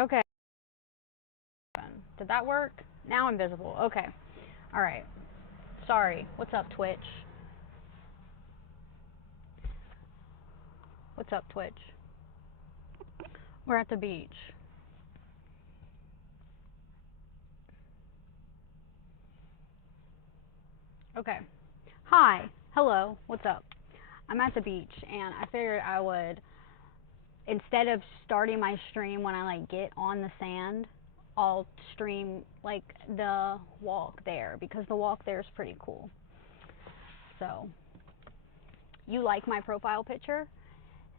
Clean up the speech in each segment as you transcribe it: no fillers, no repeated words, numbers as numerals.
Okay. Did that work? Now I'm visible. Okay. All right. Sorry. What's up, Twitch? What's up, Twitch? We're at the beach. Okay. Hi. Hello. What's up? I'm at the beach, and I figured I would, instead of starting my stream when I like get on the sand, I'll stream like the walk there, because the walk there is pretty cool. So, you like my profile picture?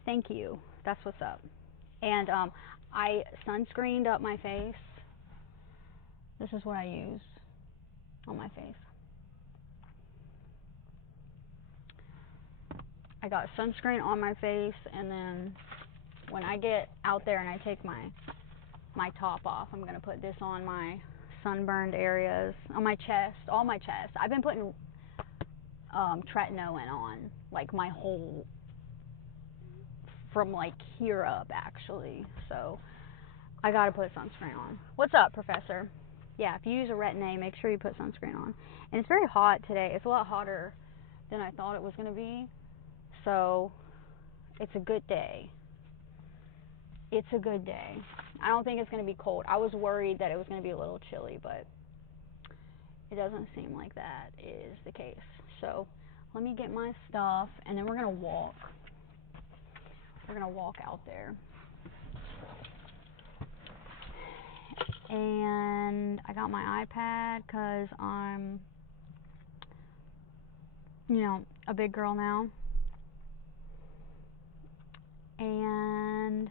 Thank you. That's what's up. And I sunscreened up my face. This is what I use on my face. I got sunscreen on my face, and then when I get out there and I take my top off, I'm going to put this on my sunburned areas, on my chest, all my chest. I've been putting tretinoin on, like my whole, from like here up actually. So I got to put sunscreen on. What's up, Professor? Yeah, if you use a Retin-A, make sure you put sunscreen on. And it's very hot today. It's a lot hotter than I thought it was going to be. So it's a good day. It's a good day. I don't think it's going to be cold. I was worried that it was going to be a little chilly, but it doesn't seem like that is the case. So let me get my stuff, and then we're going to walk. We're going to walk out there. And I got my iPad because I'm, you know, a big girl now. And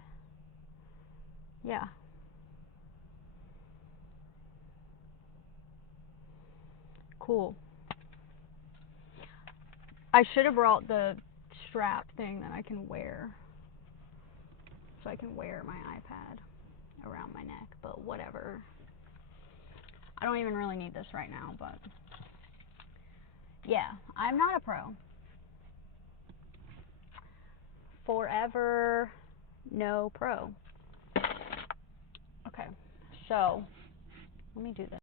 yeah. Cool. I should have brought the strap thing that I can wear, so I can wear my iPad around my neck, but whatever. I don't even really need this right now, but yeah, I'm not a pro. Forever no pro. Okay, so let me do this.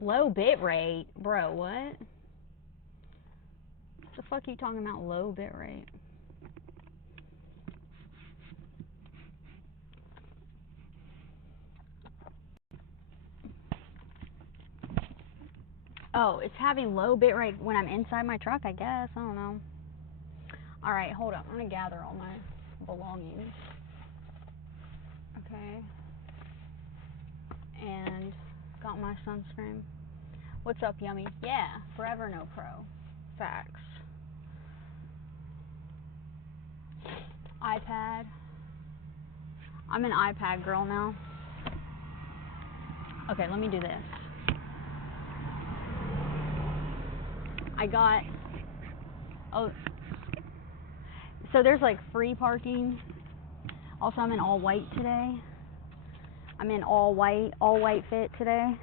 Low bit rate? Bro, what? What the fuck are you talking about, low bit rate? Oh, it's having low bit rate when I'm inside my truck, I guess. I don't know. Alright, hold up. I'm going to gather all my belongings. Okay. And got my sunscreen. What's up, Yummy? Yeah, forever no pro. Facts. iPad. I'm an iPad girl now. Okay, let me do this. I got, oh, so there's like free parking. Also, I'm in all white today. I'm in all white fit today.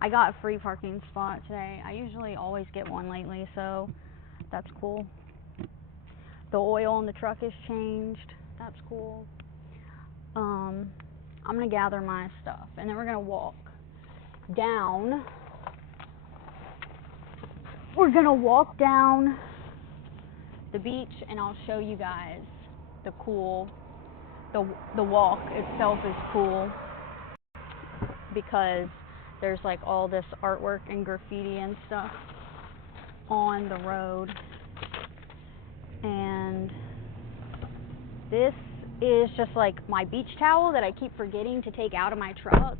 I got a free parking spot today. I usually always get one lately, so that's cool. The oil in the truck is changed. That's cool. I'm gonna gather my stuff, and then we're gonna walk down. We're gonna walk down the beach, and I'll show you guys the cool. The walk itself is cool because there's like all this artwork and graffiti and stuff on the road. And this is just like my beach towel that I keep forgetting to take out of my truck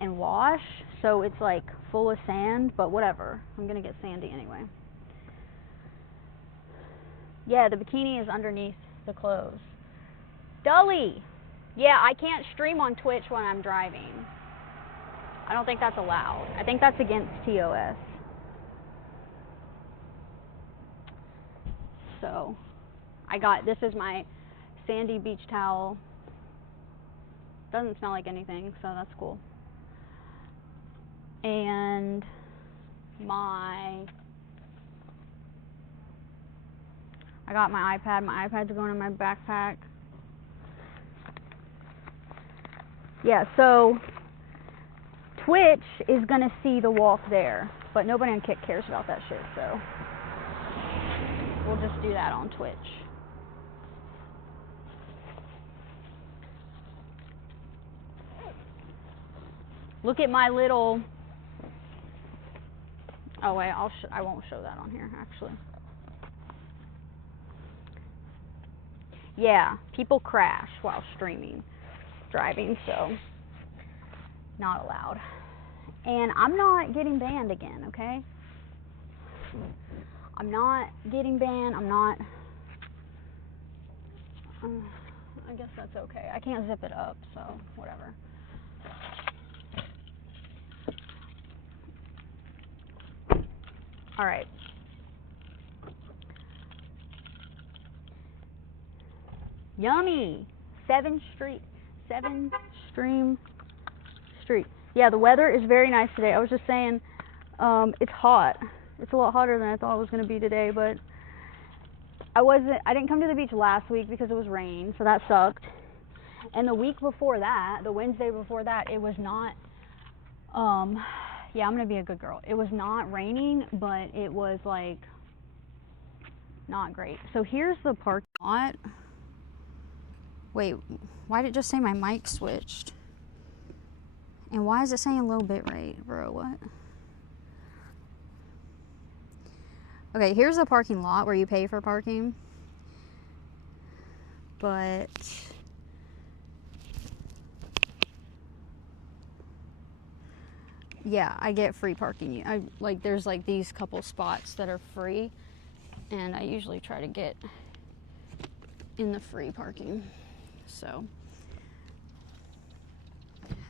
and wash. So it's like full of sand, but whatever. I'm gonna get sandy anyway. Yeah, the bikini is underneath the clothes. Dully! Yeah, I can't stream on Twitch when I'm driving. I don't think that's allowed. I think that's against TOS. So, this is my sandy beach towel. Doesn't smell like anything, so that's cool. And my I got my iPad. My iPad's going in my backpack. Yeah, so Twitch is going to see the walk there, but nobody on Kick cares about that shit, so we'll just do that on Twitch. Look at my little... Oh wait, I won't show that on here actually. Yeah, people crash while driving, so not allowed. And I'm not getting banned again, okay? I'm not getting banned. I'm not... I guess that's okay. I can't zip it up, so whatever. All right. Yummy. 7th Stream Street. Yeah, the weather is very nice today. I was just saying, it's hot. It's a lot hotter than I thought it was going to be today, but I didn't come to the beach last week because it was rain, so that sucked. And the week before that, the Wednesday before that, it was not, yeah, I'm going to be a good girl. It was not raining, but it was, like, not great. So here's the parking lot. Wait, why did it just say my mic switched? And why is it saying low bit rate, bro? What? Okay, here's the parking lot where you pay for parking. But yeah, I get free parking. There's like these couple spots that are free, and I usually try to get in the free parking. So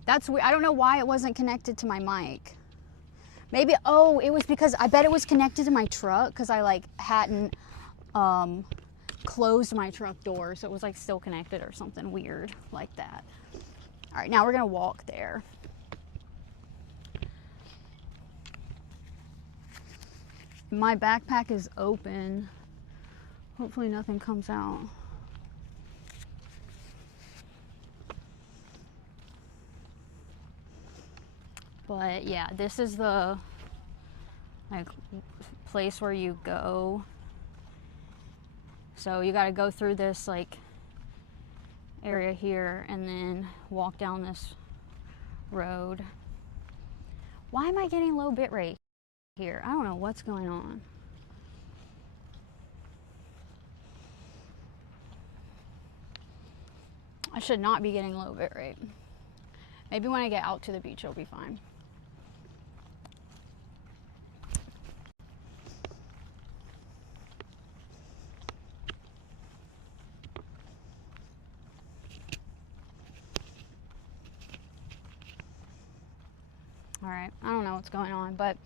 that's weird. I don't know why it wasn't connected to my mic. Maybe, oh, it was because, I bet it was connected to my truck because I, like, hadn't closed my truck door, so it was, like, still connected or something weird like that. All right, now we're going to walk there. My backpack is open. Hopefully nothing comes out. But yeah, this is the like place where you go. So you got to go through this like area here and then walk down this road. Why am I getting low bit rate here? I don't know what's going on. I should not be getting low bit rate. Maybe when I get out to the beach it'll be fine. Alright, I don't know what's going on, but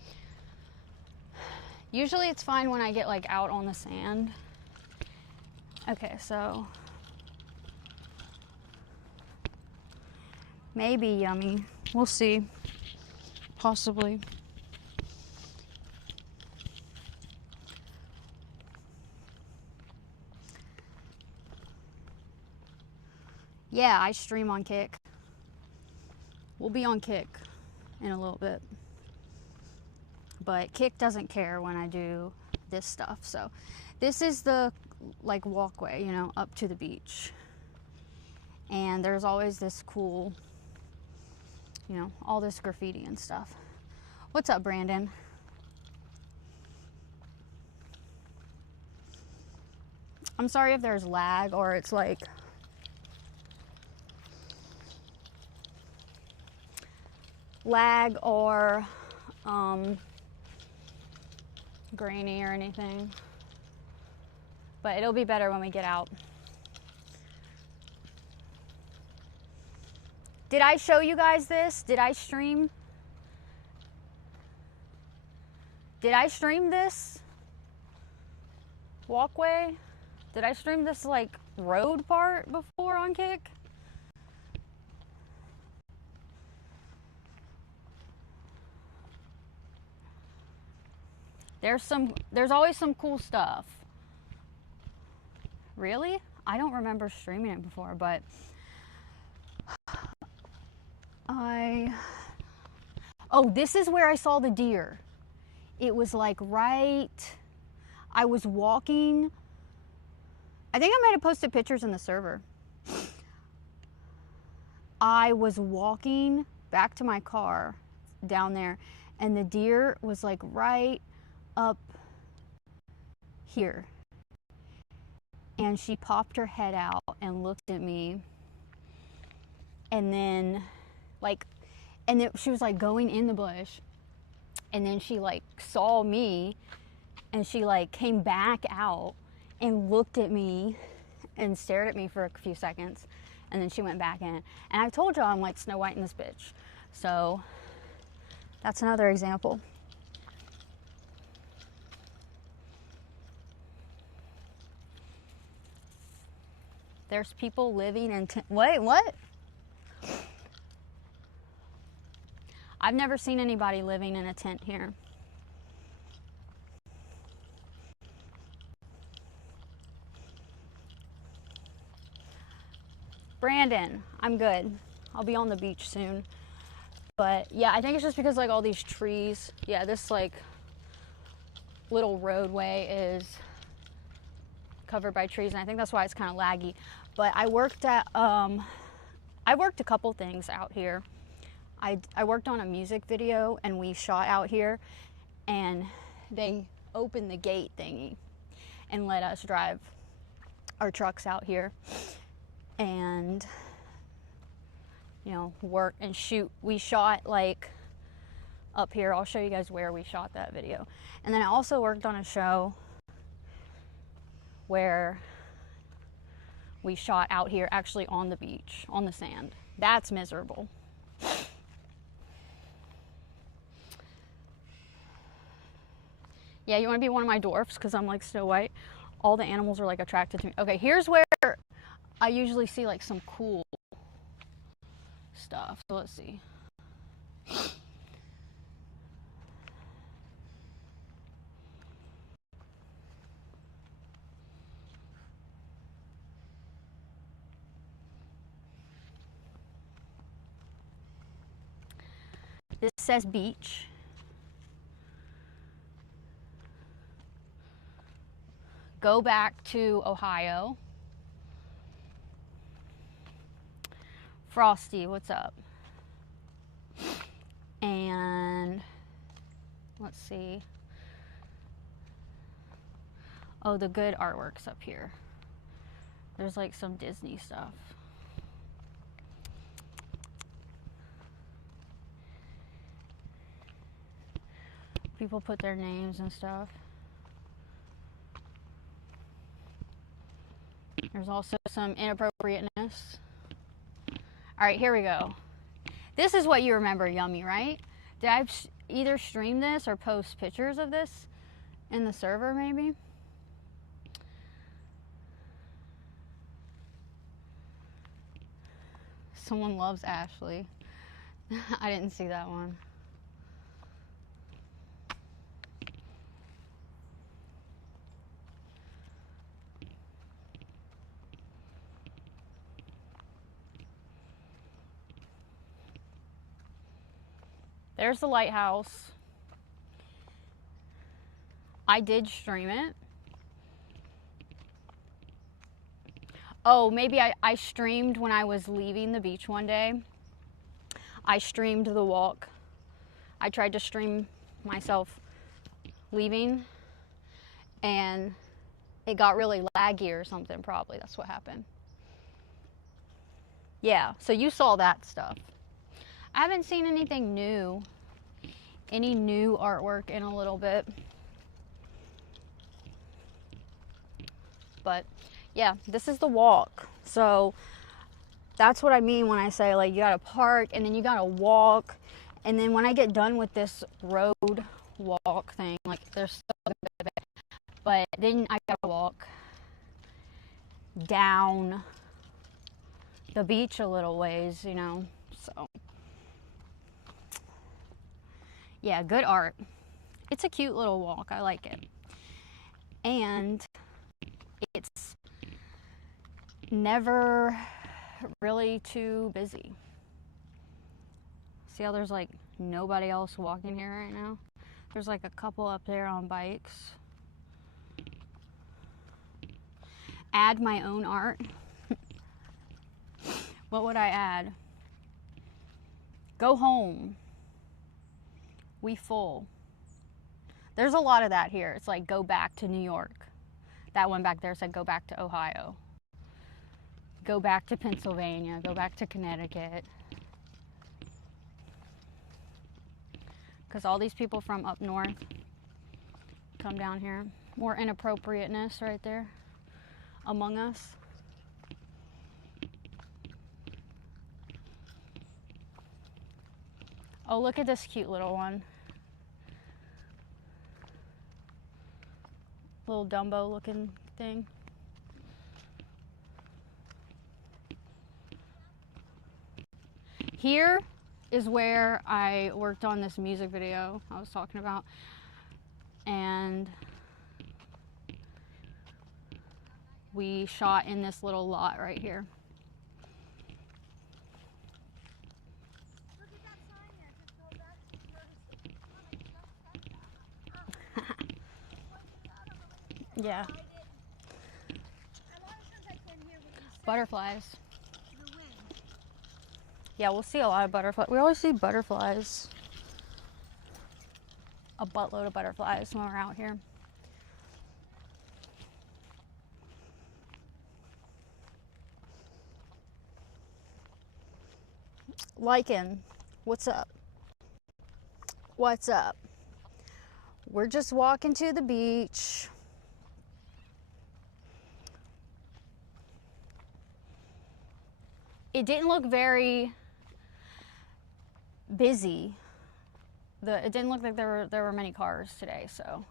usually it's fine when I get like out on the sand. Okay, so maybe yummy. We'll see. Possibly. Yeah, I stream on Kick. We'll be on Kick in a little bit. But Kick doesn't care when I do this stuff. So this is the like walkway, you know, up to the beach. And there's always this cool, you know, all this graffiti and stuff. What's up, Brandon? I'm sorry if there's lag or it's like lag or grainy or anything, but it'll be better when we get out. Did I show you guys this? Did I stream this walkway? Did I stream this like road part before on Kick? There's always some cool stuff. Really? I don't remember streaming it before, but oh, this is where I saw the deer. It was like I was walking. I think I might have posted pictures in the server. I was walking back to my car down there, and the deer was like right up here. And she popped her head out and looked at me. And then she was like going in the bush. And then she like saw me, and she like came back out and looked at me and stared at me for a few seconds. And then she went back in. And I told y'all I'm like Snow White in this bitch. So that's another example. There's people living in wait, what? I've never seen anybody living in a tent here. Brandon, I'm good. I'll be on the beach soon. But yeah, I think it's just because like all these trees. Yeah, this like little roadway is covered by trees, and I think that's why it's kind of laggy. But I worked a couple things out here. I worked on a music video, and we shot out here, and they opened the gate thingy and let us drive our trucks out here and, you know, work and shoot. We shot like up here. I'll show you guys where we shot that video. And then I also worked on a show where we shot out here, actually on the beach, on the sand. That's miserable. Yeah, you want to be one of my dwarfs because I'm like Snow White? All the animals are like attracted to me. Okay, here's where I usually see like some cool stuff. So let's see. This says beach. Go back to Ohio. Frosty, what's up? And let's see. Oh, the good artwork's up here. There's like some Disney stuff. People put their names and stuff. There's also some inappropriateness. All right, here we go. This is what you remember Yummy, right? Did I either stream this or post pictures of this in the server maybe? Someone loves Ashley. I didn't see that one. There's the lighthouse. I did stream it. Oh, maybe I streamed when I was leaving the beach one day. I streamed the walk. I tried to stream myself leaving, and it got really laggy or something, probably. That's what happened. Yeah, so you saw that stuff. I haven't seen anything new, any new artwork in a little bit. But yeah, this is the walk. So that's what I mean when I say like you gotta park and then you gotta walk. And then when I get done with this road walk thing, like there's still a bit of it, but then I gotta walk down the beach a little ways, you know, so. Yeah, good art. It's a cute little walk. I like it. And it's never really too busy. See how there's like nobody else walking here right now? There's like a couple up there on bikes. Add my own art. What would I add? Go home. We full. There's a lot of that here. It's like go back to New York. That one back there said go back to Ohio. Go back to Pennsylvania. Go back to Connecticut. Because all these people from up north come down here. More inappropriateness right there among us. Oh, look at this cute little one. Little Dumbo looking thing. Here is where I worked on this music video I was talking about. And we shot in this little lot right here. Yeah. Butterflies. Yeah, we'll see a lot of butterflies. We always see butterflies. A buttload of butterflies when we're out here. Lycan, what's up? What's up? We're just walking to the beach. It didn't look very busy. It didn't look like there were many cars today, so.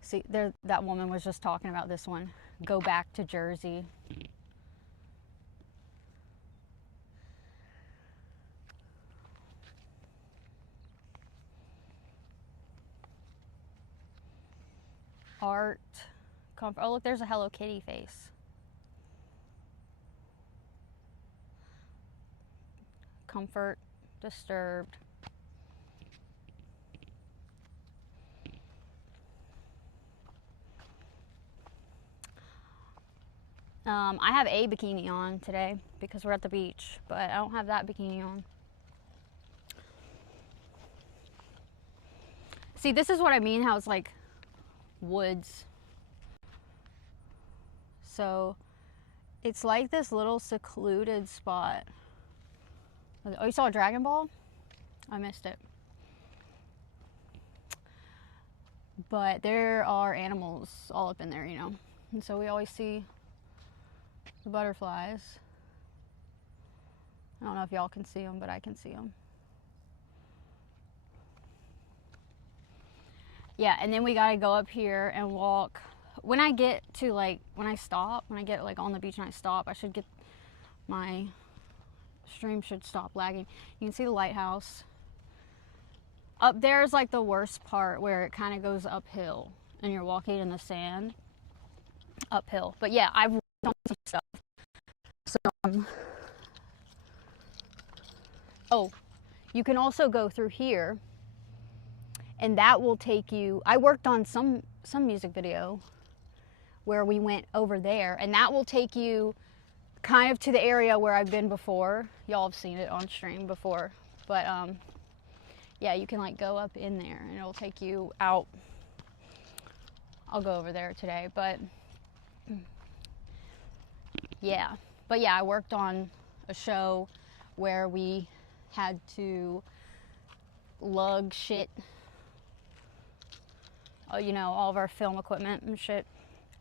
See, that woman was just talking about this one. Go back to Jersey. Art. Comfort. Oh, look, there's a Hello Kitty face. Comfort. Disturbed. I have a bikini on today because we're at the beach, but I don't have that bikini on. See, this is what I mean, how it's like woods. So it's like this little secluded spot. Oh, you saw a Dragon Ball? I missed it. But there are animals all up in there, you know. And so we always see the butterflies. I don't know if y'all can see them, but I can see them. Yeah, and then we gotta go up here and walk. When I get to like, when I get like on the beach and I stop, my stream should stop lagging. You can see the lighthouse. Up there is like the worst part where it kind of goes uphill and you're walking in the sand uphill. But yeah, I've worked on some stuff. So, oh, you can also go through here and that will take you, I worked on some music video where we went over there, and that will take you kind of to the area where I've been before. Y'all have seen it on stream before, but yeah, you can like go up in there and it'll take you out. I'll go over there today, but yeah, I worked on a show where we had to lug shit, you know, all of our film equipment and shit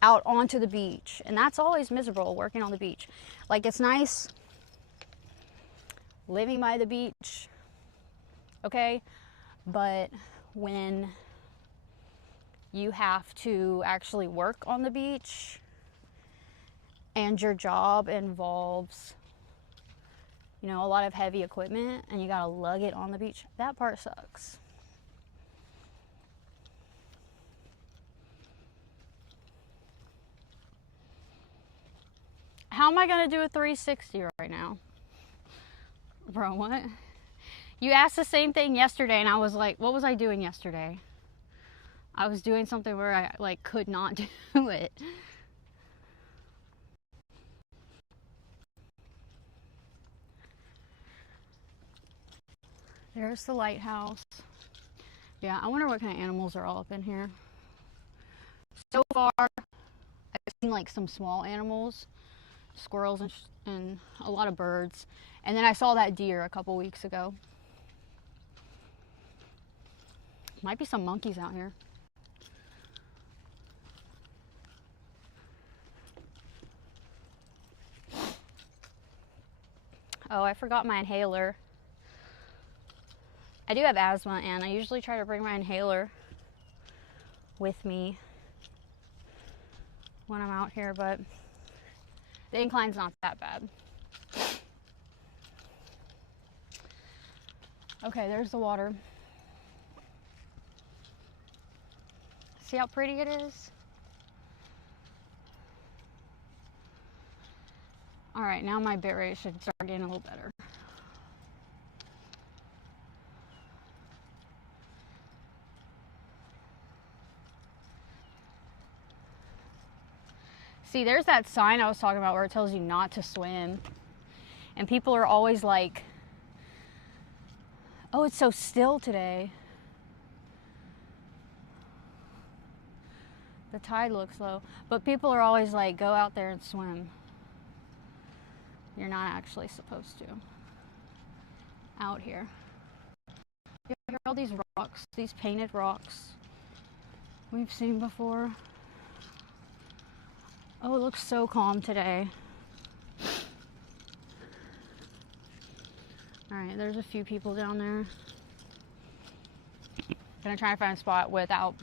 out onto the beach, and that's always miserable working on the beach. Like, it's nice living by the beach, okay, but when you have to actually work on the beach and your job involves, you know, a lot of heavy equipment and you gotta lug it on the beach, that part sucks. How am I going to do a 360 right now? Bro, what? You asked the same thing yesterday, and I was like, what was I doing yesterday? I was doing something where I, like, could not do it. There's the lighthouse. Yeah, I wonder what kind of animals are all up in here. So far, I've seen like some small animals, squirrels and a lot of birds. And then I saw that deer a couple weeks ago. Might be some monkeys out here. Oh, I forgot my inhaler. I do have asthma, and I usually try to bring my inhaler with me when I'm out here, but the incline's not that bad. Okay, there's the water. See how pretty it is? All right, now my bit rate should start getting a little better. See, there's that sign I was talking about where it tells you not to swim. And people are always like, oh, it's so still today. The tide looks low. But people are always like, go out there and swim. You're not actually supposed to. Out here. You hear all these rocks, these painted rocks we've seen before. Oh, it looks so calm today. Alright, there's a few people down there. Gonna try and find a spot without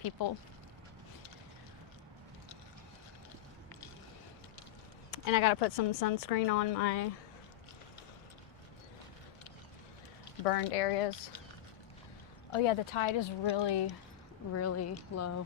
people. And I gotta put some sunscreen on my burned areas. Oh yeah, the tide is really, really low.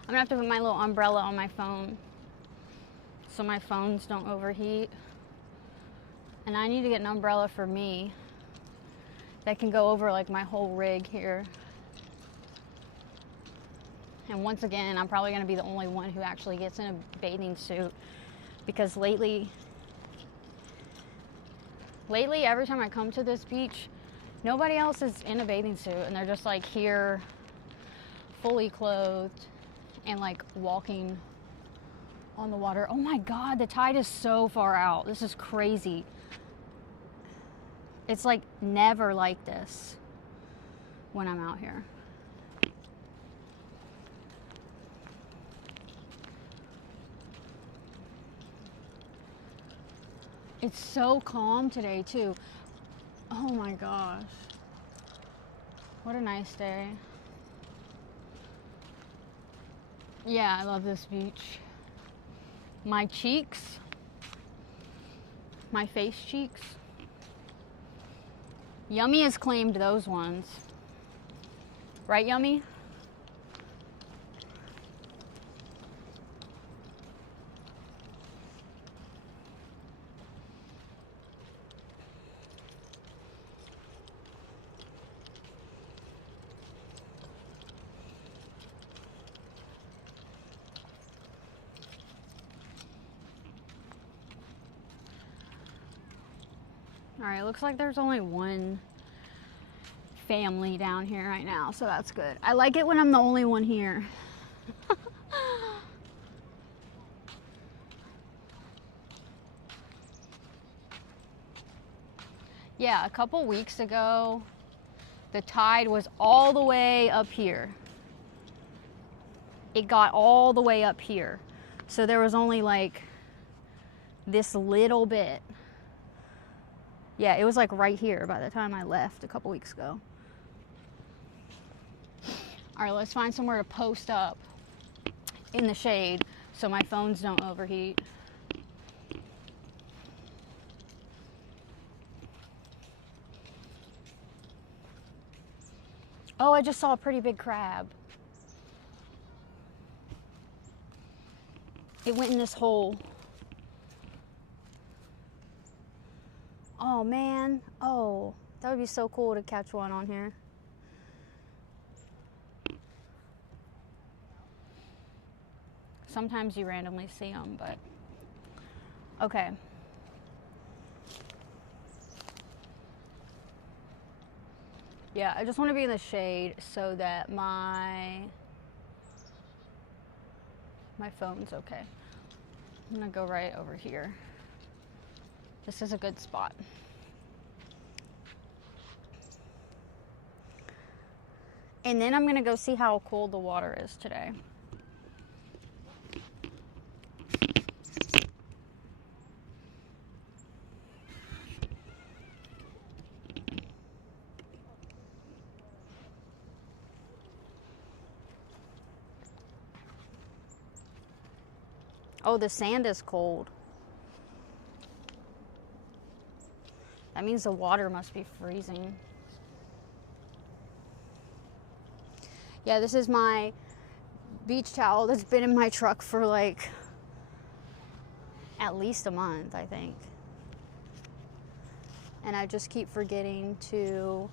I'm gonna have to put my little umbrella on my phone so my phones don't overheat. And I need to get an umbrella for me that can go over like my whole rig here. And once again, I'm probably gonna be the only one who actually gets in a bathing suit, because lately every time I come to this beach, nobody else is in a bathing suit, and they're just like here fully clothed and like walking on the water. Oh my God, the tide is so far out. This is crazy. It's like never like this when I'm out here. It's so calm today too. Oh my gosh. What a nice day. Yeah, I love this beach. My cheeks, my face cheeks. Yummy has claimed those ones. Right, Yummy? Alright, looks like there's only one family down here right now, so that's good. I like it when I'm the only one here. Yeah, a couple weeks ago, the tide was all the way up here. It got all the way up here. So there was only like this little bit. Yeah, it was like right here by the time I left a couple weeks ago. All right, let's find somewhere to post up in the shade so my phones don't overheat. Oh, I just saw a pretty big crab. It went in this hole. Oh man, oh, that would be so cool to catch one on here. Sometimes you randomly see them, but okay. Yeah, I just want to be in the shade so that my phone's okay. I'm gonna go right over here. This is a good spot. And then I'm gonna go see how cold the water is today. Oh, the sand is cold. That means the water must be freezing. Yeah, this is my beach towel that's been in my truck for like at least a month, I think. And I just keep forgetting to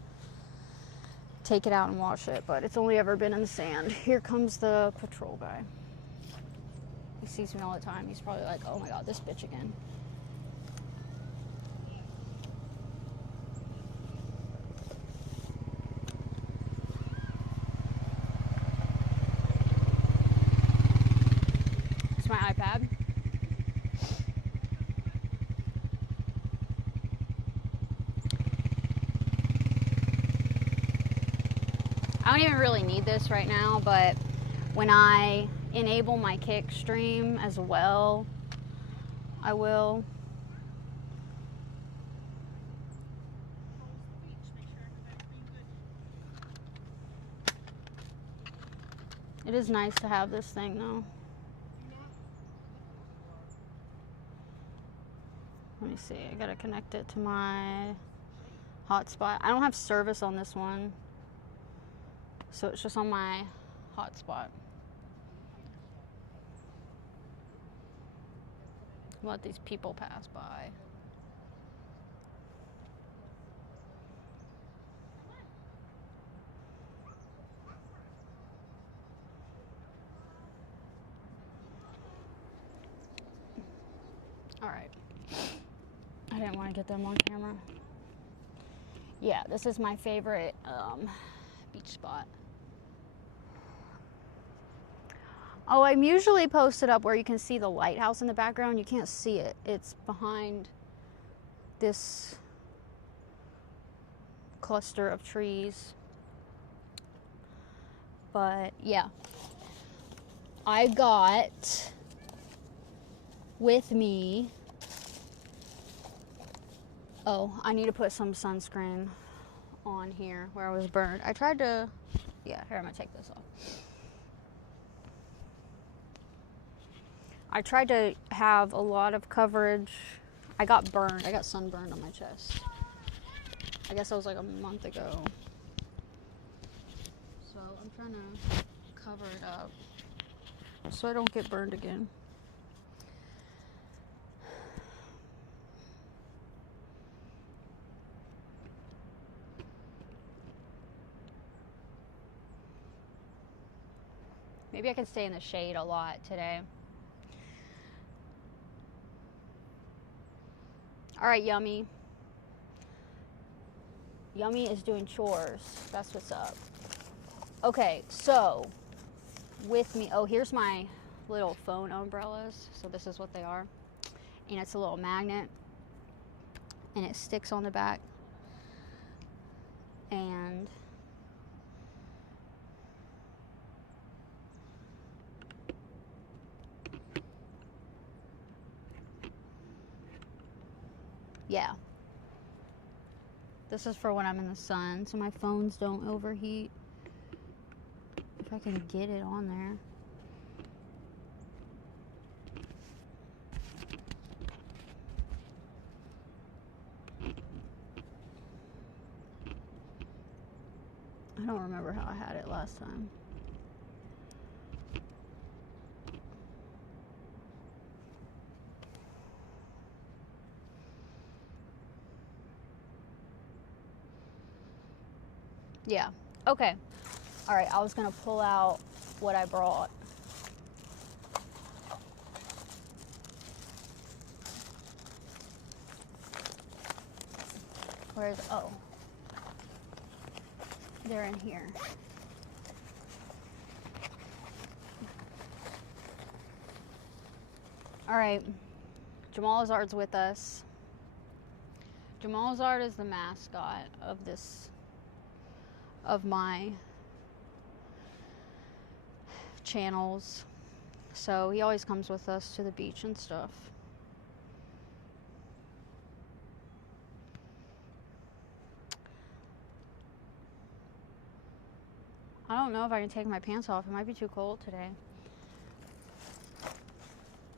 take it out and wash it, but it's only ever been in the sand. Here comes the patrol guy. He sees me all the time. He's probably like, oh my God, this bitch again. It's my iPad. I don't even really need this right now, but when I enable my kick stream as well, I will. It is nice to have this thing though. Let me see, I gotta connect it to my hotspot. I don't have service on this one, so it's just on my hotspot. Let these people pass by. All right. I didn't want to get them on camera. Yeah, this is my favorite beach spot. Oh, I'm usually posted up where you can see the lighthouse in the background. You can't see it. It's behind this cluster of trees. But yeah, I got with me, oh, I need to put some sunscreen on here where I was burned. I tried to, yeah, here, I'm gonna take this off. I tried to have a lot of coverage. I got burned. I got sunburned on my chest. I guess that was like a month ago. So I'm trying to cover it up so I don't get burned again. Maybe I can stay in the shade a lot today. All right, Yummy. Yummy is doing chores. That's what's up. Okay, so with me, oh, here's my little phone umbrellas. So this is what they are. And it's a little magnet. And it sticks on the back. And Yeah. This is for when I'm in the sun, so my phones don't overheat. If I can get it on there. I don't remember how I had it last time. Yeah. Okay. All right. I was going to pull out what I brought. Where's, oh. They're in here. All right. Jamal Azard's with us. Jamal Azard is the mascot of my channels. So he always comes with us to the beach and stuff. I don't know if I can take my pants off. It might be too cold today.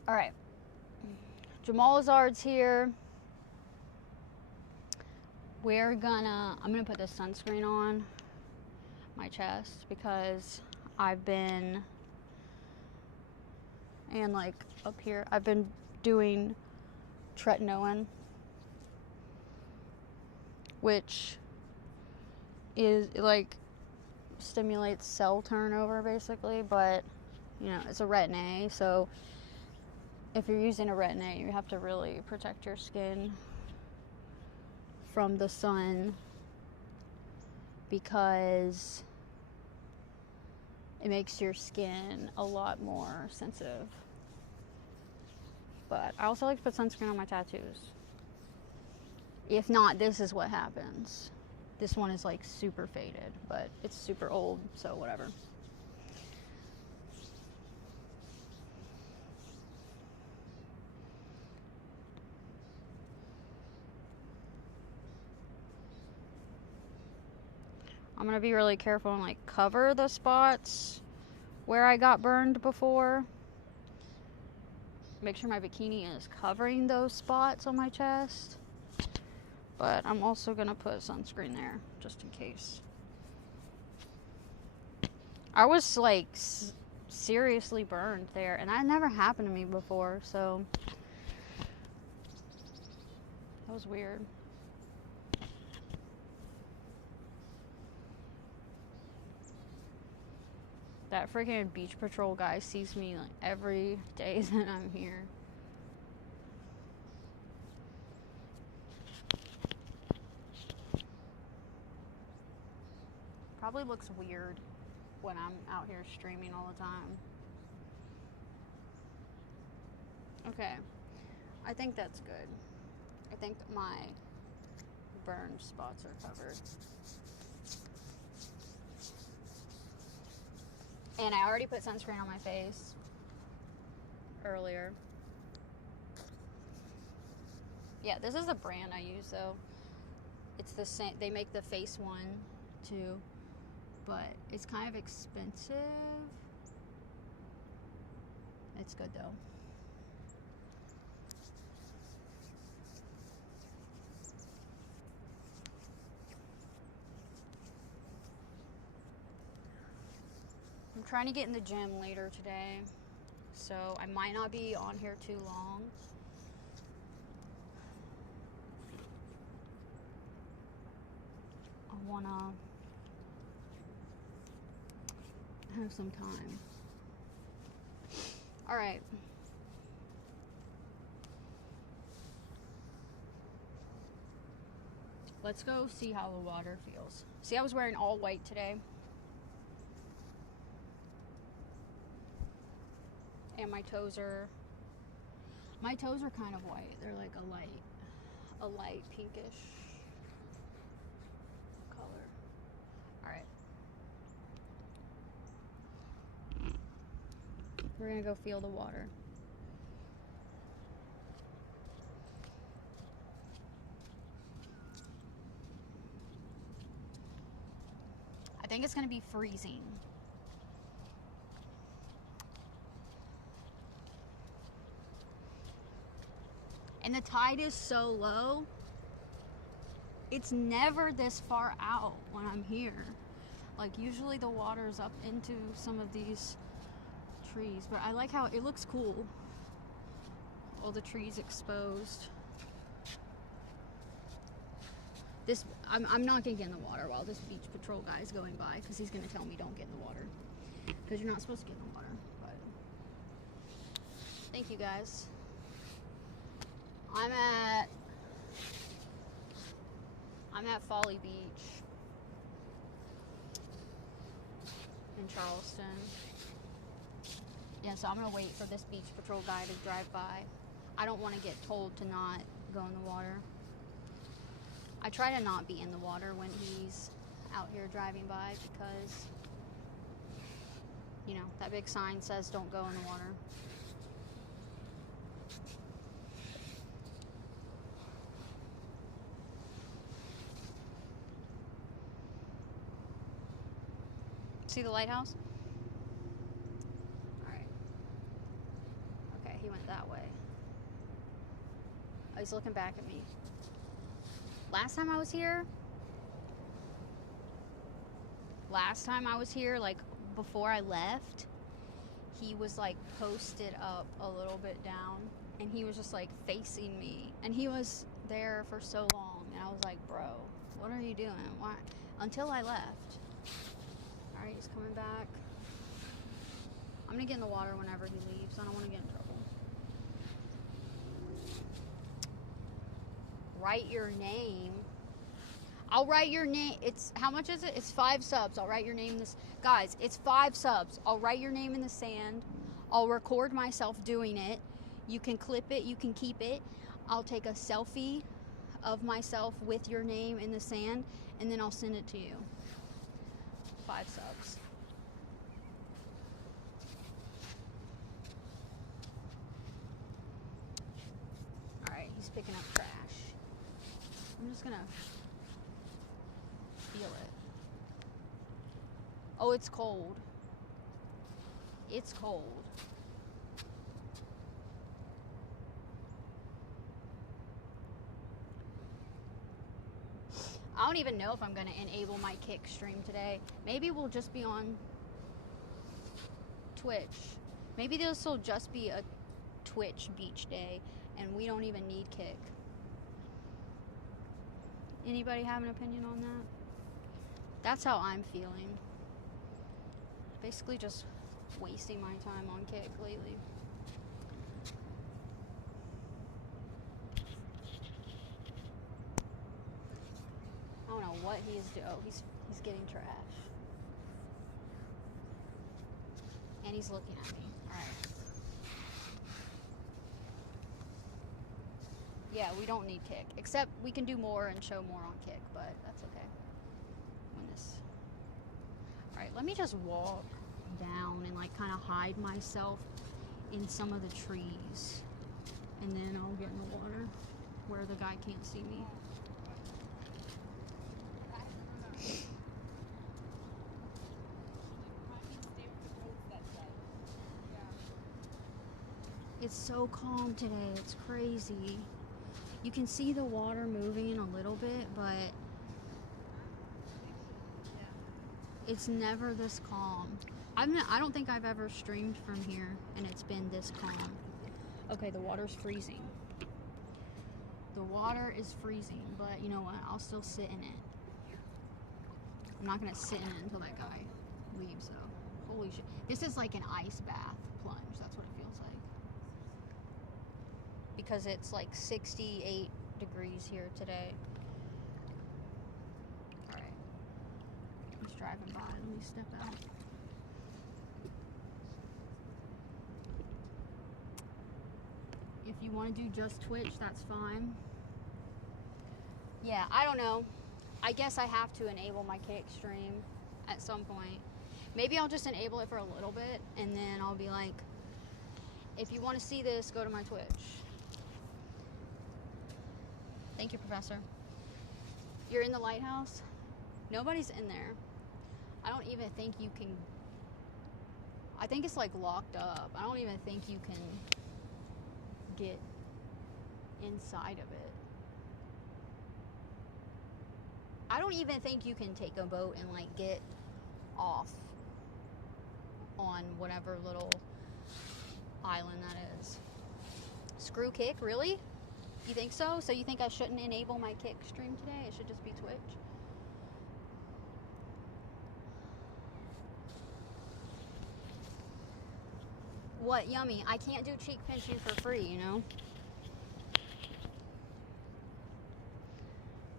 All right. Jamal Azard's here. I'm gonna put this sunscreen on my chest because I've been, and like up here, I've been doing tretinoin, which is like stimulates cell turnover basically, but you know, it's a retin-A, so if you're using a retin-A, you have to really protect your skin from the sun because it makes your skin a lot more sensitive. But I also like to put sunscreen on my tattoos. If not, this is what happens. This one is like super faded, but it's super old, so whatever. I'm gonna be really careful and like cover the spots where I got burned before. Make sure my bikini is covering those spots on my chest. But I'm also gonna put sunscreen there just in case. I was like seriously burned there, and that never happened to me before, so that was weird. That freaking beach patrol guy sees me like every day that I'm here. Probably looks weird when I'm out here streaming all the time. Okay, I think that's good. I think my burned spots are covered. And I already put sunscreen on my face earlier. Yeah, this is the brand I use though. It's the same, they make the face one too, but it's kind of expensive. It's good though. I'm trying to get in the gym later today, so I might not be on here too long. I wanna have some time. All right. Let's go see how the water feels. See, I was wearing all white today. And my toes are kind of white. They're like a light pinkish color. All right. We're gonna go feel the water. think it's going to be freezing. And the tide is so low, it's never this far out when I'm here. Like, usually the water's up into some of these trees, but I like how it looks cool. All the trees exposed. This, I'm not gonna get in the water while this beach patrol guy is going by, because he's gonna tell me don't get in the water, because you're not supposed to get in the water. But thank you guys. I'm at Folly Beach in Charleston. Yeah, so I'm gonna wait for this beach patrol guy to drive by. I don't want to get told to not go in the water. I try to not be in the water when he's out here driving by, because, you know, that big sign says don't go in the water. See the lighthouse? Alright. Okay, he went that way. Oh, he's looking back at me. Last time I was here, like, before I left, he was, like, posted up a little bit down, and he was just, like, facing me. And he was there for so long, and I was like, bro, what are you doing? Why? Until I left. Alright, he's coming back. I'm gonna get in the water whenever he leaves. I don't want to get in trouble. Write your name. I'll write your name. It's, how much is it? It's 5 subs. I'll write your name in this. Guys, it's 5 subs. I'll write your name in the sand. I'll record myself doing it. You can clip it. You can keep it. I'll take a selfie of myself with your name in the sand, and then I'll send it to you. 5 subs. Alright, he's picking up trash. I'm just gonna feel it. Oh, it's cold. It's cold. I don't even know if I'm gonna enable my kick stream today. Maybe we'll just be on Twitch. Maybe this will just be a Twitch beach day and we don't even need kick. Anybody have an opinion on that? That's how I'm feeling. Basically just wasting my time on kick lately. I don't know what he is doing. Oh, he's getting trash. And he's looking at me. Alright. Yeah, we don't need kick. Except we can do more and show more on kick, but that's okay. Alright, let me just walk down and like kind of hide myself in some of the trees. And then I'll get in the water where the guy can't see me. It's so calm today, it's crazy. You can see the water moving a little bit, but it's never this calm. I don't think I've ever streamed from here and it's been this calm. Okay, the water's freezing. The water is freezing, but you know what? I'll still sit in it. I'm not gonna sit in it until that guy leaves though. Holy shit. This is like an ice bath plunge. That's what it feels like. Because it's like 68 degrees here today. Alright. He's driving by. Let me step out. If you want to do just Twitch, that's fine. Yeah, I don't know. I guess I have to enable my kick stream at some point. Maybe I'll just enable it for a little bit, and then I'll be like, if you want to see this, go to my Twitch. Thank you, Professor. You're in the lighthouse? Nobody's in there. I don't even think you can, I think it's like locked up. I don't even think you can get inside of it. I don't even think you can take a boat and like get off on whatever little island that is. Screw kick, really? You think so? So you think I shouldn't enable my kick stream today? It should just be Twitch? What, Yummy? I can't do cheek pinching for free, you know?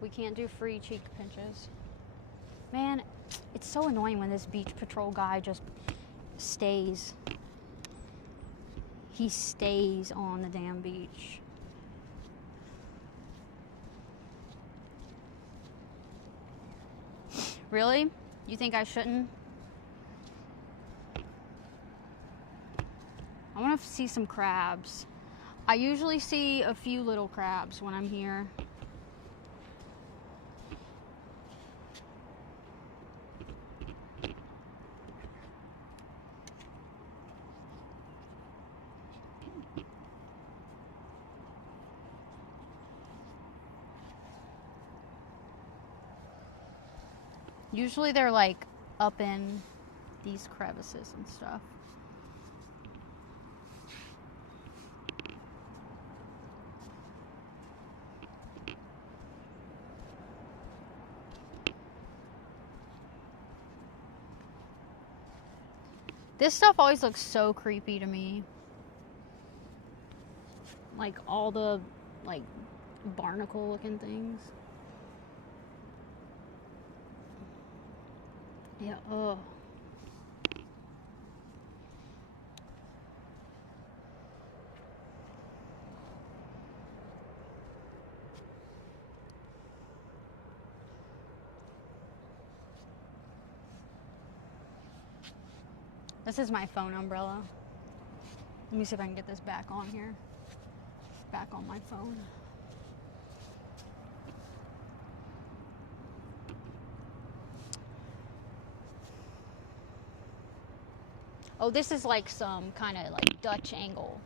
We can't do free cheek pinches. Man, it's so annoying when this beach patrol guy just stays. He stays on the damn beach. Really? You think I shouldn't? I want to see some crabs. I usually see a few little crabs when I'm here. Usually they're like up in these crevices and stuff. This stuff always looks so creepy to me. Like all the like barnacle looking things. Yeah, ugh. This is my phone umbrella. Let me see if I can get this back on here. Back on my phone. Oh, this is like some kind of like Dutch angle.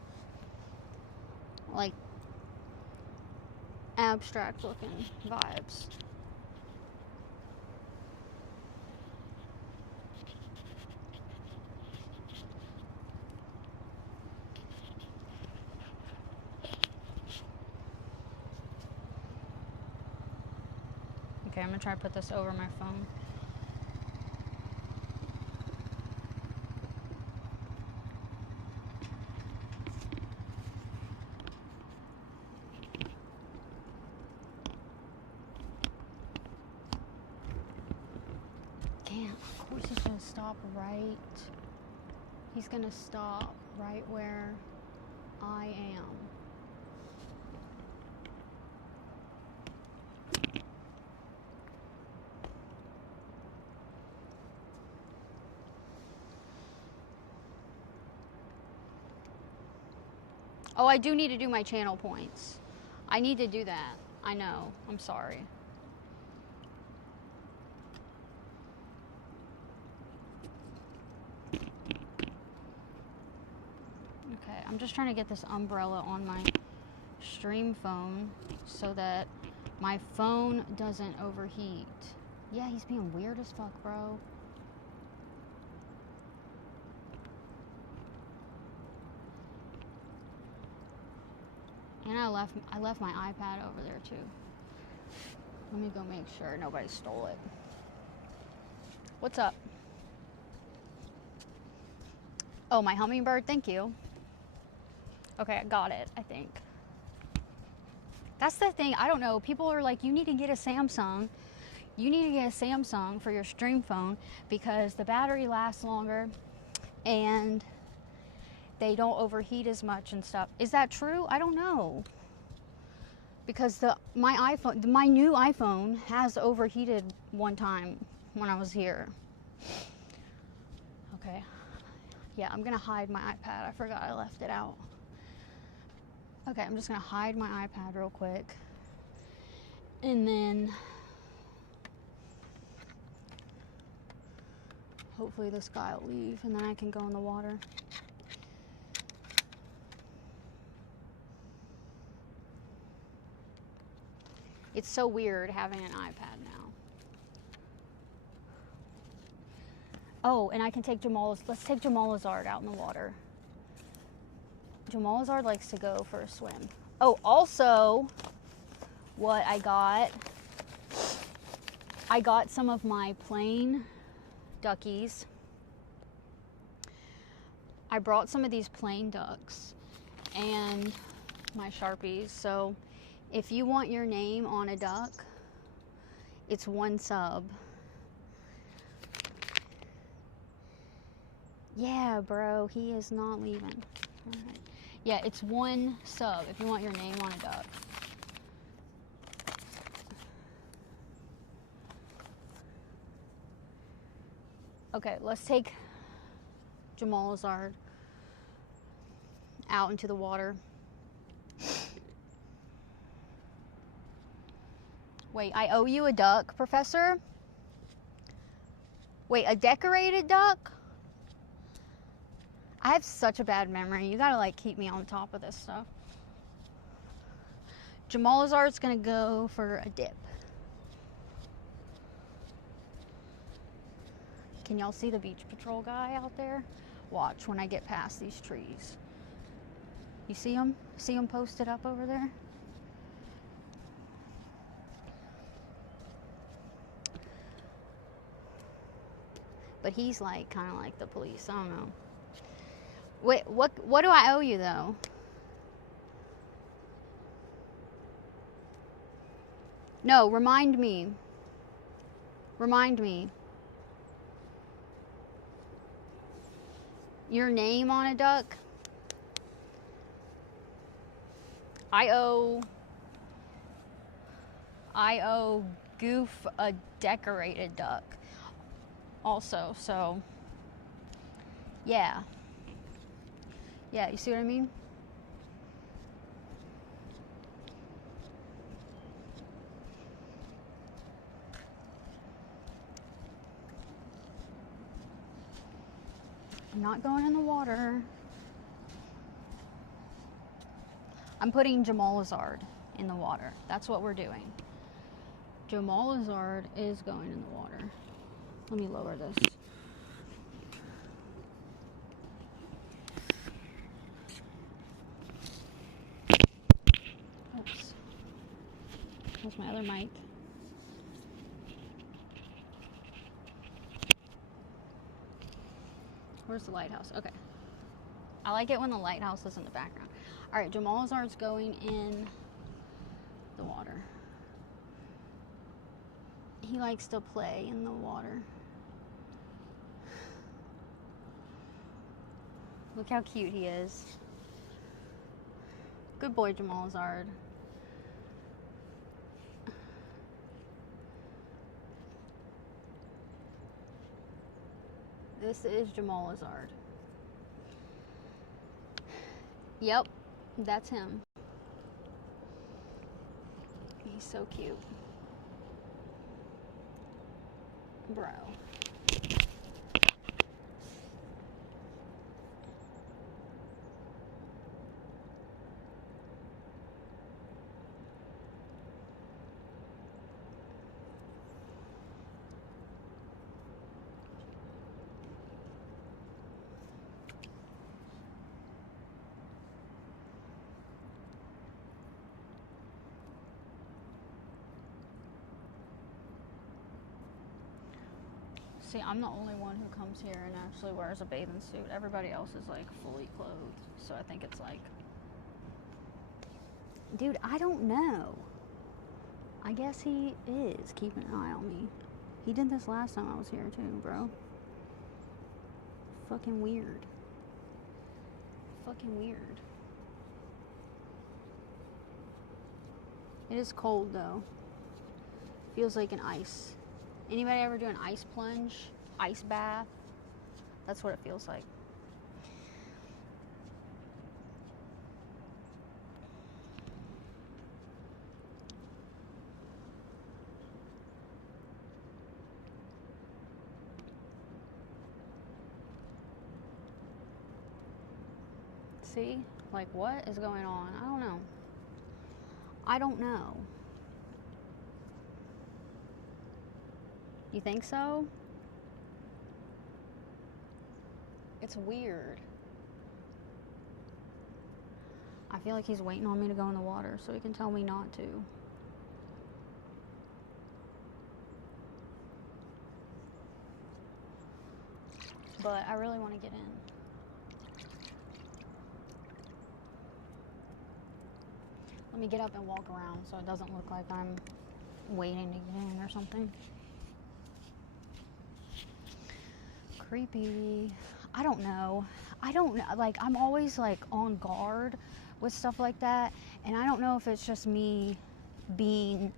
Like abstract looking vibes. Okay, I'm gonna try to put this over my phone. Damn, of course he's gonna stop right. He's gonna stop right where I am. Oh, I do need to do my channel points. I need to do that. I know. I'm sorry. Okay, I'm just trying to get this umbrella on my stream phone so that my phone doesn't overheat. Yeah, he's being weird as fuck, bro. And I left my iPad over there too. Let me go make sure nobody stole it. What's up? Oh, my hummingbird, thank you. Okay, I got it, I think. That's the thing, I don't know. People are like, you need to get a Samsung. You need to get a Samsung for your stream phone because the battery lasts longer and they don't overheat as much and stuff. Is that true? I don't know. Because my new iPhone has overheated one time when I was here. Okay. Yeah, I'm gonna hide my iPad. I forgot I left it out. Okay, I'm just gonna hide my iPad real quick. And then Hopefully this guy will leave and then I can go in the water. It's so weird having an iPad now. Oh, and I can take let's take Jamal Lazard out in the water. Jamal Lazard likes to go for a swim. Oh, also, what I got some of my plain duckies. I brought some of these plain ducks and my Sharpies. So if you want your name on a duck, it's 1 sub. Yeah, bro, he is not leaving. All right. Yeah, it's 1 sub if you want your name on a duck. Okay, let's take Jamal Lazard out into the water. Wait, I owe you a duck, Professor? Wait, a decorated duck? I have such a bad memory. You gotta like keep me on top of this stuff. Jamal Lazard's gonna go for a dip. Can y'all see the beach patrol guy out there? Watch when I get past these trees. You see him? See him posted up over there? But he's like kind of like the police. I don't know. Wait, what do I owe you though? No, remind me. Remind me. Your name on a duck? I owe Goof a decorated duck also, so yeah, you see what I mean? I'm not going in the water. I'm putting Jamal Lazard in the water. That's what we're doing. Jamal Lazard is going in the water. Let me lower this. Oops. Where's my other mic? Where's the lighthouse? Okay. I like it when the lighthouse is in the background. All right, Jamal Lazard's going in the water. He likes to play in the water. Look how cute he is. Good boy, Jamal Lazard. This is Jamal Lazard. Yep, that's him. He's so cute. Bro. See, I'm the only one who comes here and actually wears a bathing suit. Everybody else is like fully clothed. So I think it's like, dude, I don't know. I guess he is keeping an eye on me. He did this last time I was here too, bro. Fucking weird. Fucking weird. It is cold though. Feels like an ice. Anybody ever do an ice plunge? Ice bath? That's what it feels like. See? Like, what is going on? I don't know. I don't know. You think so? It's weird. I feel like he's waiting on me to go in the water so he can tell me not to. But I really want to get in. Let me get up and walk around so it doesn't look like I'm waiting to get in or something. Creepy. I don't know. Like, I'm always like on guard with stuff like that, and I don't know if it's just me being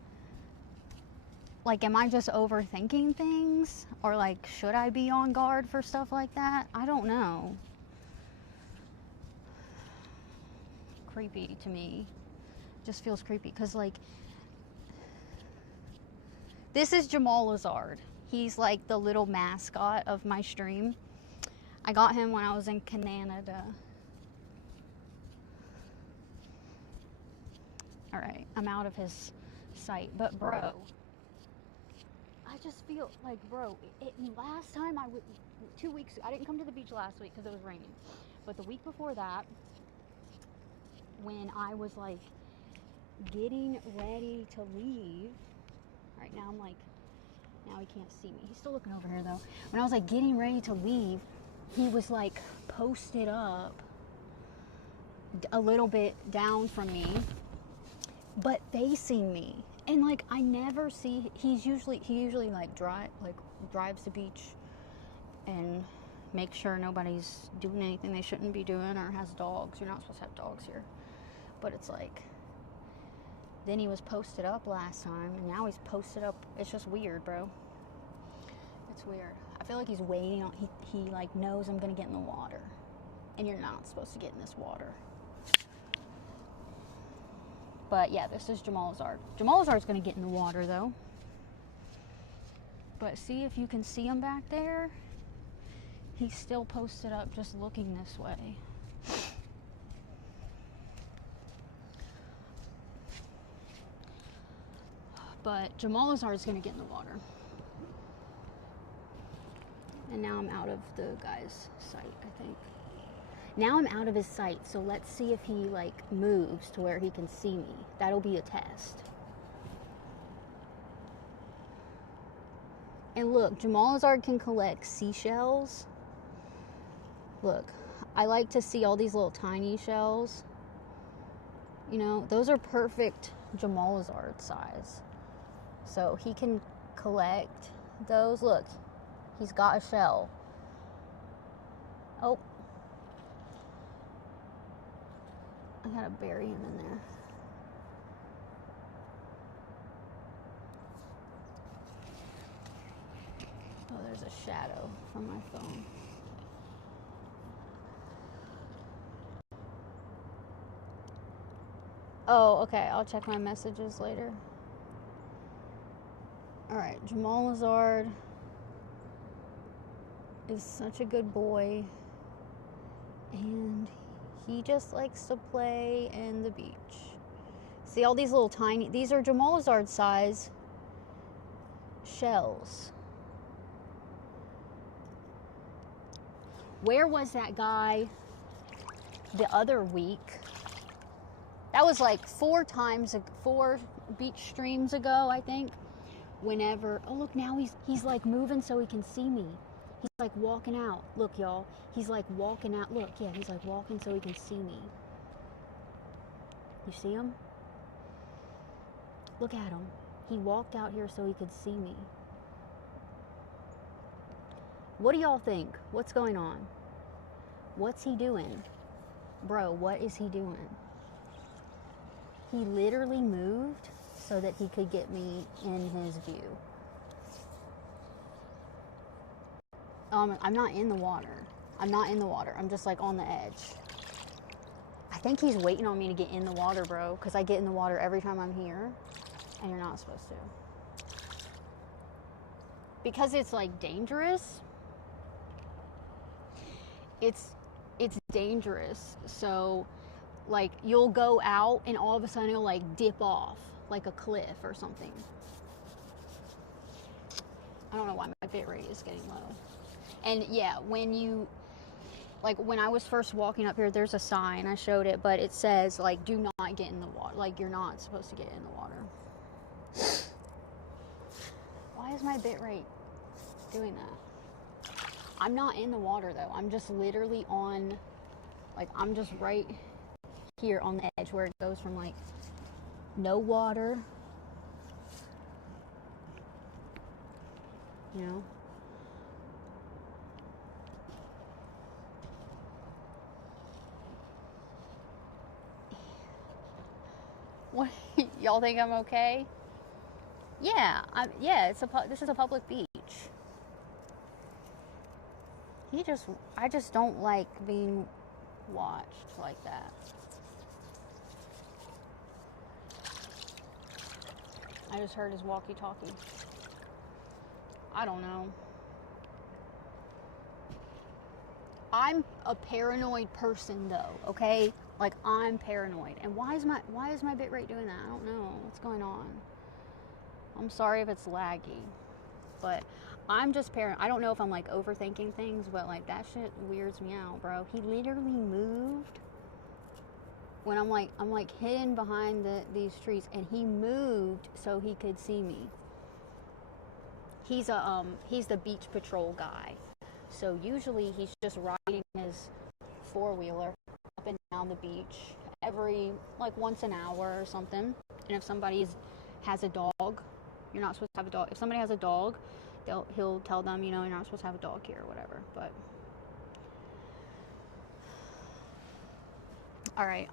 like, am I just overthinking things, or like, should I be on guard for stuff like that? I don't know. Creepy to me. Just feels creepy because, like, this is Jamal Lazard. He's like the little mascot of my stream. I got him when I was in Canada. All right, I'm out of his sight, but bro, I just feel like, bro, last time 2 weeks, I didn't come to the beach last week because it was raining, but the week before that, when I was like getting ready to leave, right now I'm like, now he can't see me. He's still looking over here though. When I was like getting ready to leave, he was like posted up a little bit down from me, but facing me. And like, I never see, he usually like drives the beach and makes sure nobody's doing anything they shouldn't be doing, or has dogs. You're not supposed to have dogs here. But it's like, then he was posted up last time, and now he's posted up. It's just weird, bro. It's weird. I feel like he's waiting on, he like knows I'm gonna get in the water, and you're not supposed to get in this water. But yeah, this is Jamal Lazard. Jamal Lazard's gonna get in the water though. But see if you can see him back there. He's still posted up, just looking this way. But Jamal Lazard's gonna get in the water. And now I'm out of the guy's sight, I think. Now I'm out of his sight, so let's see if he like moves to where he can see me. That'll be a test. And look, Jamal Lazard can collect seashells. Look, I like to see all these little tiny shells. You know, those are perfect Jamal Lazard size. So he can collect those. Look, he's got a shell. Oh. I gotta bury him in there. Oh, there's a shadow from my phone. Oh, okay. I'll check my messages later. Alright, Jamal Lazard is such a good boy, and he just likes to play in the beach. See all these little tiny, these are Jamal Lazard size shells. Where was that guy the other week? That was like 4 beach streams ago, I think. Whenever, oh look, now he's like moving so he can see me. He's like walking out. Look, y'all. He's like walking out. Look, yeah, he's like walking so he can see me. You see him? Look at him. He walked out here so he could see me. What do y'all think? What's going on? What's he doing? Bro, what is he doing? He literally moved so that he could get me in his view. I'm not in the water. I'm not in the water. I'm just like on the edge. I think he's waiting on me to get in the water, bro, because I get in the water every time I'm here, and you're not supposed to. Because it's like dangerous. It's dangerous. So like you'll go out and all of a sudden it'll like dip off like a cliff or something. I don't know why my bit rate is getting low. And yeah, when I was first walking up here, there's a sign, I showed it, but it says like do not get in the water. Like you're not supposed to get in the water. Why is my bit rate doing that? I'm not in the water though. I'm just literally on, like I'm just right here on the edge where it goes from like no water, you know. What, y'all think I'm okay? Yeah, yeah. This is a public beach. I just don't like being watched like that. I just heard his walkie-talkie. I don't know. I'm a paranoid person though, okay? Like I'm paranoid. And why is my bit rate doing that? I don't know. What's going on? I'm sorry if it's laggy. But I'm just paranoid. I don't know if I'm like overthinking things, but like that shit weirds me out, bro. He literally moved when I'm like hidden behind these trees, and he moved so he could see me. He's the beach patrol guy. So usually he's just riding his four-wheeler up and down the beach every like once an hour or something. And if somebody has a dog, you're not supposed to have a dog. If somebody has a dog, he'll tell them, you know, you're not supposed to have a dog here or whatever. But all right,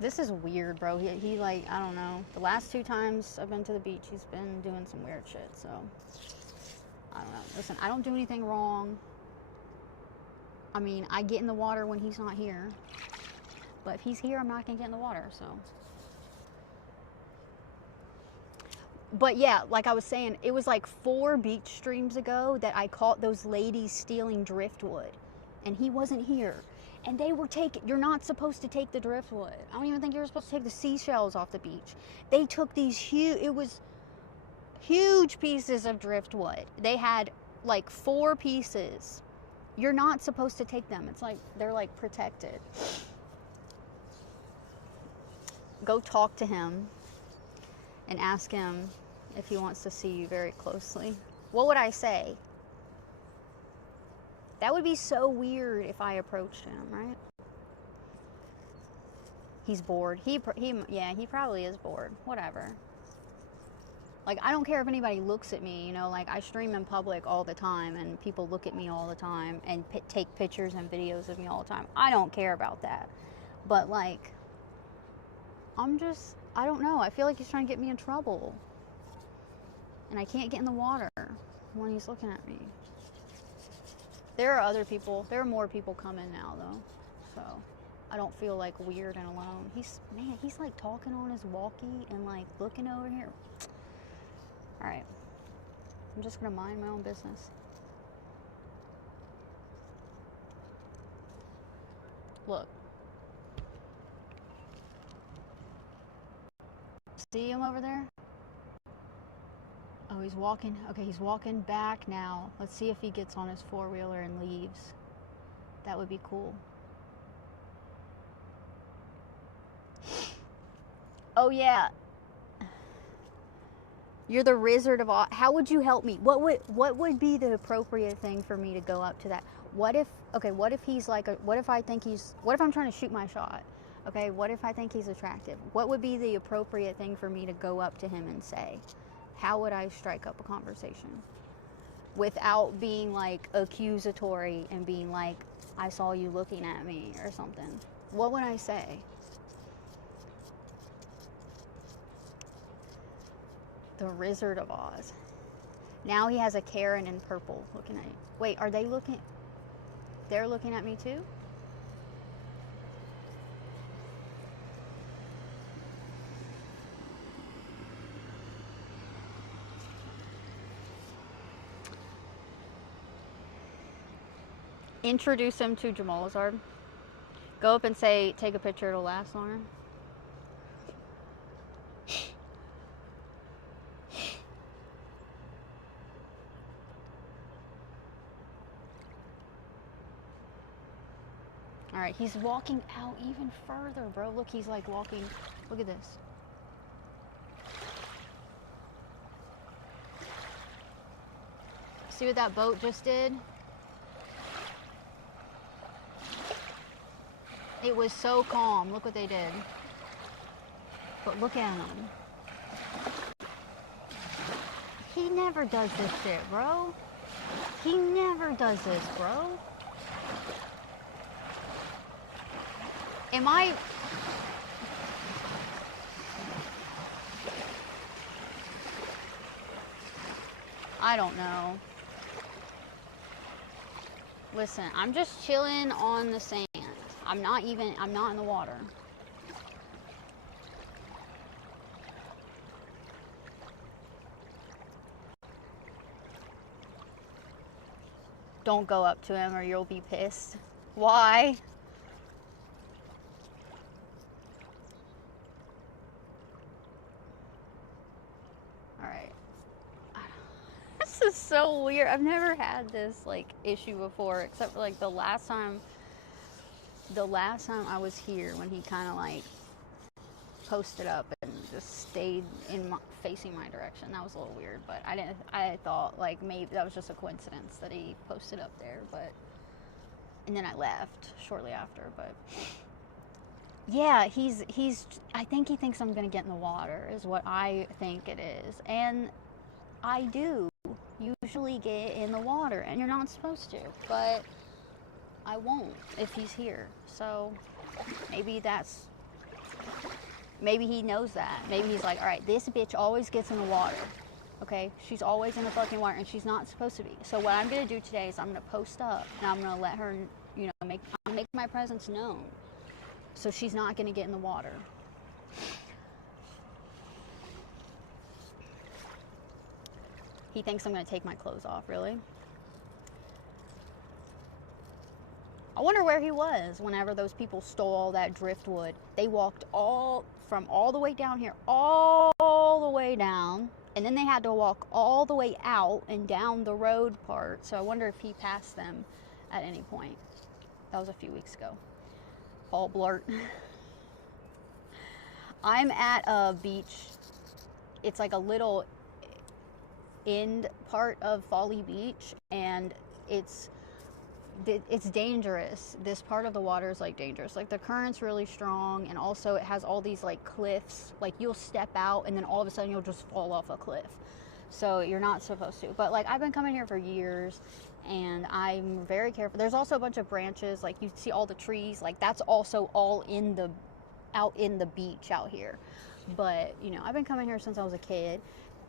this is weird, bro. He like, I don't know. The last 2 times I've been to the beach, he's been doing some weird shit. So I don't know. Listen, I don't do anything wrong. I mean, I get in the water when he's not here. But if he's here, I'm not going to get in the water, so. But yeah, like I was saying, it was like 4 beach streams ago that I caught those ladies stealing driftwood. And he wasn't here. And they were you're not supposed to take the driftwood. I don't even think you're supposed to take the seashells off the beach. They took these huge pieces of driftwood. They had like 4 pieces. You're not supposed to take them. It's like, they're like protected. Go talk to him and ask him if he wants to see you very closely. What would I say? That would be so weird if I approached him, right? He's bored. He probably is bored. Whatever. Like, I don't care if anybody looks at me, you know, like I stream in public all the time and people look at me all the time and take pictures and videos of me all the time. I don't care about that. But like, I don't know. I feel like he's trying to get me in trouble. And I can't get in the water when he's looking at me. There are more people coming now though. So I don't feel like weird and alone. He's like talking on his walkie and like looking over here. All right. I'm just going to mind my own business. Look. See him over there? Oh, he's walking. Okay, he's walking back now. Let's see if he gets on his four-wheeler and leaves. That would be cool. Oh, yeah. You're the Wizard of Oz. How would you help me? What would be the appropriate thing for me to go up to that? What if he's like what if I'm trying to shoot my shot? Okay, what if I think he's attractive? What would be the appropriate thing for me to go up to him and say? How would I strike up a conversation without being like accusatory and being like, I saw you looking at me or something? What would I say? The Wizard of Oz. Now he has a Karen in purple looking at you. Wait, are they looking? They're looking at me too? Introduce him to Jamalazard. Go up and say, take a picture, it'll last longer. Alright, he's walking out even further, bro. Look, he's like walking. Look at this. See what that boat just did? It was so calm. Look what they did. But look at him. He never does this shit, bro. He never does this, bro. Am I... I don't know. Listen, I'm just chilling on the sand. I'm not in the water. Don't go up to him or you'll be pissed. Why? Alright. This is so weird. I've never had this like issue before, except for like the last time I was here, when he kind of like posted up and just stayed facing my direction. That was a little weird, but I thought like maybe that was just a coincidence that he posted up there, and then I left shortly after. But yeah, I think he thinks I'm gonna get in the water is what I think it is, and I do usually get in the water, and you're not supposed to, but I won't if he's here. So maybe he knows that. Maybe he's like, all right, this bitch always gets in the water. Okay, she's always in the fucking water, and she's not supposed to be. So what I'm gonna do today is I'm gonna post up, and I'm gonna let her, make my presence known, so she's not gonna get in the water. He thinks I'm gonna take my clothes off. Really? I wonder where he was whenever those people stole all that driftwood. They walked all the way down here, all the way down, and then they had to walk all the way out and down the road part. So I wonder if he passed them at any point. That was a few weeks ago. Paul Blart. I'm at a beach. It's like a little end part of Folly Beach, and it's dangerous. This part of the water is like dangerous. Like the current's really strong, and also it has all these like cliffs. Like you'll step out and then all of a sudden you'll just fall off a cliff. So you're not supposed to. But like I've been coming here for years, and I'm very careful. There's also a bunch of branches. Like you see all the trees. Like that's also all out in the beach out here. But I've been coming here since I was a kid,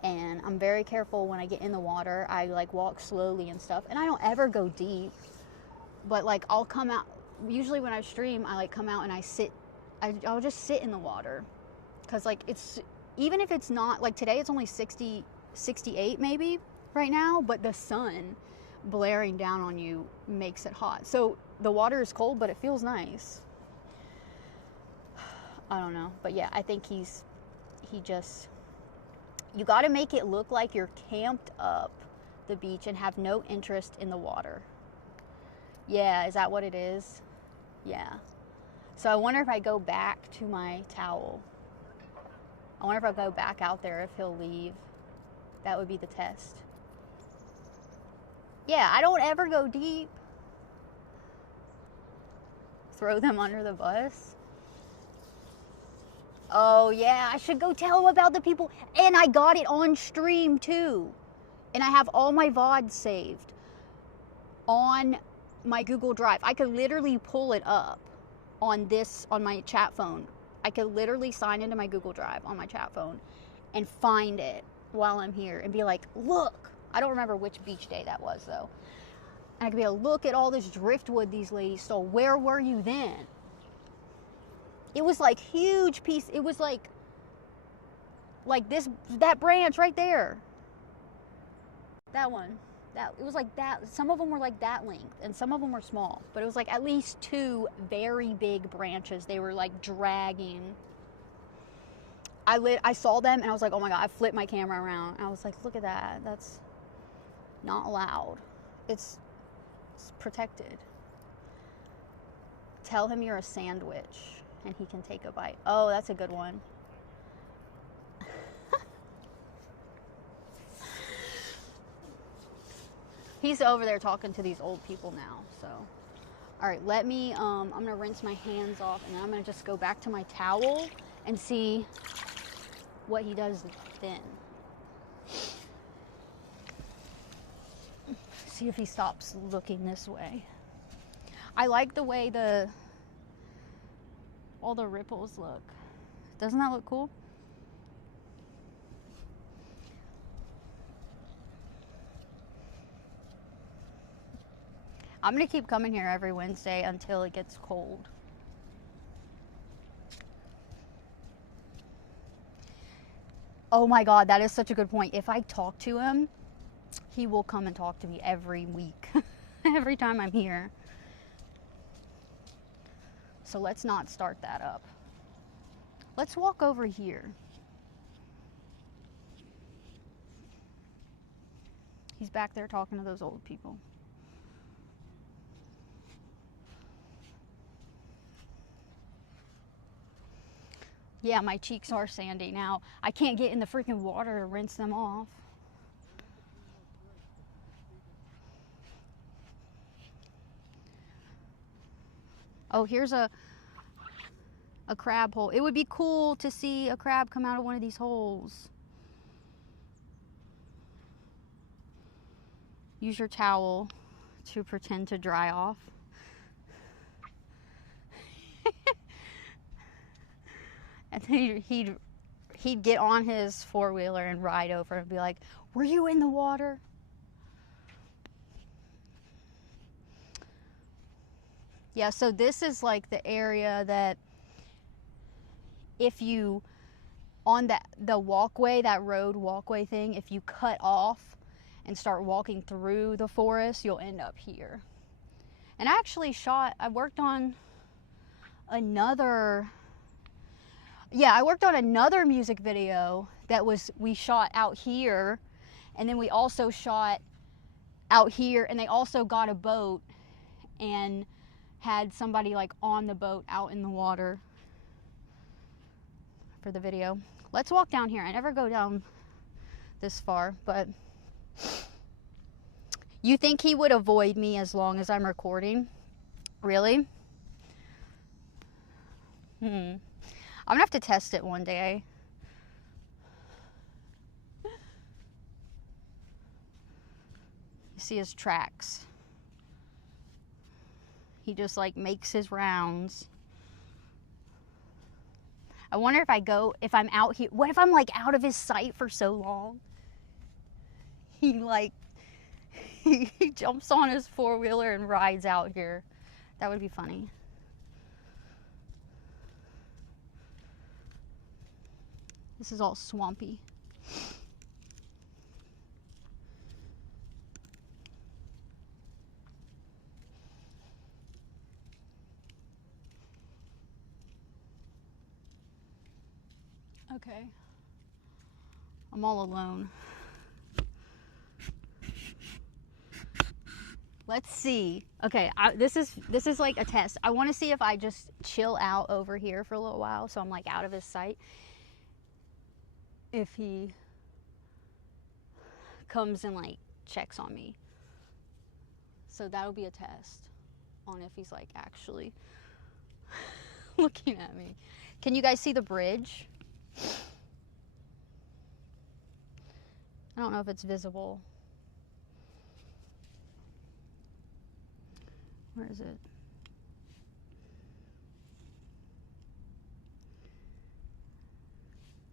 and I'm very careful when I get in the water. I like walk slowly and stuff, and I don't ever go deep. But like I'll come out, usually when I stream, I like come out and I'll just sit in the water, because like even if it's not, like today it's only 68 maybe right now, but the sun blaring down on you makes it hot. So the water is cold, but it feels nice. I don't know, but yeah, I think you got to make it look like you're camped up the beach and have no interest in the water. Yeah, is that what it is? Yeah. So I wonder if I go back to my towel. I wonder if I'll go back out there, if he'll leave. That would be the test. Yeah, I don't ever go deep. Throw them under the bus. Oh yeah, I should go tell him about the people. And I got it on stream too. And I have all my VODs saved on my Google Drive. I could literally pull it up on my chat phone. I could literally sign into my Google Drive on my chat phone and find it while I'm here and be like, look. I don't remember which beach day that was though. And I could be like, look at all this driftwood these ladies stole. Where were you then? It was like huge piece. It was like that branch right there. That one. that, it was like that. Some of them were like that length, and some of them were small. But it was like at least 2 very big branches. They were like dragging. I saw them, and I was like, oh my God, I flipped my camera around. And I was like, look at that. That's not allowed. It's protected. Tell him you're a sandwich, and he can take a bite. Oh, that's a good one. He's over there talking to these old people now, so. All right, let me, I'm gonna rinse my hands off, and then I'm gonna just go back to my towel and see what he does then. See if he stops looking this way. I like the way all the ripples look. Doesn't that look cool? I'm gonna keep coming here every Wednesday until it gets cold. Oh my God, that is such a good point. If I talk to him, he will come and talk to me every week, every time I'm here. So let's not start that up. Let's walk over here. He's back there talking to those old people. Yeah, my cheeks are sandy now. I can't get in the freaking water to rinse them off. Oh, here's a crab hole. It would be cool to see a crab come out of one of these holes. Use your towel to pretend to dry off. And then he'd get on his four-wheeler and ride over and be like, "Were you in the water?" Yeah, so this is like the area that if you, on the walkway, that road walkway thing, if you cut off and start walking through the forest, you'll end up here. And I worked on another music video that we shot out here, and then we also shot out here, and they also got a boat and had somebody like on the boat out in the water for the video. Let's walk down here. I never go down this far, but you think he would avoid me as long as I'm recording? Really? I'm gonna have to test it one day. You see his tracks. He just like makes his rounds. I wonder if I'm out here, what if I'm like out of his sight for so long? He jumps on his four-wheeler and rides out here. That would be funny. This is all swampy. Okay. I'm all alone. Let's see. Okay, this is like a test. I want to see if I just chill out over here for a little while, so I'm like out of his sight. If he comes and like checks on me. So that'll be a test on if he's like actually looking at me. Can you guys see the bridge? I don't know if it's visible. Where is it?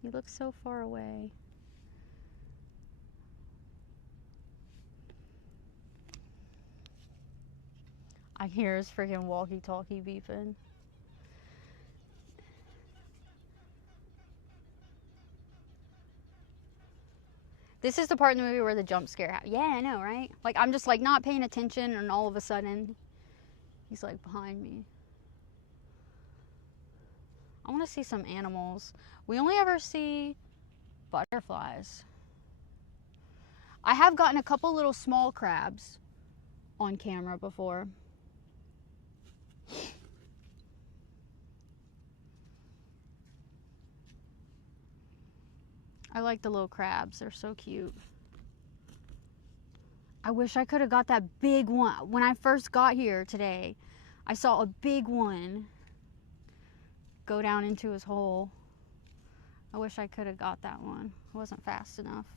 He looks so far away. I hear his freaking walkie-talkie beeping. This is the part in the movie where the jump scare happens. Yeah, I know, right? Like, I'm just, like, not paying attention, and all of a sudden, he's, like, behind me. I want to see some animals. We only ever see butterflies. I have gotten a couple little small crabs on camera before. I like the little crabs. They're so cute. I wish I could have got that big one. When I first got here today, I saw a big one go down into his hole. I wish I could have got that one. I wasn't fast enough.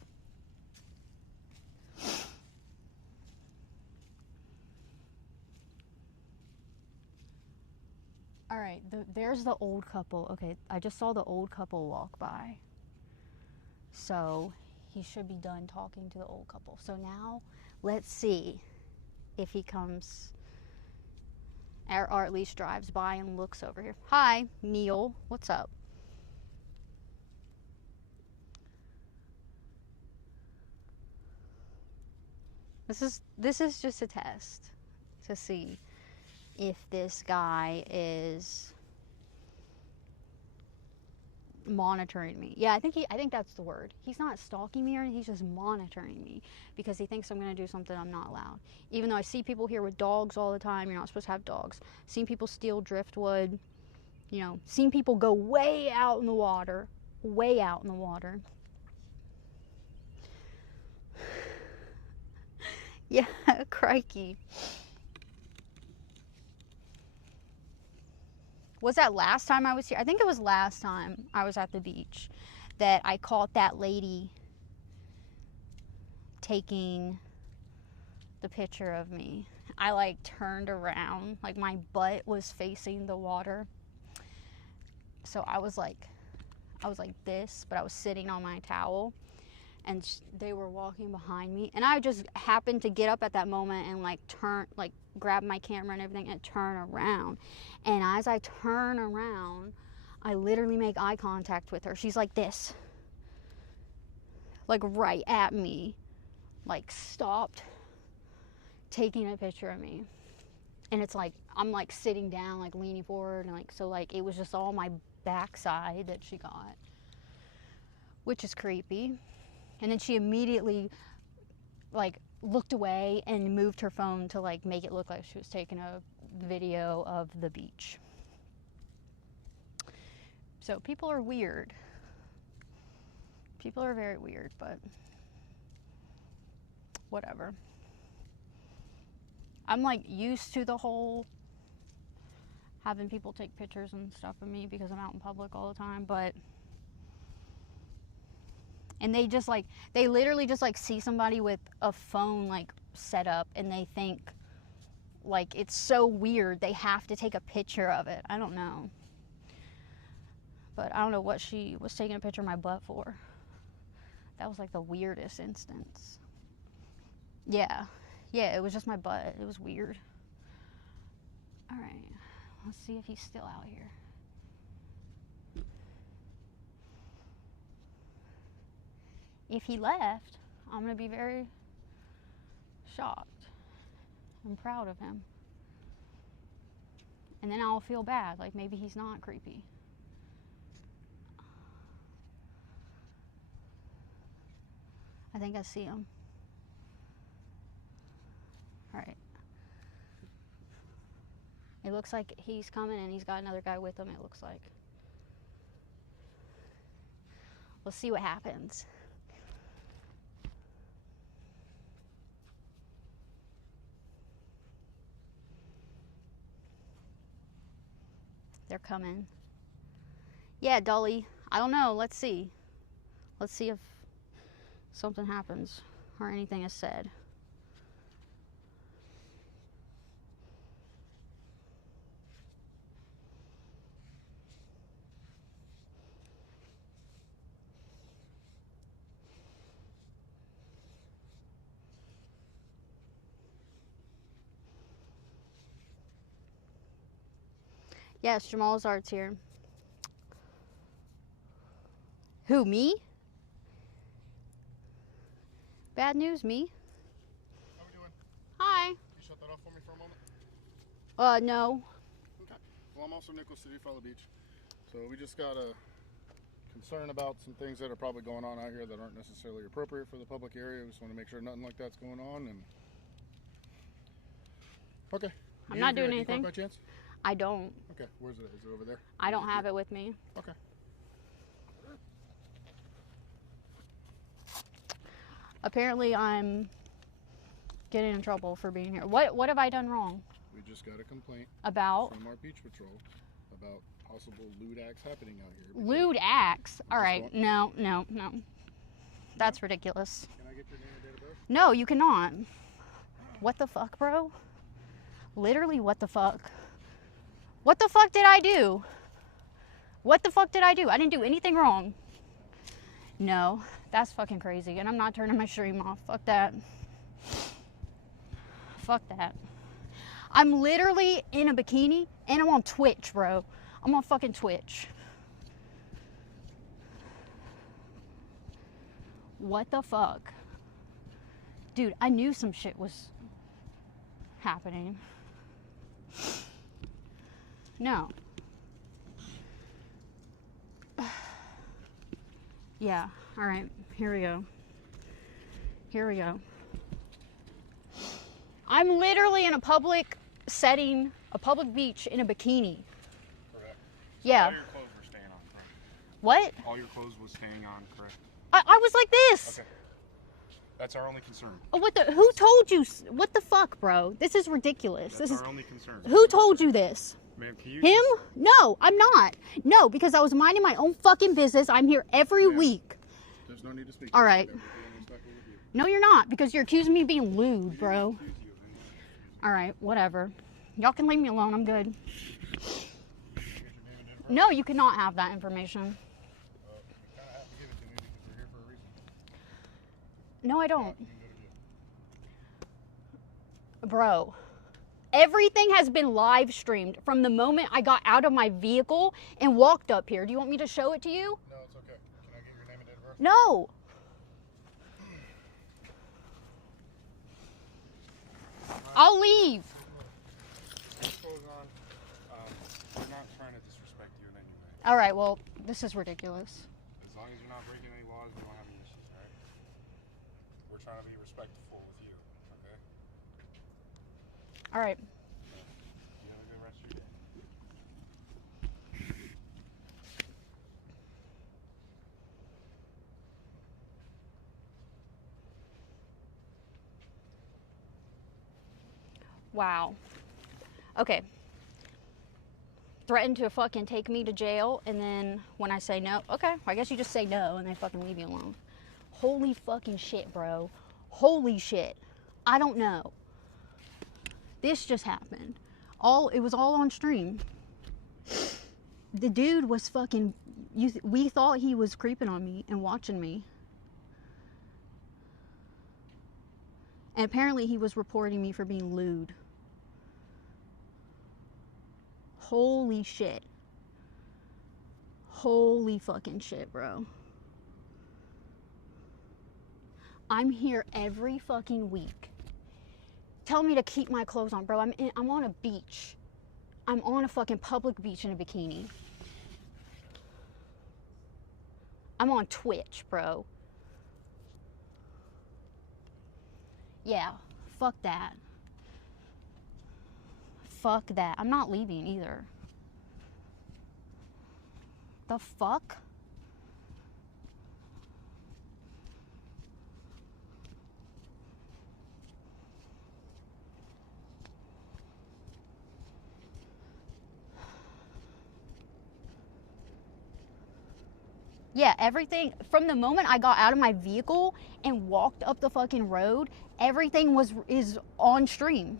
All right, there's the old couple. Okay, I just saw the old couple walk by. So he should be done talking to the old couple. So now let's see if he comes, or at least drives by and looks over here. Hi, Neil. What's up? This is just a test to see if this guy is monitoring me. Yeah, I think that's the word. He's not stalking me or anything, he's just monitoring me because he thinks I'm going to do something I'm not allowed. Even though I see people here with dogs all the time. You're not supposed to have dogs. Seen people steal driftwood. You know, seen people go way out in the water. Way out in the water. Yeah, crikey. Was that last time I was here? I think it was last time I was at the beach that I caught that lady taking the picture of me. I like turned around, like my butt was facing the water. So I was like this, but I was sitting on my towel, and they were walking behind me, and I just happened to get up at that moment and like turn, like grab my camera and everything and turn around. And as I turn around, I literally make eye contact with her. She's like this, like right at me, like stopped taking a picture of me. And it's like I'm like sitting down, like leaning forward, and like, so like it was just all my backside that she got, which is creepy. And then she immediately like looked away and moved her phone to like make it look like she was taking a video of the beach. So people are weird. People are very weird, but whatever. I'm like used to the whole having people take pictures and stuff of me because I'm out in public all the time, but and they just like, they literally just like see somebody with a phone like set up and they think like it's so weird they have to take a picture of it. I don't know. But I don't know what she was taking a picture of my butt for. That was like the weirdest instance. Yeah, it was just my butt. It was weird. All right, let's see if he's still out here. If he left, I'm going to be very shocked. I'm proud of him. And then I'll feel bad, like maybe he's not creepy. I think I see him. All right. It looks like he's coming and he's got another guy with him, it looks like. We'll see what happens. They're coming. Yeah, Dolly. I don't know. Let's see. Let's see if something happens or anything is said. Yes, Jamal Zart's here. Who, me? Bad news, me. How we doing? Hi. Can you shut that off for me for a moment? No. Okay. Well, I'm also Nichols City, Fellow Beach. So we just got a concern about some things that are probably going on out here that aren't necessarily appropriate for the public area. We just want to make sure nothing like that's going on. And okay. I'm not doing anything. By chance? I don't. Okay. Where's it? Is it over there? I don't have it with me. Okay. Apparently, I'm getting in trouble for being here. What have I done wrong? We just got a complaint About from our beach patrol about possible lewd acts happening out here. lewd acts. All right. No. That's ridiculous. Can I get your name and date of birth? No, you cannot. What the fuck, bro? Literally, what the fuck? What the fuck did I do? What the fuck did I do? I didn't do anything wrong. No, that's fucking crazy. And I'm not turning my stream off. Fuck that. Fuck that. I'm literally in a bikini and I'm on Twitch, bro. I'm on fucking Twitch. What the fuck? Dude, I knew some shit was happening. No. Yeah, all right, here we go. Here we go. I'm literally in a public setting, a public beach in a bikini. Correct. Yeah. All your clothes were staying on, correct? What? All your clothes was staying on, correct? I was like this. Okay. That's our only concern. Oh, what the? Who told you? What the fuck, bro? This is ridiculous. That's This is. our only concern. Who told you this? Ma'am, can you Him? No, I'm not. No, because I was minding my own fucking business. I'm here every week. There's no need to speak. All right. We're being respectful with you. No, you're not, because you're accusing me of being lewd, bro. Excuse you, All right, whatever. Y'all can leave me alone. I'm good. Can I get your name and info? No, you cannot have that information. You kind of have to give it to me because we're here for a reason. No, I don't. You can go to jail. Bro, everything has been live streamed from the moment I got out of my vehicle and walked up here. Do you want me to show it to you? No, it's okay. Can I get your name and date of birth? No. I'll leave. What's going on? We're not trying to disrespect you in any way. All right, well, this is ridiculous. As long as you're not breaking any laws, we don't have any issues, all right? We're trying to be respectful with you, okay? All right. You have a good rest of your day. Wow. Okay. Threatened to fucking take me to jail, and then when I say no, okay, I guess you just say no and they fucking leave you alone. Holy fucking shit, bro. Holy shit. I don't know. This just happened. It was all on stream. The dude was fucking, we thought he was creeping on me and watching me. And apparently he was reporting me for being lewd. Holy shit. Holy fucking shit, bro. I'm here every fucking week. Tell me to keep my clothes on, bro. I'm on a beach. I'm on a fucking public beach in a bikini. I'm on Twitch, bro. Yeah, fuck that. Fuck that. I'm not leaving either. The fuck? Yeah, everything, from the moment I got out of my vehicle and walked up the fucking road, everything is on stream.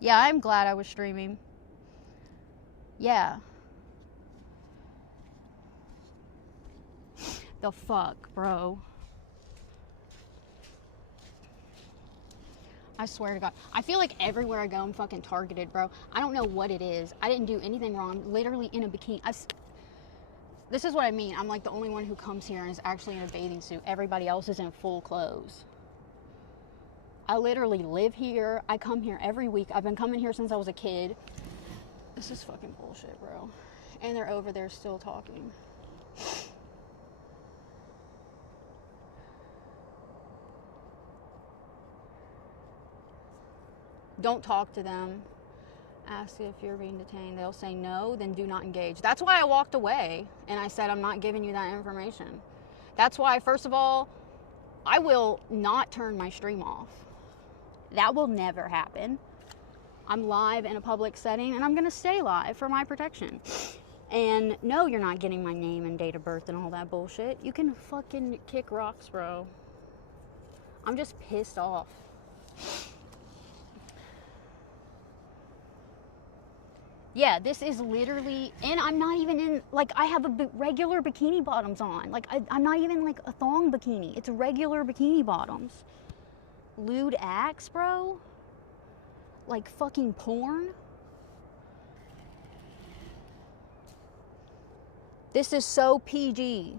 Yeah, I'm glad I was streaming. Yeah. The fuck, bro. I swear to God. I feel like everywhere I go, I'm fucking targeted, bro. I don't know what it is. I didn't do anything wrong. I'm literally in a bikini. This is what I mean. I'm like the only one who comes here and is actually in a bathing suit. Everybody else is in full clothes. I literally live here. I come here every week. I've been coming here since I was a kid. This is fucking bullshit, bro. And they're over there still talking. Don't talk to them. Ask if you're being detained. They'll say no, then do not engage. That's why I walked away and I said I'm not giving you that information. That's why, first of all, I will not turn my stream off. That will never happen. I'm live in a public setting and I'm going to stay live for my protection. And no, you're not getting my name and date of birth and all that bullshit. You can fucking kick rocks, bro. I'm just pissed off. Yeah, this is literally, and I'm not even in, like, I have regular bikini bottoms on. Like, I'm not even, like, a thong bikini. It's regular bikini bottoms. Lewd acts, bro? Like, fucking porn? This is so PG.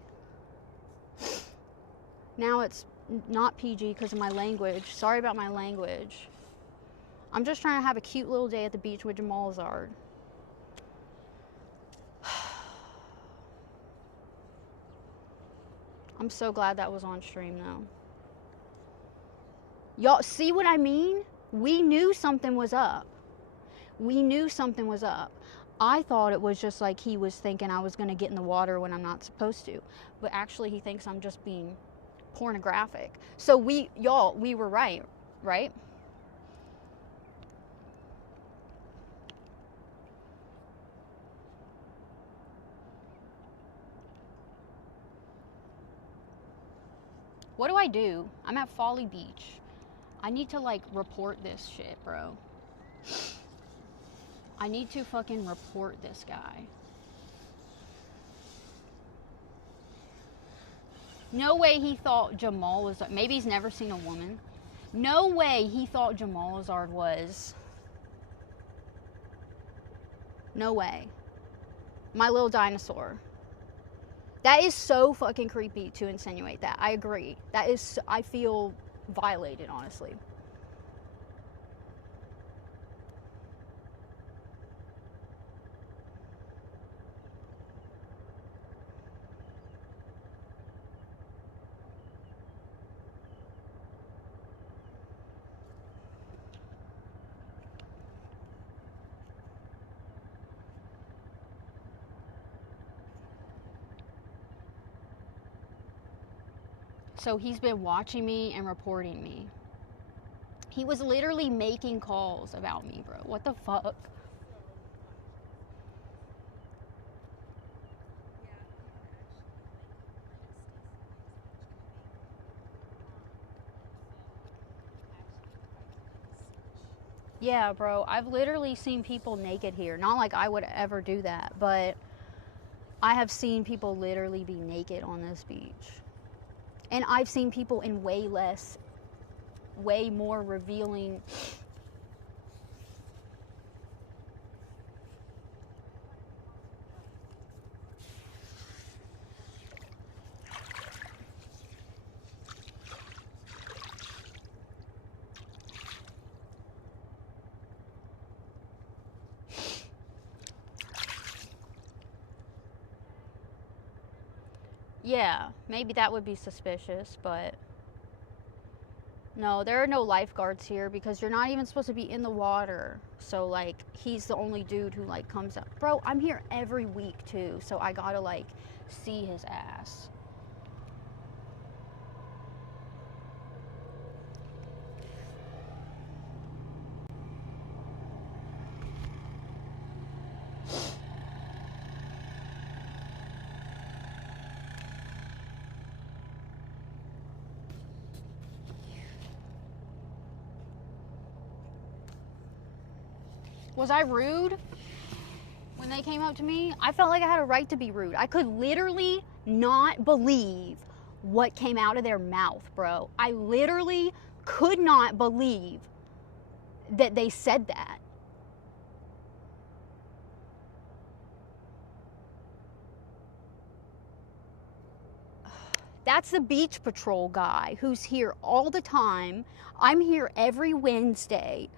Now it's not PG because of my language. Sorry about my language. I'm just trying to have a cute little day at the beach with Jamal Azard. I'm so glad that was on stream, though. Y'all see what I mean? We knew something was up. We knew something was up. I thought it was just like he was thinking I was going to get in the water when I'm not supposed to. But actually, he thinks I'm just being pornographic. So we were right? What do I do? I'm at Folly Beach. I need to, like, report this shit, bro. I need to fucking report this guy. No way he thought Jamal was... Maybe he's never seen a woman. No way he thought Jamal Azard was... No way. My little dinosaur. That is so fucking creepy to insinuate that. I agree. That is... I feel violated, honestly. So he's been watching me and reporting me. He was literally making calls about me, bro. What the fuck? Yeah, bro. I've literally seen people naked here. Not like I would ever do that, but I have seen people literally be naked on this beach. And I've seen people in way more revealing. Yeah, maybe that would be suspicious, but no, there are no lifeguards here because you're not even supposed to be in the water. So, like, he's the only dude who, like, comes up. Bro, I'm here every week, too, so I gotta, like, see his ass. Was I rude when they came up to me? I felt like I had a right to be rude. I could literally not believe what came out of their mouth, bro. I literally could not believe that they said that. That's the beach patrol guy who's here all the time. I'm here every Wednesday.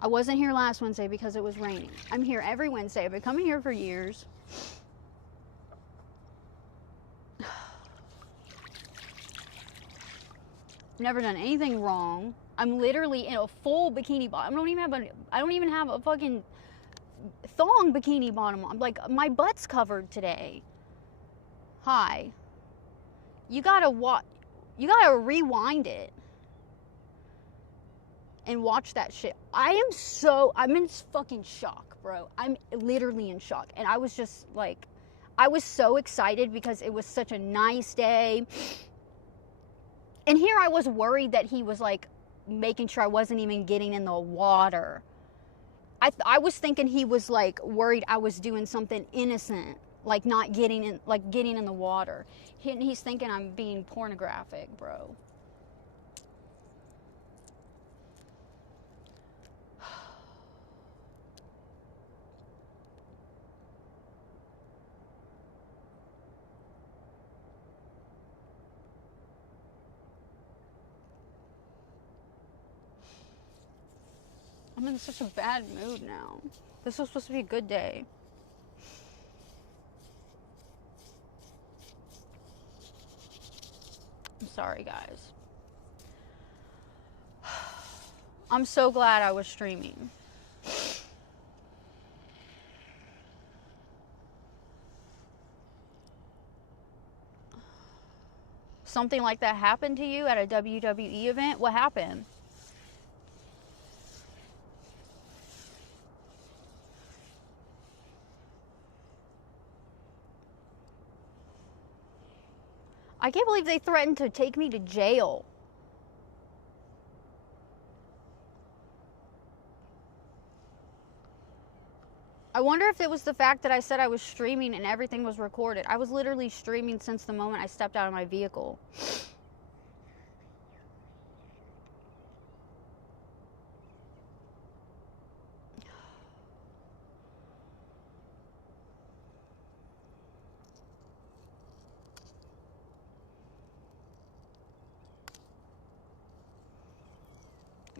I wasn't here last Wednesday because it was raining. I'm here every Wednesday. I've been coming here for years. Never done anything wrong. I'm literally in a full bikini bottom. I don't even have a fucking thong bikini bottom on. Like, my butt's covered today. Hi. You gotta rewind it and watch that shit. I'm in fucking shock, bro. I'm literally in shock. And I was just like, I was so excited because it was such a nice day. And here I was worried that he was like making sure I wasn't even getting in the water. I was thinking he was like worried I was doing something innocent, like not getting in the water. He's thinking I'm being pornographic, bro. I'm in such a bad mood now. This was supposed to be a good day. I'm sorry, guys. I'm so glad I was streaming. Something like that happened to you at a WWE event? What happened? I can't believe they threatened to take me to jail. I wonder if it was the fact that I said I was streaming and everything was recorded. I was literally streaming since the moment I stepped out of my vehicle.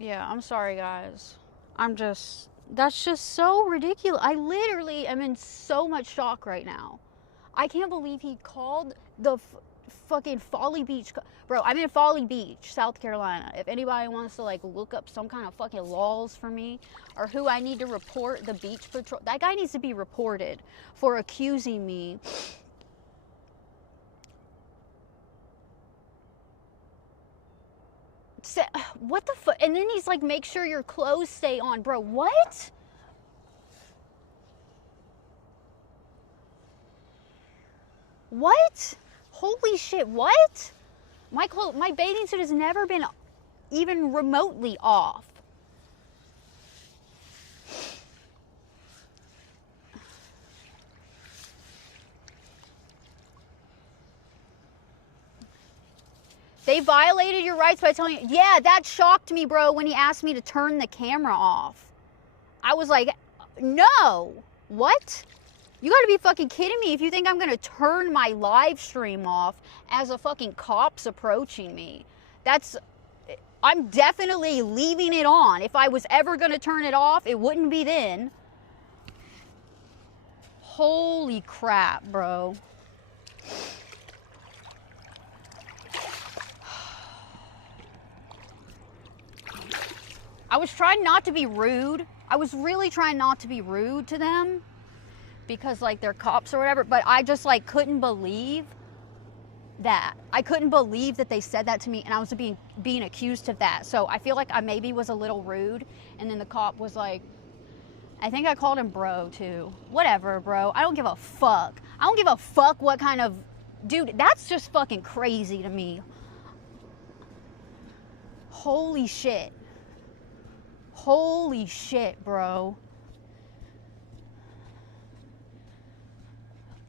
Yeah, I'm sorry, guys. That's just so ridiculous. I literally am in so much shock right now. I can't believe he called the fucking Folly Beach. Bro, I'm in Folly Beach, South Carolina. If anybody wants to like look up some kind of fucking laws for me or who I need to report the beach patrol, that guy needs to be reported for accusing me. What the fuck? And then he's like, make sure your clothes stay on. Bro, what? What? Holy shit, what? My bathing suit has never been even remotely off. They violated your rights by telling you. Yeah, that shocked me, bro, when he asked me to turn the camera off. I was like, no. What? You gotta be fucking kidding me if you think I'm gonna turn my live stream off as a fucking cop's approaching me. I'm definitely leaving it on. If I was ever gonna turn it off, it wouldn't be then. Holy crap, bro. I was trying not to be rude. I was really trying not to be rude to them because like they're cops or whatever, but I just like couldn't believe that. I couldn't believe that they said that to me and I was being accused of that. So I feel like I maybe was a little rude, and then the cop was like, I think I called him bro too. Whatever, bro. I don't give a fuck. I don't give a fuck what kind of dude. That's just fucking crazy to me. Holy shit. Holy shit, bro.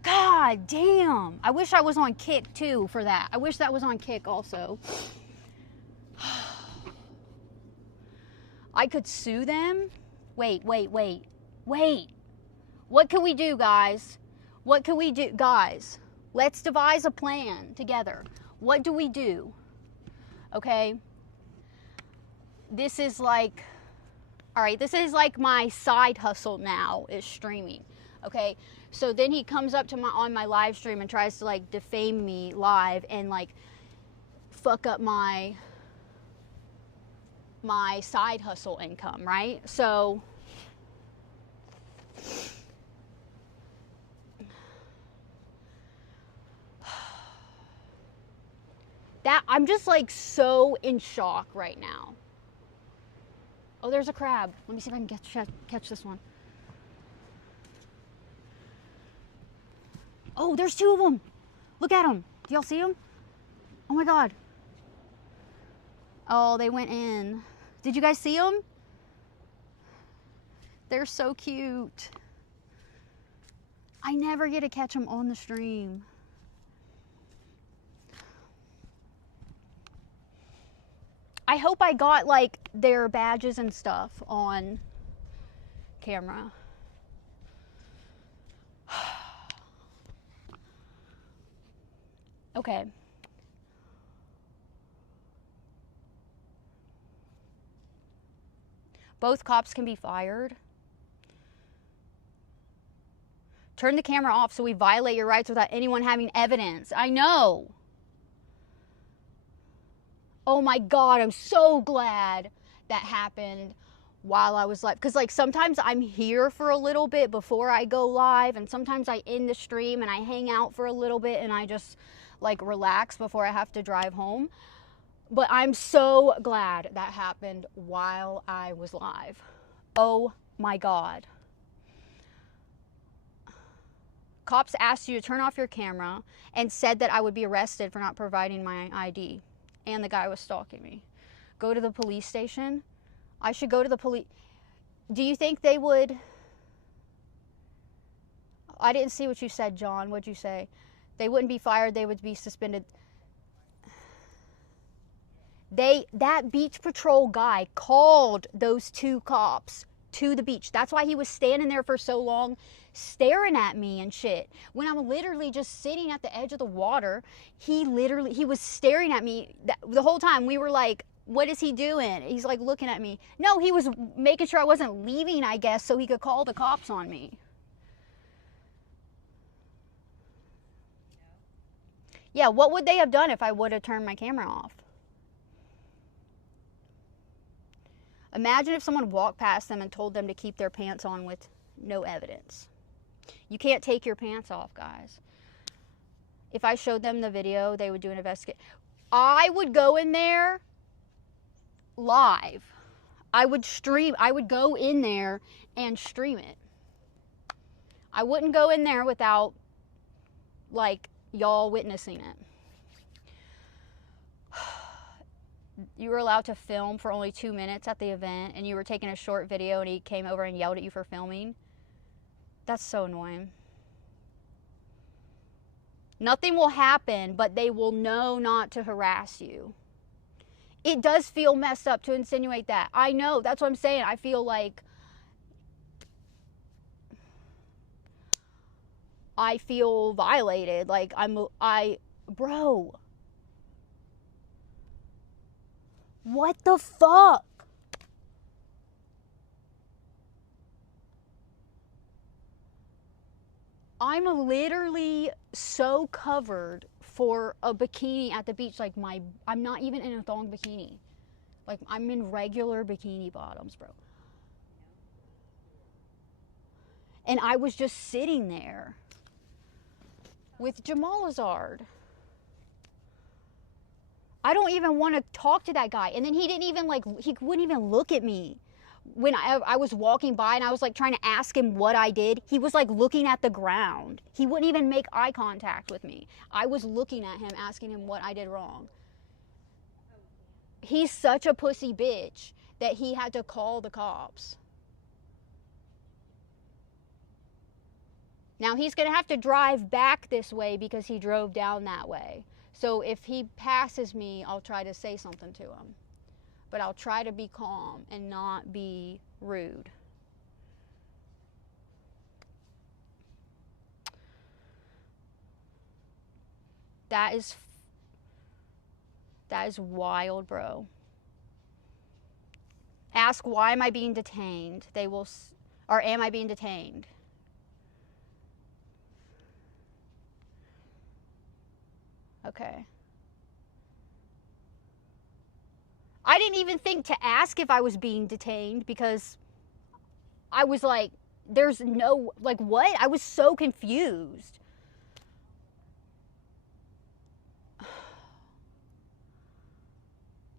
God damn. I wish I was on Kick too for that. I wish that was on Kick also. I could sue them. Wait. What can we do, guys? What can we do? Guys, Let's devise a plan together. What do we do? Okay? This is like, all right, this is like my side hustle now, is streaming. Okay? So then he comes up to on my live stream and tries to like defame me live and like fuck up my side hustle income, right? So that I'm just like so in shock right now. Oh, there's a crab. Let me see if I can catch this one. Oh, there's 2 of them. Look at them. Do y'all see them? Oh my God. Oh, they went in. Did you guys see them? They're so cute. I never get to catch them on the stream. I hope I got like their badges and stuff on camera. Okay. Both cops can be fired. Turn the camera off so we violate your rights without anyone having evidence. I know. Oh my God, I'm so glad that happened while I was live. Because like sometimes I'm here for a little bit before I go live, and sometimes I end the stream and I hang out for a little bit and I just like relax before I have to drive home. But I'm so glad that happened while I was live. Oh my God. Cops asked you to turn off your camera and said that I would be arrested for not providing my ID. And the guy was stalking me. Go to the police station? I should go to the police. Do you think they would? I didn't see what you said, John. What'd you say? They wouldn't be fired. They would be suspended. That beach patrol guy called those 2 cops to the beach. That's why he was standing there for so long staring at me and shit. When I'm literally just sitting at the edge of the water, he was staring at me the whole time. We were like, what is he doing? He's like looking at me. No, he was making sure I wasn't leaving, I guess, so he could call the cops on me. Yeah, what would they have done if I would have turned my camera off? Imagine if someone walked past them and told them to keep their pants on with no evidence. You can't take your pants off, guys. If I showed them the video, they would do an investigation. I would go in there live. I would go in there and stream it. I wouldn't go in there without, like, y'all witnessing it. You were allowed to film for only 2 minutes at the event, and you were taking a short video and he came over and yelled at you for filming. That's so annoying. Nothing will happen, but they will know not to harass you. It does feel messed up to insinuate that. I know, that's what I'm saying. I feel like I feel violated. Like bro. What the fuck? I'm literally so covered for a bikini at the beach. Like I'm not even in a thong bikini. Like I'm in regular bikini bottoms, bro. And I was just sitting there with Jamal Azard. I don't even want to talk to that guy. And then he wouldn't even look at me. When I was walking by and I was like trying to ask him what I did, he was like looking at the ground. He wouldn't even make eye contact with me. I was looking at him, asking him what I did wrong. He's such a pussy bitch that he had to call the cops. Now he's going to have to drive back this way because he drove down that way. So if he passes me, I'll try to say something to him. But I'll try to be calm and not be rude. That is wild, bro. Ask, why am I being detained? They will, or am I being detained? Okay. I didn't even think to ask if I was being detained because I was like, there's no, like, what? I was so confused.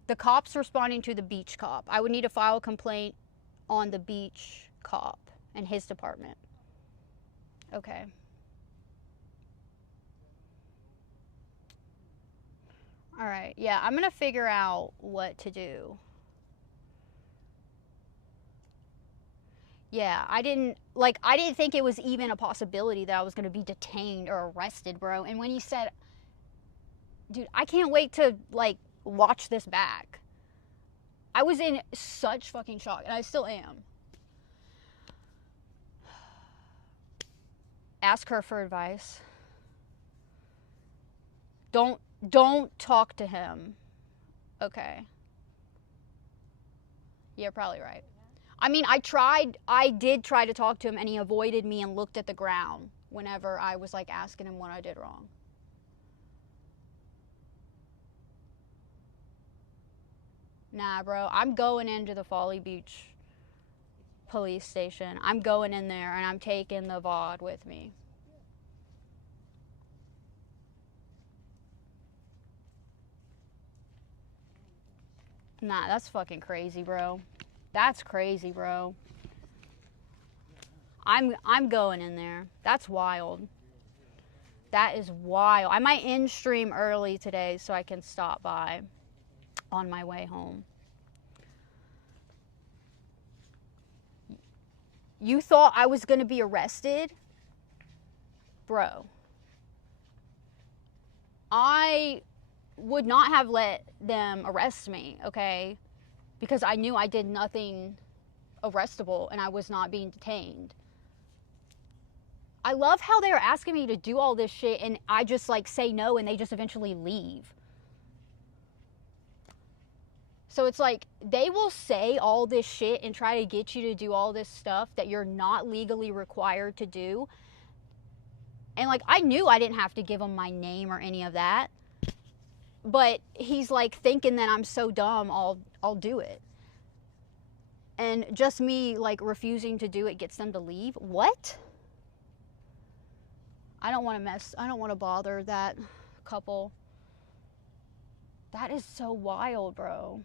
The cop's responding to the beach cop. I would need to file a complaint on the beach cop and his department. Okay. All right. Yeah, I'm going to figure out what to do. Yeah, I didn't think it was even a possibility that I was going to be detained or arrested, bro. And when he said, dude, I can't wait to, like, watch this back. I was in such fucking shock, and I still am. Ask her for advice. Don't talk to him. Okay. You're probably right. I mean, I did try to talk to him, and he avoided me and looked at the ground whenever I was, like, asking him what I did wrong. Nah, bro, I'm going into the Folly Beach police station. I'm going in there, and I'm taking the VOD with me. Nah, that's fucking crazy, bro. That's crazy, bro. I'm going in there. That's wild. That is wild. I might end stream early today so I can stop by on my way home. You thought I was going to be arrested? Bro. I would not have let them arrest me, okay? Because I knew I did nothing arrestable and I was not being detained. I love how they're asking me to do all this shit and I just, like, say no and they just eventually leave. So it's like, they will say all this shit and try to get you to do all this stuff that you're not legally required to do. And, like, I knew I didn't have to give him my name or any of that. But he's, like, thinking that I'm so dumb, I'll do it. And just me, like, refusing to do it gets them to leave? What? I don't want to bother that couple. That is so wild, bro.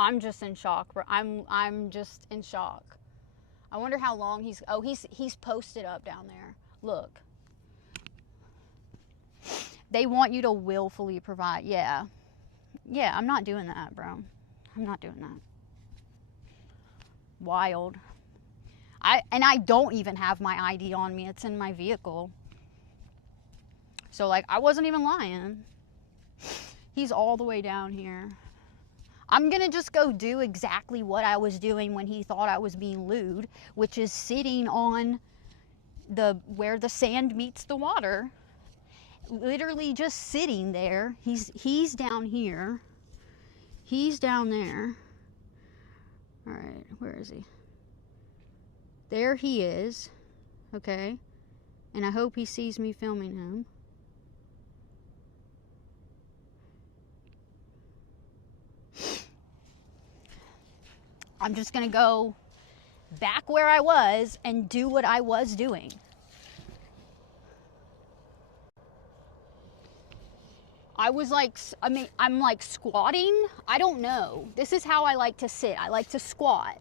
I'm just in shock, bro. I'm just in shock. I wonder how long he's posted up down there. Look. They want you to willfully provide. Yeah. Yeah, I'm not doing that, bro. I'm not doing that. Wild. I don't even have my ID on me. It's in my vehicle. So, like, I wasn't even lying. He's all the way down here. I'm going to just go do exactly what I was doing when he thought I was being lewd, which is sitting on where the sand meets the water. Literally just sitting there. He's down here. He's down there. All right, where is he? There he is. Okay. And I hope he sees me filming him. I'm just going to go back where I was and do what I was doing. I'm like squatting. I don't know. This is how I like to sit. I like to squat.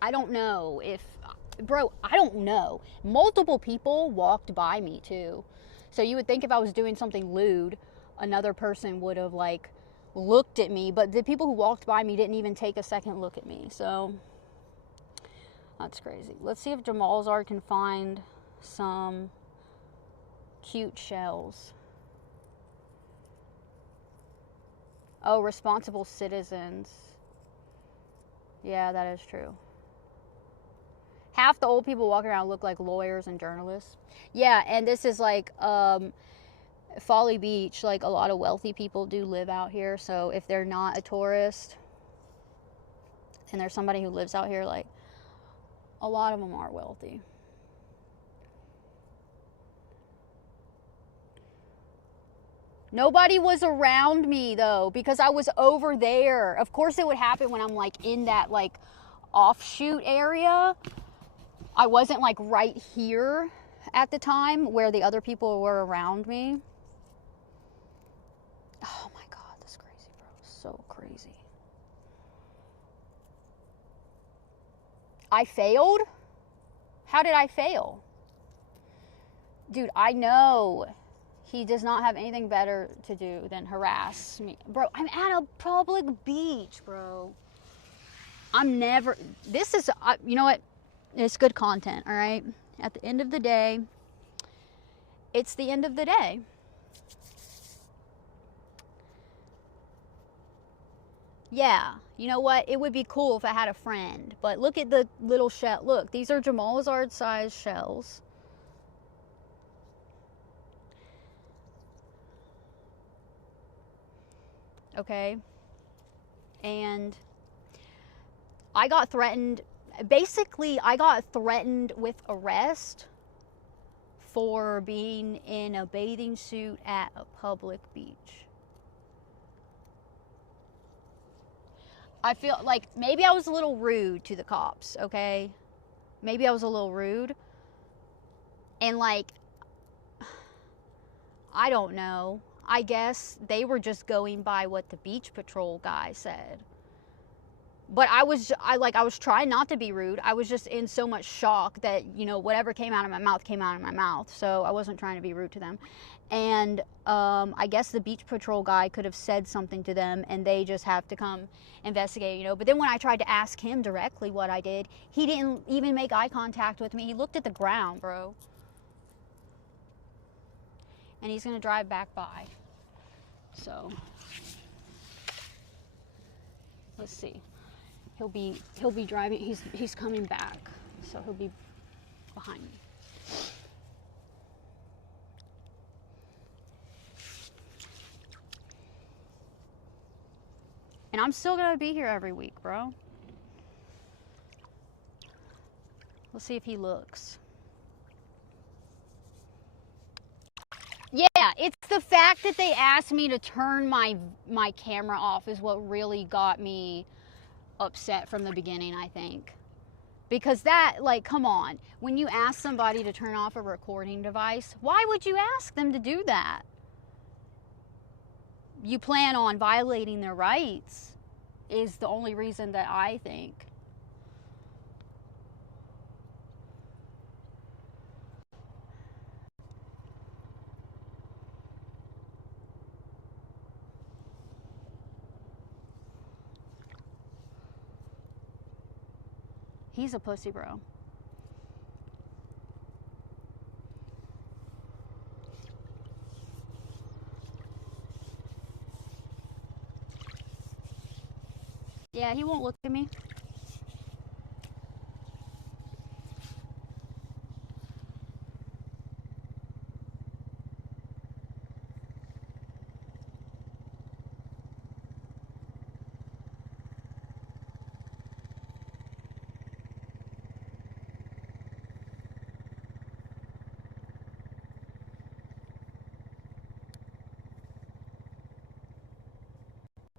I don't know if, bro, I don't know. Multiple people walked by me too. So you would think if I was doing something lewd, another person would have, like, looked at me. But the people who walked by me didn't even take a second look at me. So that's crazy. Let's see if Jamalzard can find some cute shells. Oh, responsible citizens. Yeah, that is true. Half the old people walking around look like lawyers and journalists. Yeah, and this is like Folly Beach. Like, a lot of wealthy people do live out here. So if they're not a tourist and there's somebody who lives out here, like, a lot of them are wealthy. Nobody was around me though, because I was over there. Of course it would happen when I'm like in that like offshoot area. I wasn't like right here at the time where the other people were around me. Oh my God, that's crazy, bro. So crazy. I failed? How did I fail? Dude, I know he does not have anything better to do than harass me. Bro, I'm at a public beach, bro. I'm never, this is, you know what? It's good content, all right? At the end of the day, it's the end of the day. Yeah, you know what? It would be cool if I had a friend. But look at the little shell. Look, these are Jamal Azard size shells. Okay? And I got threatened. Basically, I got threatened with arrest for being in a bathing suit at a public beach. I feel like maybe I was a little rude to the cops, okay? Maybe I was a little rude. And like, I don't know. I guess they were just going by what the beach patrol guy said. But I was trying not to be rude. I was just in so much shock that, you know, whatever came out of my mouth came out of my mouth. So I wasn't trying to be rude to them. And I guess the beach patrol guy could have said something to them and they just have to come investigate, you know. But then when I tried to ask him directly what I did, he didn't even make eye contact with me. He looked at the ground, bro. And he's going to drive back by. So let's see. He'll be driving. He's coming back, so he'll be behind me. And I'm still gonna be here every week, bro. Let's see if he looks. Yeah, it's the fact that they asked me to turn my camera off is what really got me upset from the beginning, I think. Because that, like, come on. When you ask somebody to turn off a recording device, why would you ask them to do that? You plan on violating their rights is the only reason that I think. He's a pussy, bro. Yeah, he won't look at me.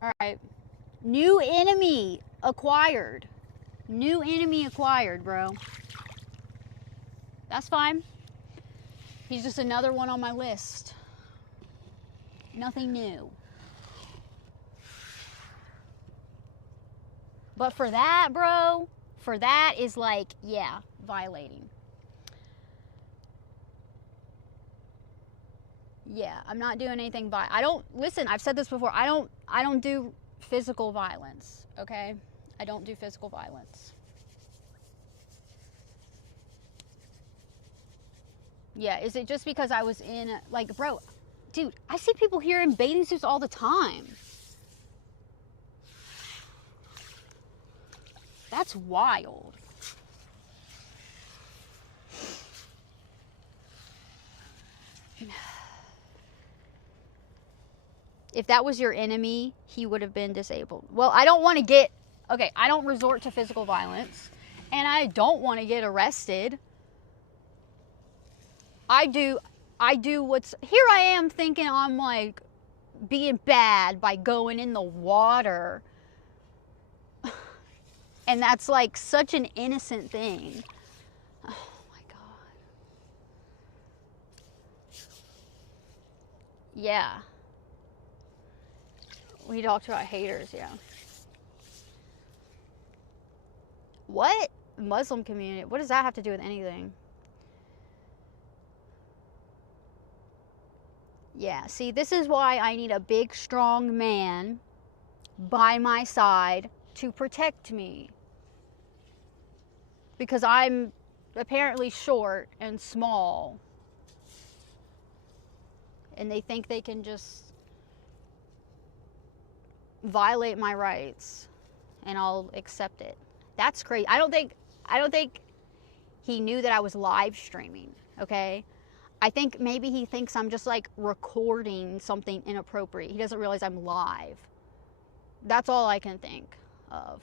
All right. New enemy acquired. New enemy acquired, bro. That's fine. He's just another one on my list. Nothing new. But for that, bro, for that is like, yeah, violating. Yeah, I'm not doing anything listen, I've said this before. I don't do physical violence, okay? I don't do physical violence. Yeah, is it just because I was in, like, bro, dude, I see people here in bathing suits all the time. That's wild. If that was your enemy, he would have been disabled. Well, I don't want to get... Okay, I don't resort to physical violence. And I don't want to get arrested. I do what's... Here I am thinking I'm, like, being bad by going in the water. And that's, like, such an innocent thing. Oh, my God. Yeah. We talked about haters, yeah. What? Muslim community? What does that have to do with anything? Yeah, see, this is why I need a big, strong man by my side to protect me. Because I'm apparently short and small. And they think they can just violate my rights and I'll accept it. That's crazy. I don't think he knew that I was live streaming, okay? I think maybe he thinks I'm just like recording something inappropriate. He doesn't realize I'm live. That's all I can think of.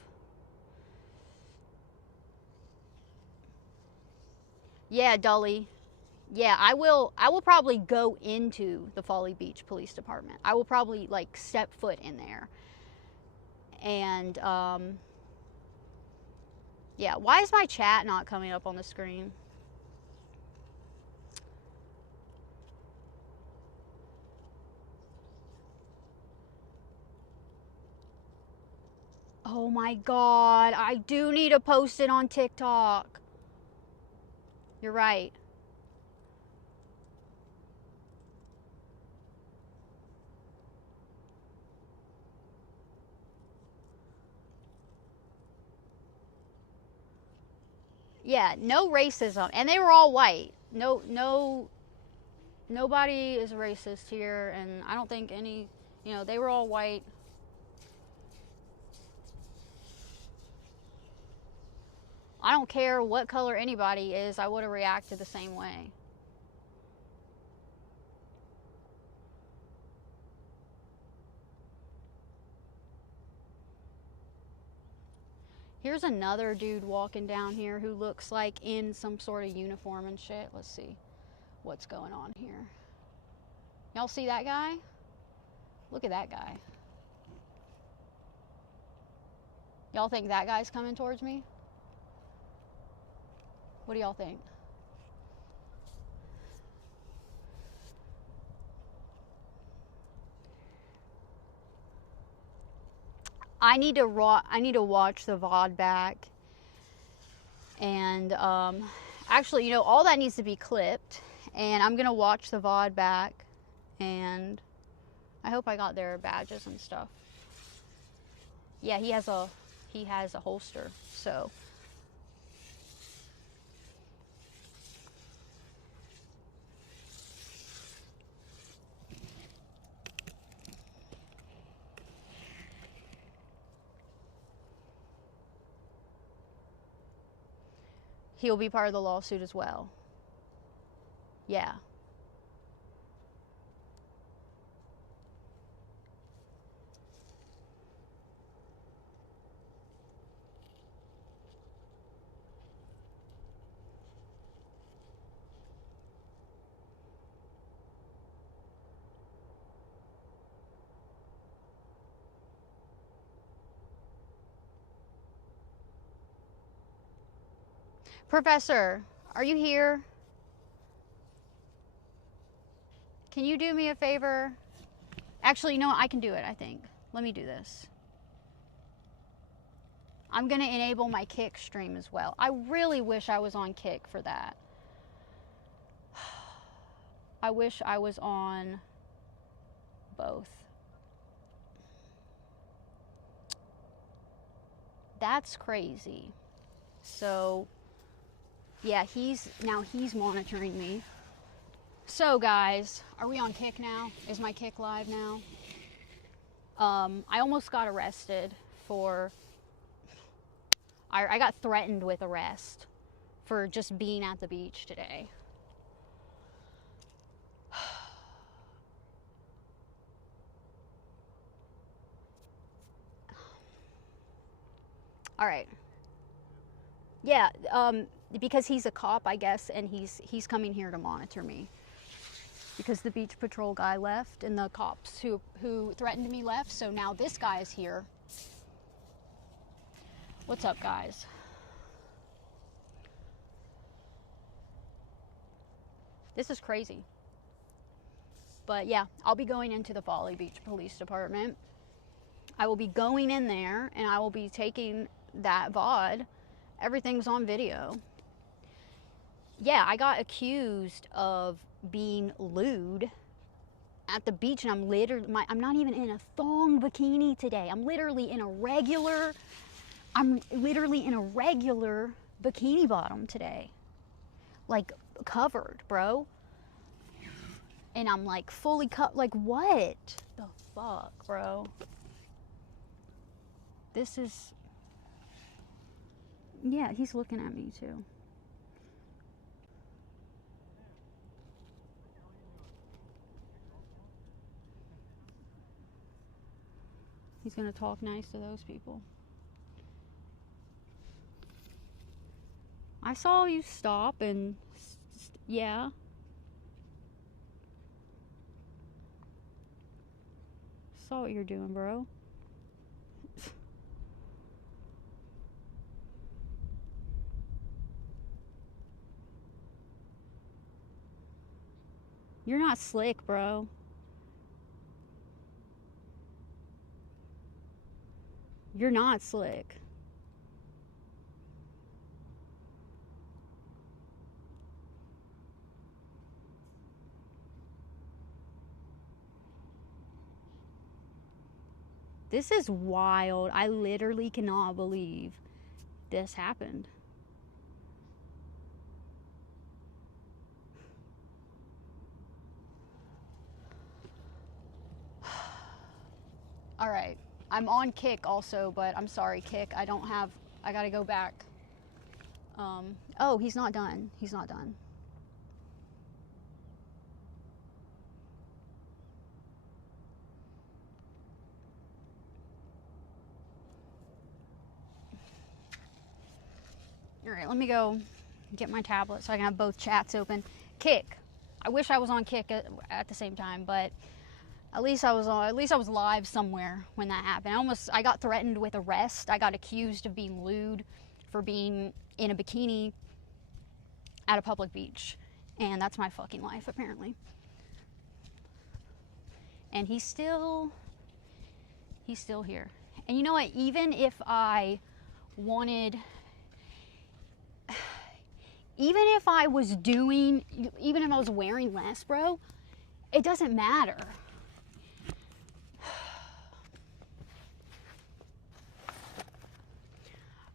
Yeah, Dully. Yeah, I will probably go into the Folly Beach Police Department. I will probably like step foot in there. And yeah, why is my chat not coming up on the screen? Oh my God, I do need to post it on TikTok. You're right. Yeah, no racism. And they were all white. Nobody is racist here. And I don't think any, they were all white. I don't care what color anybody is, I would have reacted the same way. Here's another dude walking down here who looks like in some sort of uniform and shit. Let's see what's going on here. Y'all see that guy? Look at that guy. Y'all think that guy's coming towards me? What do y'all think? I need to watch the VOD back. And actually, all that needs to be clipped. And I'm gonna watch the VOD back. And I hope I got their badges and stuff. Yeah, he has a holster. So. He'll be part of the lawsuit as well. Yeah. Professor, are you here? Can you do me a favor? Actually, you know what? I can do it, I think. Let me do this. I'm going to enable my Kick stream as well. I really wish I was on Kick for that. I wish I was on both. That's crazy. So, yeah, he's monitoring me. So, guys, are we on Kick now? Is my Kick live now? I almost got arrested for I got threatened with arrest for just being at the beach today. All right. Yeah, because he's a cop, I guess, and he's coming here to monitor me. Because the beach patrol guy left and the cops who threatened me left, so now this guy is here. What's up, guys? This is crazy. But yeah, I'll be going into the Folly Beach Police Department. I will be going in there and I will be taking that VOD. Everything's on video. Yeah, I got accused of being lewd at the beach, and I'm not even in a thong bikini today. I'm literally in a regular bikini bottom today. Like, covered, bro. And I'm like fully cut. Like, what the fuck, bro? This is, yeah, he's looking at me too. He's gonna talk nice to those people. I saw you stop and, yeah. Saw what you're doing, bro. You're not slick, bro. You're not slick. This is wild. I literally cannot believe this happened. All right. I'm on Kick also, but I'm sorry, Kick. I gotta go back. Oh, he's not done. He's not done. All right, let me go get my tablet so I can have both chats open. Kick. I wish I was on Kick at the same time, but at least I was live somewhere when that happened. I got threatened with arrest. I got accused of being lewd for being in a bikini at a public beach. And that's my fucking life, apparently. And he's still here. And you know what? Even if I was wearing less, bro, it doesn't matter.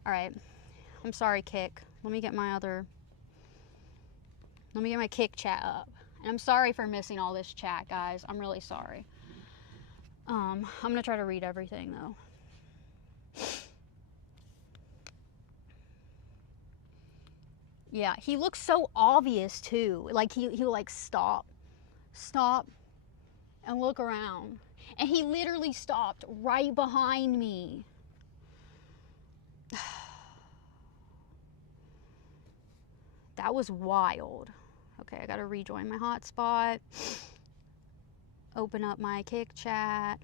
All right. I'm sorry, Kick. Let me get my Kick chat up. And I'm sorry for missing all this chat, guys. I'm really sorry. I'm going to try to read everything, though. Yeah, he looks so obvious, too. Like, he'll like, stop, and look around. And he literally stopped right behind me. That was wild. Okay, I gotta rejoin my hotspot. Open up my Kick chat.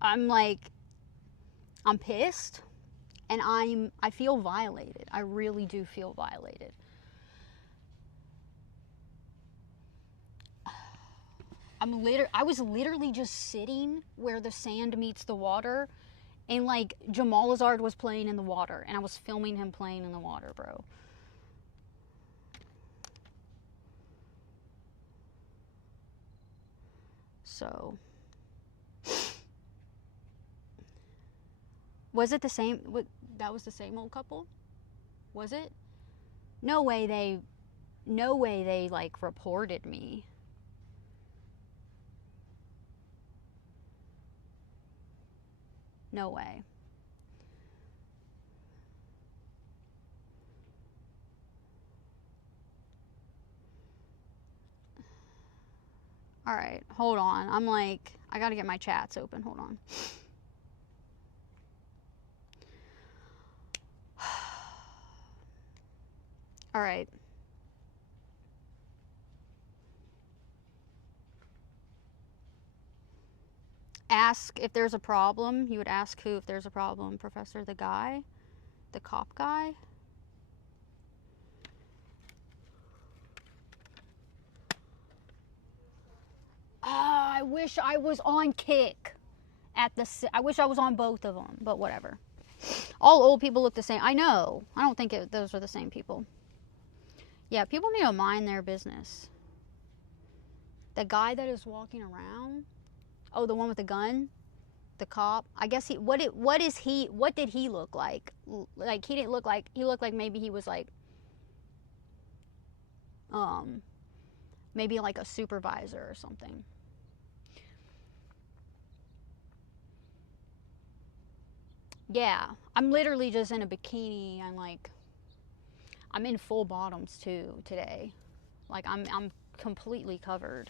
I'm pissed, and I feel violated. I really do feel violated. I was literally just sitting where the sand meets the water, and like Jamal Lazard was playing in the water, and I was filming him playing in the water, bro. So, was it the same? That was the same old couple? Was it? No way No way they, like, reported me. No way. All right, hold on. I'm like, I gotta get my chats open. Hold on. All right. Ask if there's a problem. You would ask who if there's a problem? Professor, the guy? The cop guy? I wish I was on Kick at the. I wish I was on both of them, but whatever. All old people look the same. I know. I don't think those are the same people. Yeah, people need to mind their business. The guy that is walking around. Oh, the one with the gun, the cop. I guess he. What did he look like? Like, he didn't look like. He looked like maybe he was like. Maybe like a supervisor or something. Yeah, I'm literally just in a bikini and like. I'm in full bottoms too today. Like, I'm completely covered.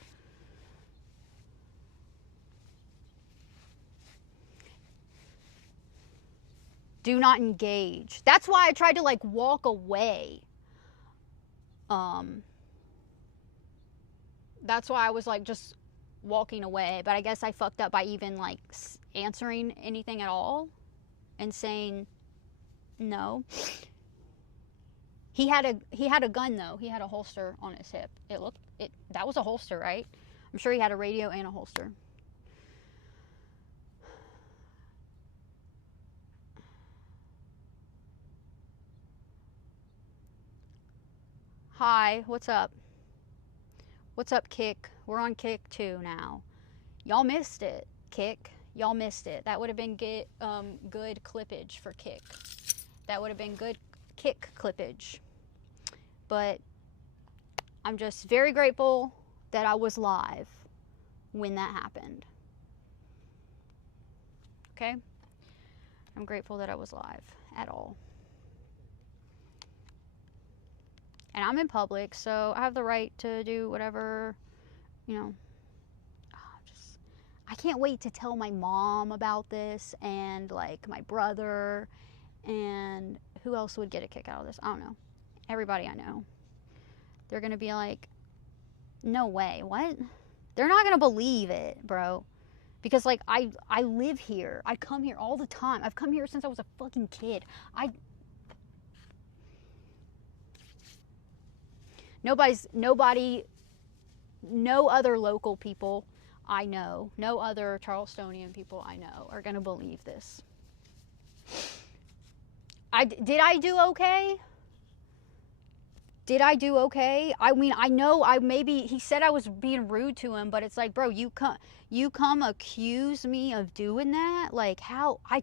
Do not engage. That's why I tried to like walk away. That's why I was like just walking away, but I guess I fucked up by even like answering anything at all and saying no. He had a gun though. He had a holster on his hip. That was a holster, right? I'm sure he had a radio and a holster. Hi, what's up? What's up, Kick? We're on Kick 2 now. Y'all missed it, Kick. Y'all missed it. That would have been good clippage for Kick. That would have been good Kick clippage. But I'm just very grateful that I was live when that happened. Okay? I'm grateful that I was live at all. And I'm in public, so I have the right to do whatever, you know. I can't wait to tell my mom about this, and like my brother, and who else would get a kick out of this? I don't know. Everybody I know. They're going to be like, no way, what? They're not going to believe it, bro. Because like I live here. I come here all the time. I've come here since I was a fucking kid. No other local people I know, no other Charlestonian people I know are going to believe this. Did I do okay? Did I do okay? I mean, I know he said I was being rude to him, but it's like, bro, you come accuse me of doing that? Like, how? I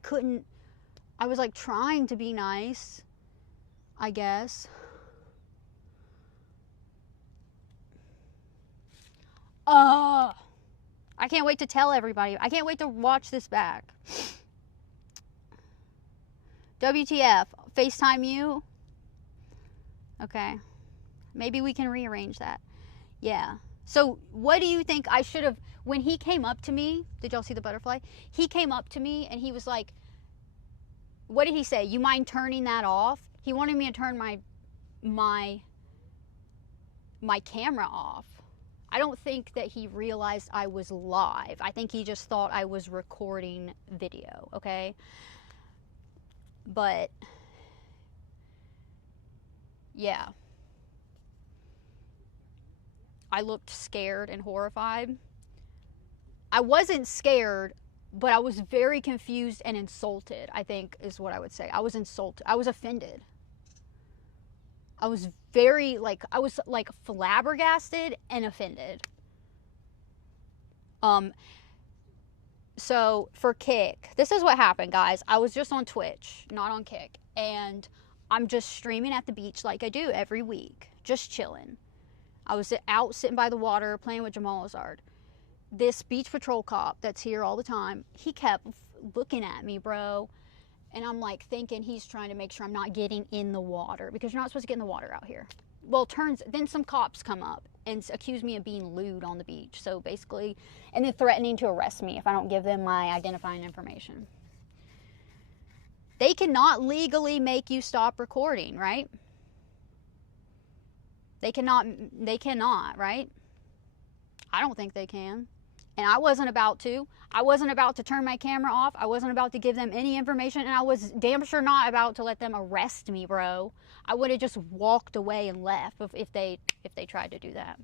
was like trying to be nice, I guess. I can't wait to tell everybody. I can't wait to watch this back. WTF? FaceTime you? Okay. Maybe we can rearrange that. Yeah. So what do you think I should have, when he came up to me, did y'all see the butterfly? He came up to me and he was like, what did he say? You mind turning that off? He wanted me to turn my camera off. I don't think that he realized I was live. I think he just thought I was recording video, okay? But, yeah. I looked scared and horrified. I wasn't scared, but I was very confused and insulted, I think is what I would say. I was insulted. I was offended. I was flabbergasted and offended. So for Kick, this is what happened, guys. I was just on Twitch, not on Kick, and I'm just streaming at the beach like I do every week. just chilling. I was out sitting by the water playing with Jamal Azard. This beach patrol cop that's here all the time, he kept looking at me, bro. And I'm like thinking he's trying to make sure I'm not getting in the water, because you're not supposed to get in the water out here. Well, then some cops come up and accuse me of being lewd on the beach. So basically, and then threatening to arrest me if I don't give them my identifying information. They cannot legally make you stop recording, right? They cannot, right? I don't think they can. And I wasn't about to. I wasn't about to turn my camera off. I wasn't about to give them any information. And I was damn sure not about to let them arrest me, bro. I would have just walked away and left if they tried to do that.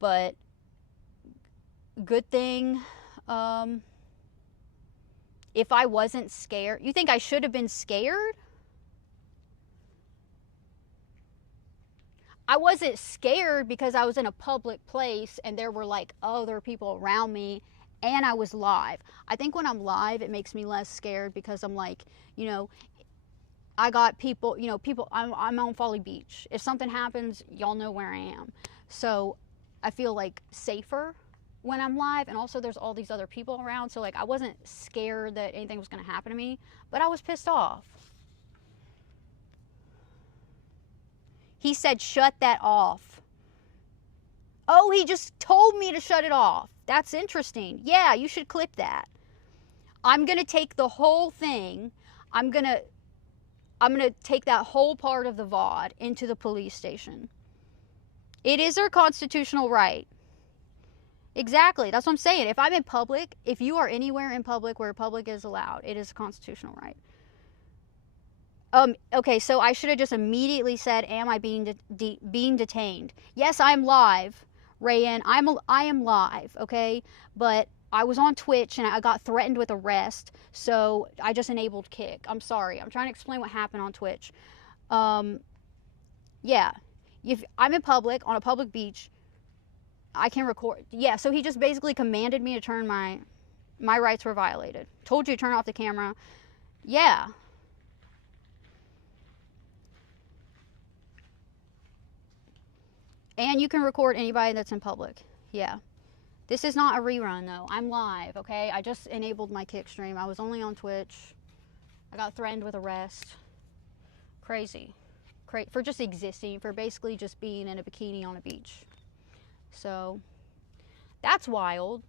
But good thing, if I wasn't scared. You think I should have been scared? I wasn't scared because I was in a public place and there were like other people around me and I was live. I think when I'm live, it makes me less scared because I'm like, you know, I got people, you know, I'm on Folly Beach. If something happens, y'all know where I am. So I feel like safer when I'm live, and also there's all these other people around. So like I wasn't scared that anything was going to happen to me, but I was pissed off. He said, shut that off. Oh, he just told me to shut it off. That's interesting. Yeah, you should clip that. I'm going to take the whole thing. I'm going to take that whole part of the VOD into the police station. It is their constitutional right. Exactly. That's what I'm saying. If I'm in public, if you are anywhere in public where public is allowed, it is a constitutional right. Okay, so I should have just immediately said, am I being detained? Yes, I'm live, Rayan. I am live, okay? But I was on Twitch and I got threatened with arrest, so I just enabled Kick. I'm sorry. I'm trying to explain what happened on Twitch. Yeah. If I'm in public, on a public beach, I can record. Yeah, so he just basically commanded me to turn my rights were violated. Told you to turn off the camera. Yeah. And you can record anybody that's in public. Yeah. This is not a rerun, though. I'm live, okay? I just enabled my Kick stream. I was only on Twitch. I got threatened with arrest. Crazy. For just existing. For basically just being in a bikini on a beach. So, that's wild.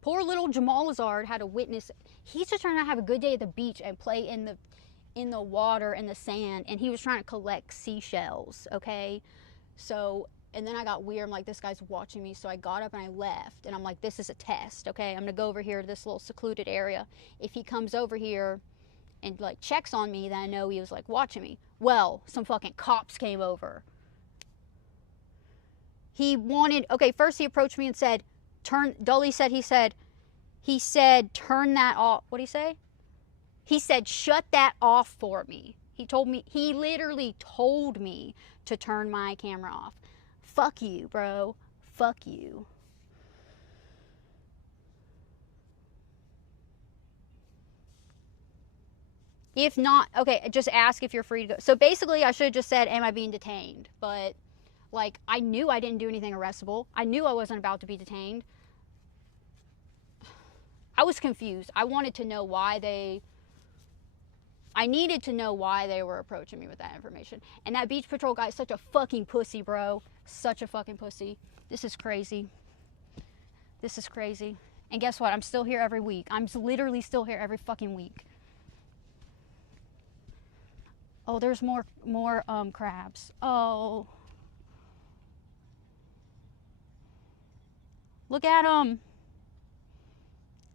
Poor little Jamal Azard had to witness. He's just trying to have a good day at the beach and play in the water and the sand. And he was trying to collect seashells, okay? So, and then I got weird. I'm like, this guy's watching me. So I got up and I left. And I'm like, this is a test, okay? I'm going to go over here to this little secluded area. If he comes over here and, like, checks on me, then I know he was, like, watching me. Well, some fucking cops came over. Okay, first he approached me and said, turn that off. What'd he say? He said, shut that off for me. He literally told me to turn my camera off. Fuck you, bro. Fuck you. If not, okay, just ask if you're free to go. So basically, I should have just said, am I being detained? But, like, I knew I didn't do anything arrestable. I knew I wasn't about to be detained. I was confused. I wanted to know I needed to know why they were approaching me with that information. And that beach patrol guy is such a fucking pussy, bro. Such a fucking pussy. This is crazy. This is crazy. And guess what? I'm still here every week. I'm literally still here every fucking week. Oh, there's more crabs. Oh. Look at them.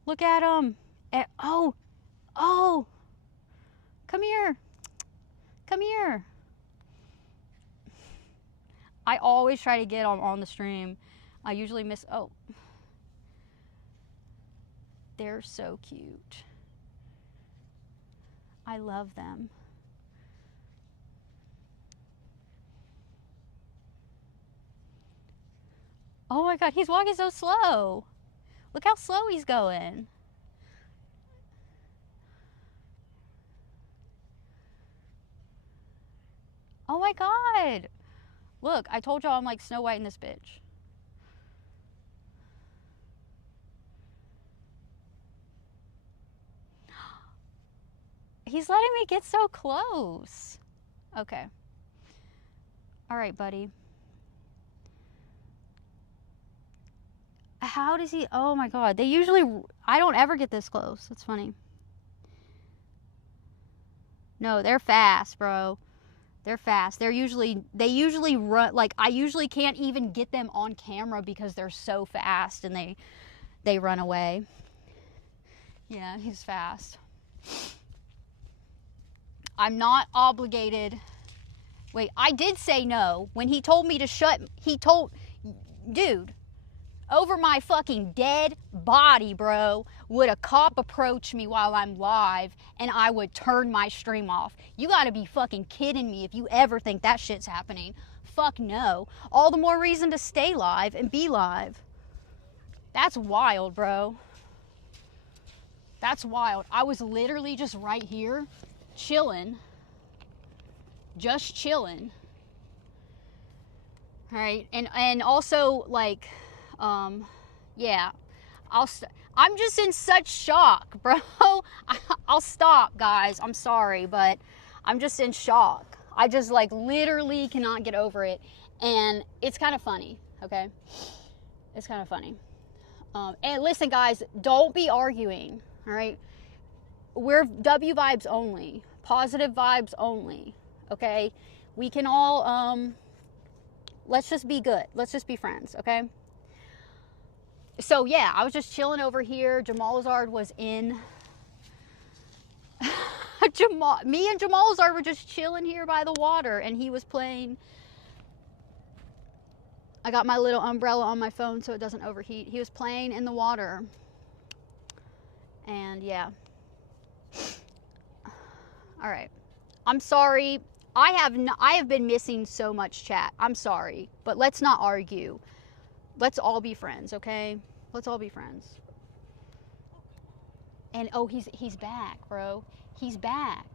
Look at them. Oh. Come here. Come here. I always try to get on the stream. I usually miss. Oh. They're so cute. I love them. Oh my God, he's walking so slow. Look how slow he's going. Oh my God. Look, I told y'all I'm like Snow White in this bitch. He's letting me get so close. Okay. All right, buddy. How does he? Oh my God. They usually, I don't ever get this close. That's funny. No, they're fast, bro. They're fast. They usually run, like, I usually can't even get them on camera because they're so fast and they run away. Yeah, he's fast. I'm not obligated. Wait, I did say no. When he told me to shut, dude, over my fucking dead body, bro, would a cop approach me while I'm live and I would turn my stream off? You gotta be fucking kidding me if you ever think that shit's happening. Fuck no. All the more reason to stay live and be live. That's wild, bro. That's wild. I was literally just right here, chilling. Just chilling. Alright, and also, like, yeah, I'm just in such shock, bro. I'll stop, guys. I'm sorry, but I'm just in shock. I just, like, literally cannot get over it. And it's kind of funny, okay? It's kind of funny. And listen, guys, don't be arguing, all right? We're W vibes only. Positive vibes only, okay? We can all, let's just be good. Let's just be friends, okay? So, yeah, I was just chilling over here. Jamal Azard was in. Me and Jamal Azard were just chilling here by the water, and he was playing. I got my little umbrella on my phone so it doesn't overheat. He was playing in the water. And, yeah. All right. I'm sorry. I have been missing so much chat. I'm sorry. But let's not argue. Let's all be friends, okay? Let's all be friends. And oh, he's back, bro. He's back.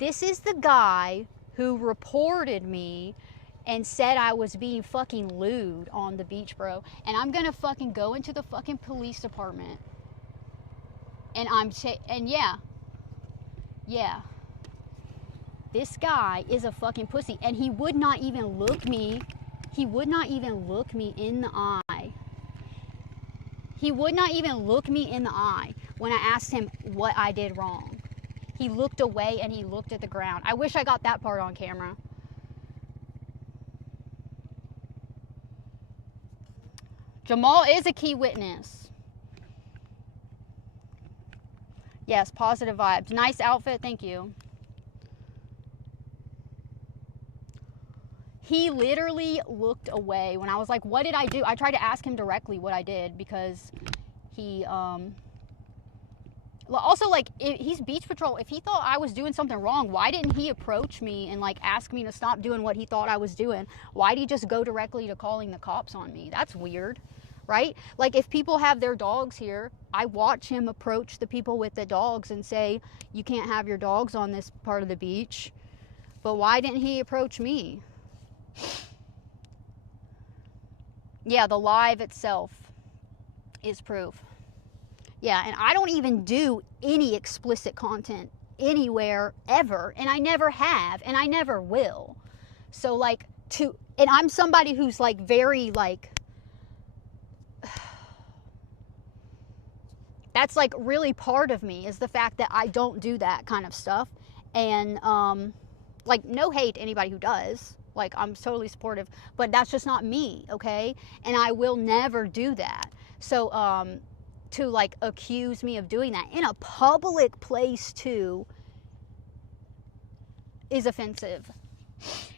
This is the guy who reported me and said I was being fucking lewd on the beach, bro. And I'm gonna fucking go into the fucking police department. And yeah. This guy is a fucking pussy, and he would not even look me. He would not even look me in the eye. He would not even look me in the eye when I asked him what I did wrong. He looked away and he looked at the ground. I wish I got that part on camera. Jamal is a key witness. Yes, positive vibes. Nice outfit, thank you. He literally looked away when I was like, what did I do? I tried to ask him directly what I did because he, also, like, he's beach patrol. If he thought I was doing something wrong, why didn't he approach me and, like, ask me to stop doing what he thought I was doing? Why did he just go directly to calling the cops on me? That's weird, right? Like, if people have their dogs here, I watch him approach the people with the dogs and say, you can't have your dogs on this part of the beach. But why didn't he approach me? Yeah, the live itself is proof. Yeah, and I don't even do any explicit content anywhere ever, and I never have, and I never will. So, like, and I'm somebody who's, like, very, like, that's, like, really part of me is the fact that I don't do that kind of stuff. And, like, no hate to anybody who does. Like, I'm totally supportive, but that's just not me, okay? And I will never do that. So, to, like, accuse me of doing that in a public place, too, is offensive.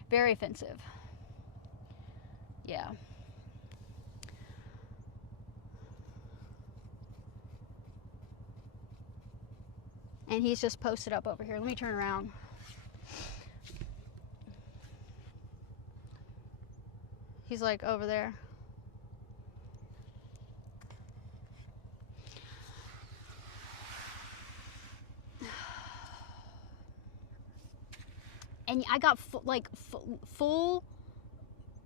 Very offensive. Yeah. And he's just posted up over here. Let me turn around. He's, like, over there. and I got full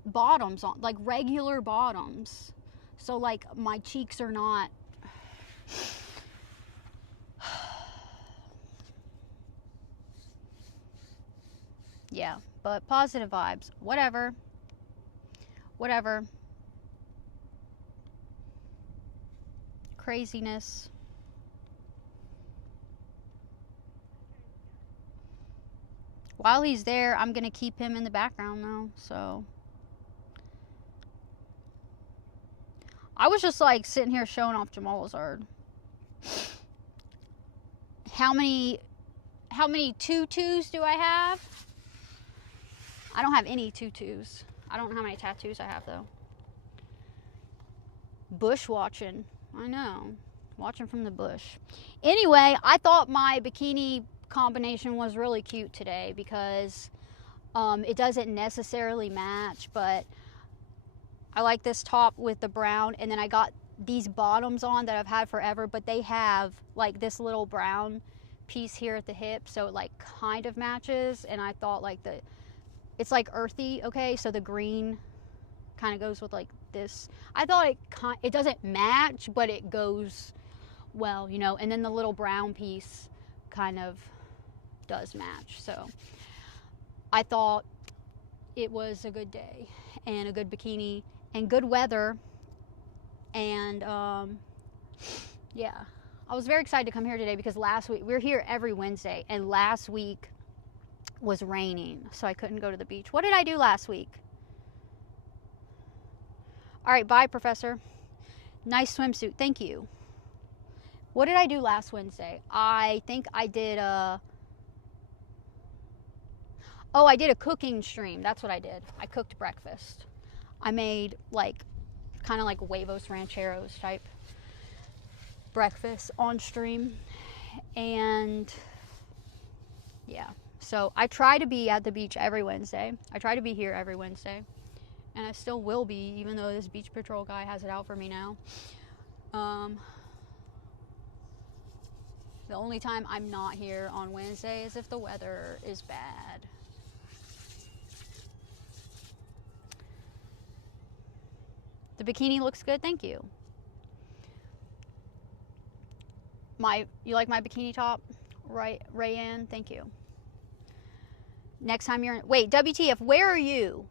bottoms on, like regular bottoms. So like my cheeks are not. Yeah, but positive vibes. Whatever. Craziness. While he's there, I'm gonna keep him in the background though, so. I was just like sitting here showing off Jamal Lazard. How many tutus do I have? I don't have any tutus. I don't know how many tattoos I have though. Bush watching. I know. Watching from the bush. Anyway, I thought my bikini combination was really cute today because it doesn't necessarily match, but I like this top with the brown, and then I got these bottoms on that I've had forever, but they have like this little brown piece here at the hip, so it like kind of matches, and I thought like it's like earthy, okay, so the green kind of goes with like this. I thought it doesn't match, but it goes well, you know, and then the little brown piece kind of does match. So I thought it was a good day and a good bikini and good weather, and yeah, I was very excited to come here today because last week, we're here every Wednesday, and last week was raining, so I couldn't go to the beach. What did I do last week? All right, bye, Professor. Nice swimsuit, thank you. What did I do last Wednesday? I think I did I did a cooking stream. That's what I did. I cooked breakfast. I made like kind of like huevos rancheros type breakfast on stream, and yeah, so I try to be at the beach every Wednesday. I try to be here every Wednesday, and I still will be, even though this beach patrol guy has it out for me now. The only time I'm not here on Wednesday is if the weather is bad. The bikini looks good, thank you. You like my bikini top? Right, Rayanne, thank you. Next time wait, WTF, where are you?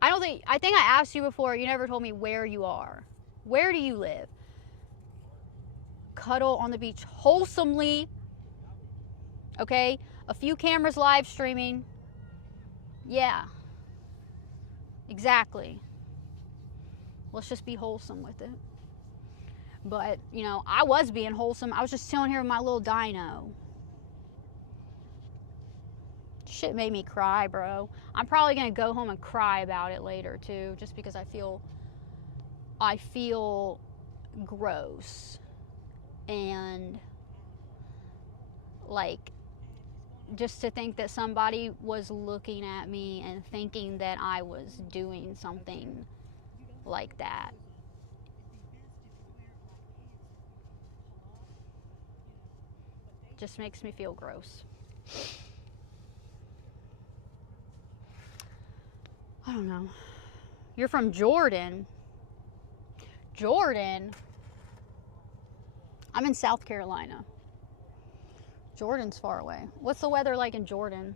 I think I asked you before, you never told me where you are. Where do you live? Cuddle on the beach wholesomely. Okay, a few cameras live streaming. Yeah, exactly. Let's just be wholesome with it. But, you know, I was being wholesome. I was just chilling here with my little dino. Shit made me cry, bro. I'm probably going to go home and cry about it later, too. Just because I feel gross. And, like, just to think that somebody was looking at me and thinking that I was doing something like that. Just makes me feel gross. I don't know. You're from Jordan. Jordan? I'm in South Carolina. Jordan's far away. What's the weather like in Jordan?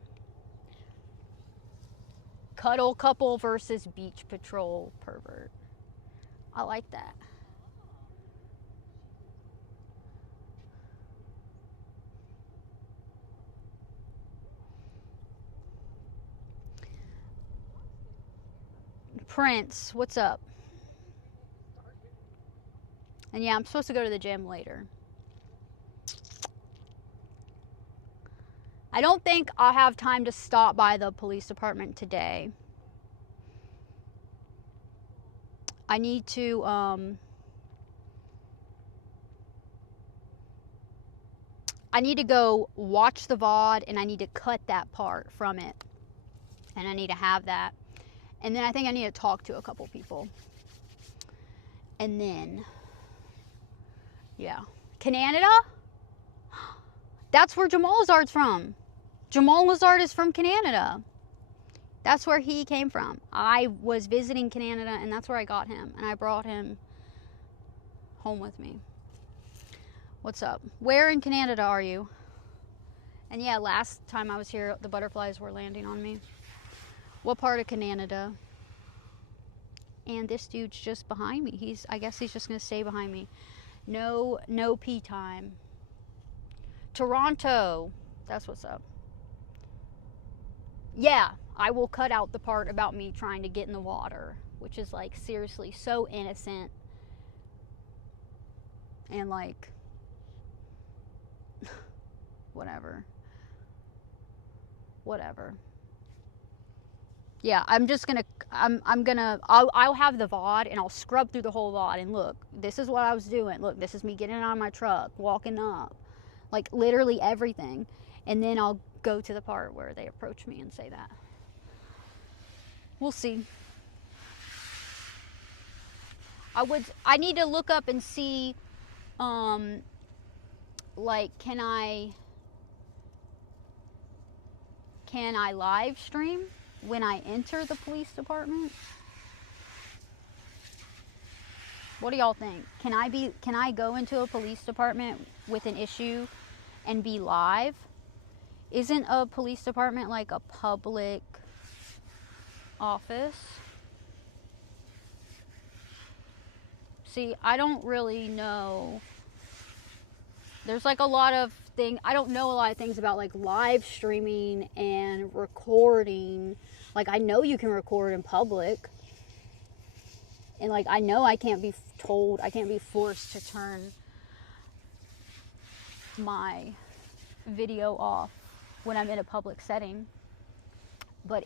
Cuddle couple versus beach patrol pervert. I like that. Prince, what's up? And yeah, I'm supposed to go to the gym later. I don't think I'll have time to stop by the police department today. I need to, go watch the VOD, and I need to cut that part from it. And I need to have that. And then I think I need to talk to a couple people. And then, yeah. Canada? That's where Jamal Lazard's from. Jamal Lazard is from Canada. That's where he came from. I was visiting Canada, and that's where I got him. And I brought him home with me. What's up? Where in Canada are you? And yeah, last time I was here, the butterflies were landing on me. What part of Canada? And this dude's just behind me. I guess he's just going to stay behind me. No pee time. Toronto. That's what's up. Yeah, I will cut out the part about me trying to get in the water, which is like seriously so innocent. And like whatever. Yeah, I'll have the VOD and I'll scrub through the whole VOD and look, this is what I was doing. Look, this is me getting out of my truck, walking up. Like literally everything. And then I'll go to the part where they approach me and say that. We'll see. I need to look up and see, like, can I live stream when I enter the police department? What do y'all think? Can I go into a police department with an issue and be live? Isn't a police department like a public office? See, I don't really know. There's like a lot of things. I don't know a lot of things about like live streaming and recording. Like I know you can record in public. And like I know I can't be forced to turn my video off when I'm in a public setting. But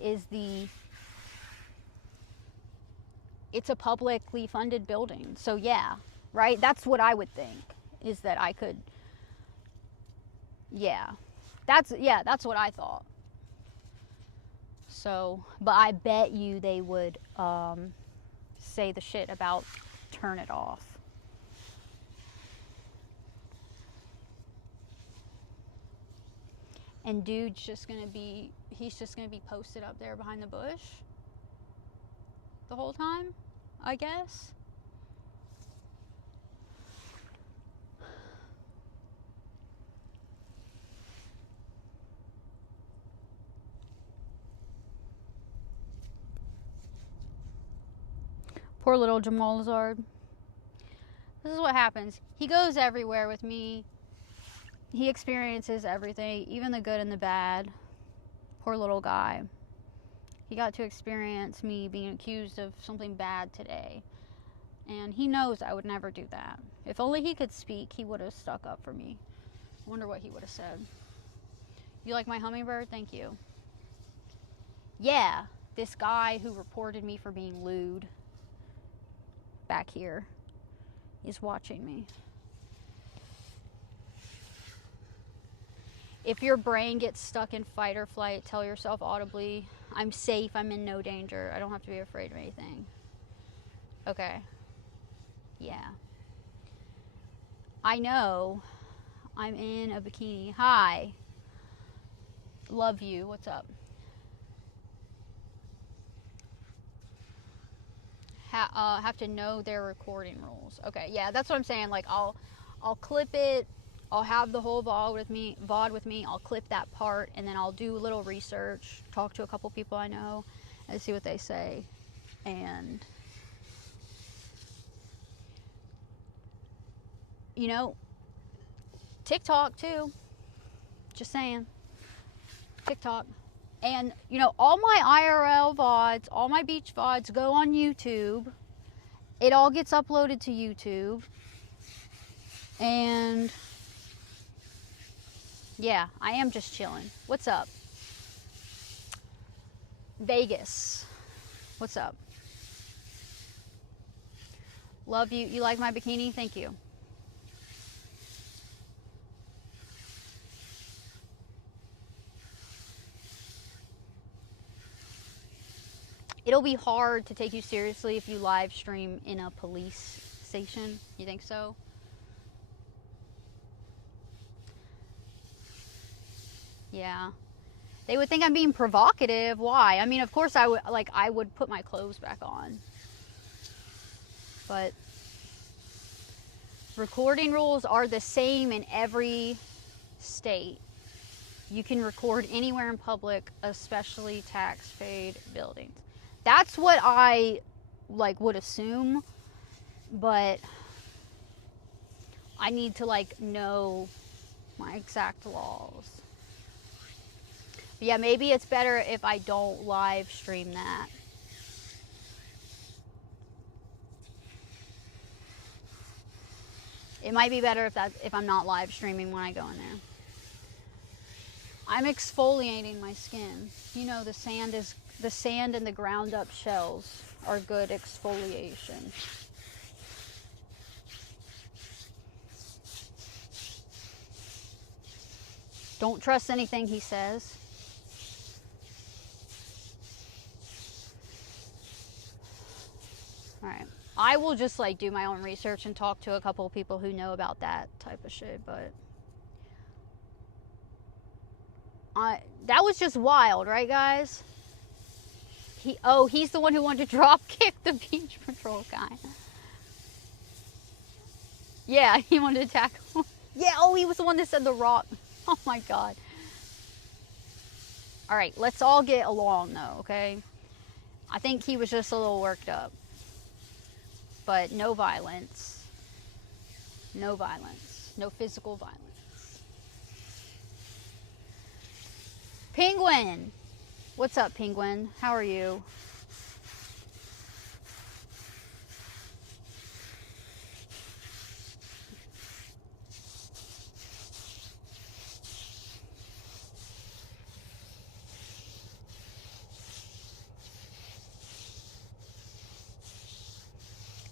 it's a publicly funded building. So yeah, right? That's what I would think, is that I could, yeah. That's what I thought. So, but I bet you they would say the shit about turn it off. And dude's just gonna be posted up there behind the bush the whole time, I guess. Poor little Jamal Lazard. This is what happens. He goes everywhere with me. He experiences everything, even the good and the bad. Poor little guy. He got to experience me being accused of something bad today. And he knows I would never do that. If only he could speak, he would have stuck up for me. I wonder what he would have said. You like my hummingbird? Thank you. Yeah, this guy who reported me for being lewd back here is watching me. If your brain gets stuck in fight or flight, tell yourself audibly, I'm safe, I'm in no danger, I don't have to be afraid of anything. Okay. Yeah. I know. I'm in a bikini. Hi. Love you. What's up? Have to know their recording rules. Okay, yeah, that's what I'm saying. Like, I'll clip it. I'll have the whole VOD with me. I'll clip that part, and then I'll do a little research, talk to a couple people I know, and see what they say. And, you know, TikTok too. Just saying. TikTok. And, you know, all my IRL VODs, all my beach VODs go on YouTube. It all gets uploaded to YouTube. And, yeah, I am just chilling. What's up? Vegas. What's up? Love you. You like my bikini? Thank you. It'll be hard to take you seriously if you live stream in a police station. You think so? Yeah. They would think I'm being provocative. Why? I mean, of course I would put my clothes back on. But recording rules are the same in every state. You can record anywhere in public, especially tax-paid buildings. That's what I would assume, but I need to know my exact laws. But yeah, maybe it's better if I don't live stream that. It might be better if I'm not live streaming when I go in there. I'm exfoliating my skin. You know, the sand and the ground up shells are good exfoliation. Don't trust anything he says. All right. I will just do my own research and talk to a couple of people who know about that type of shit, but that was just wild, right, guys? He's the one who wanted to drop kick the beach patrol guy. Yeah, he wanted to attack him. Yeah, he was the one that said the rock. Oh my god. All right, let's all get along though, okay? I think he was just a little worked up. But no violence. No violence. No physical violence. Penguin! What's up, Penguin? How are you?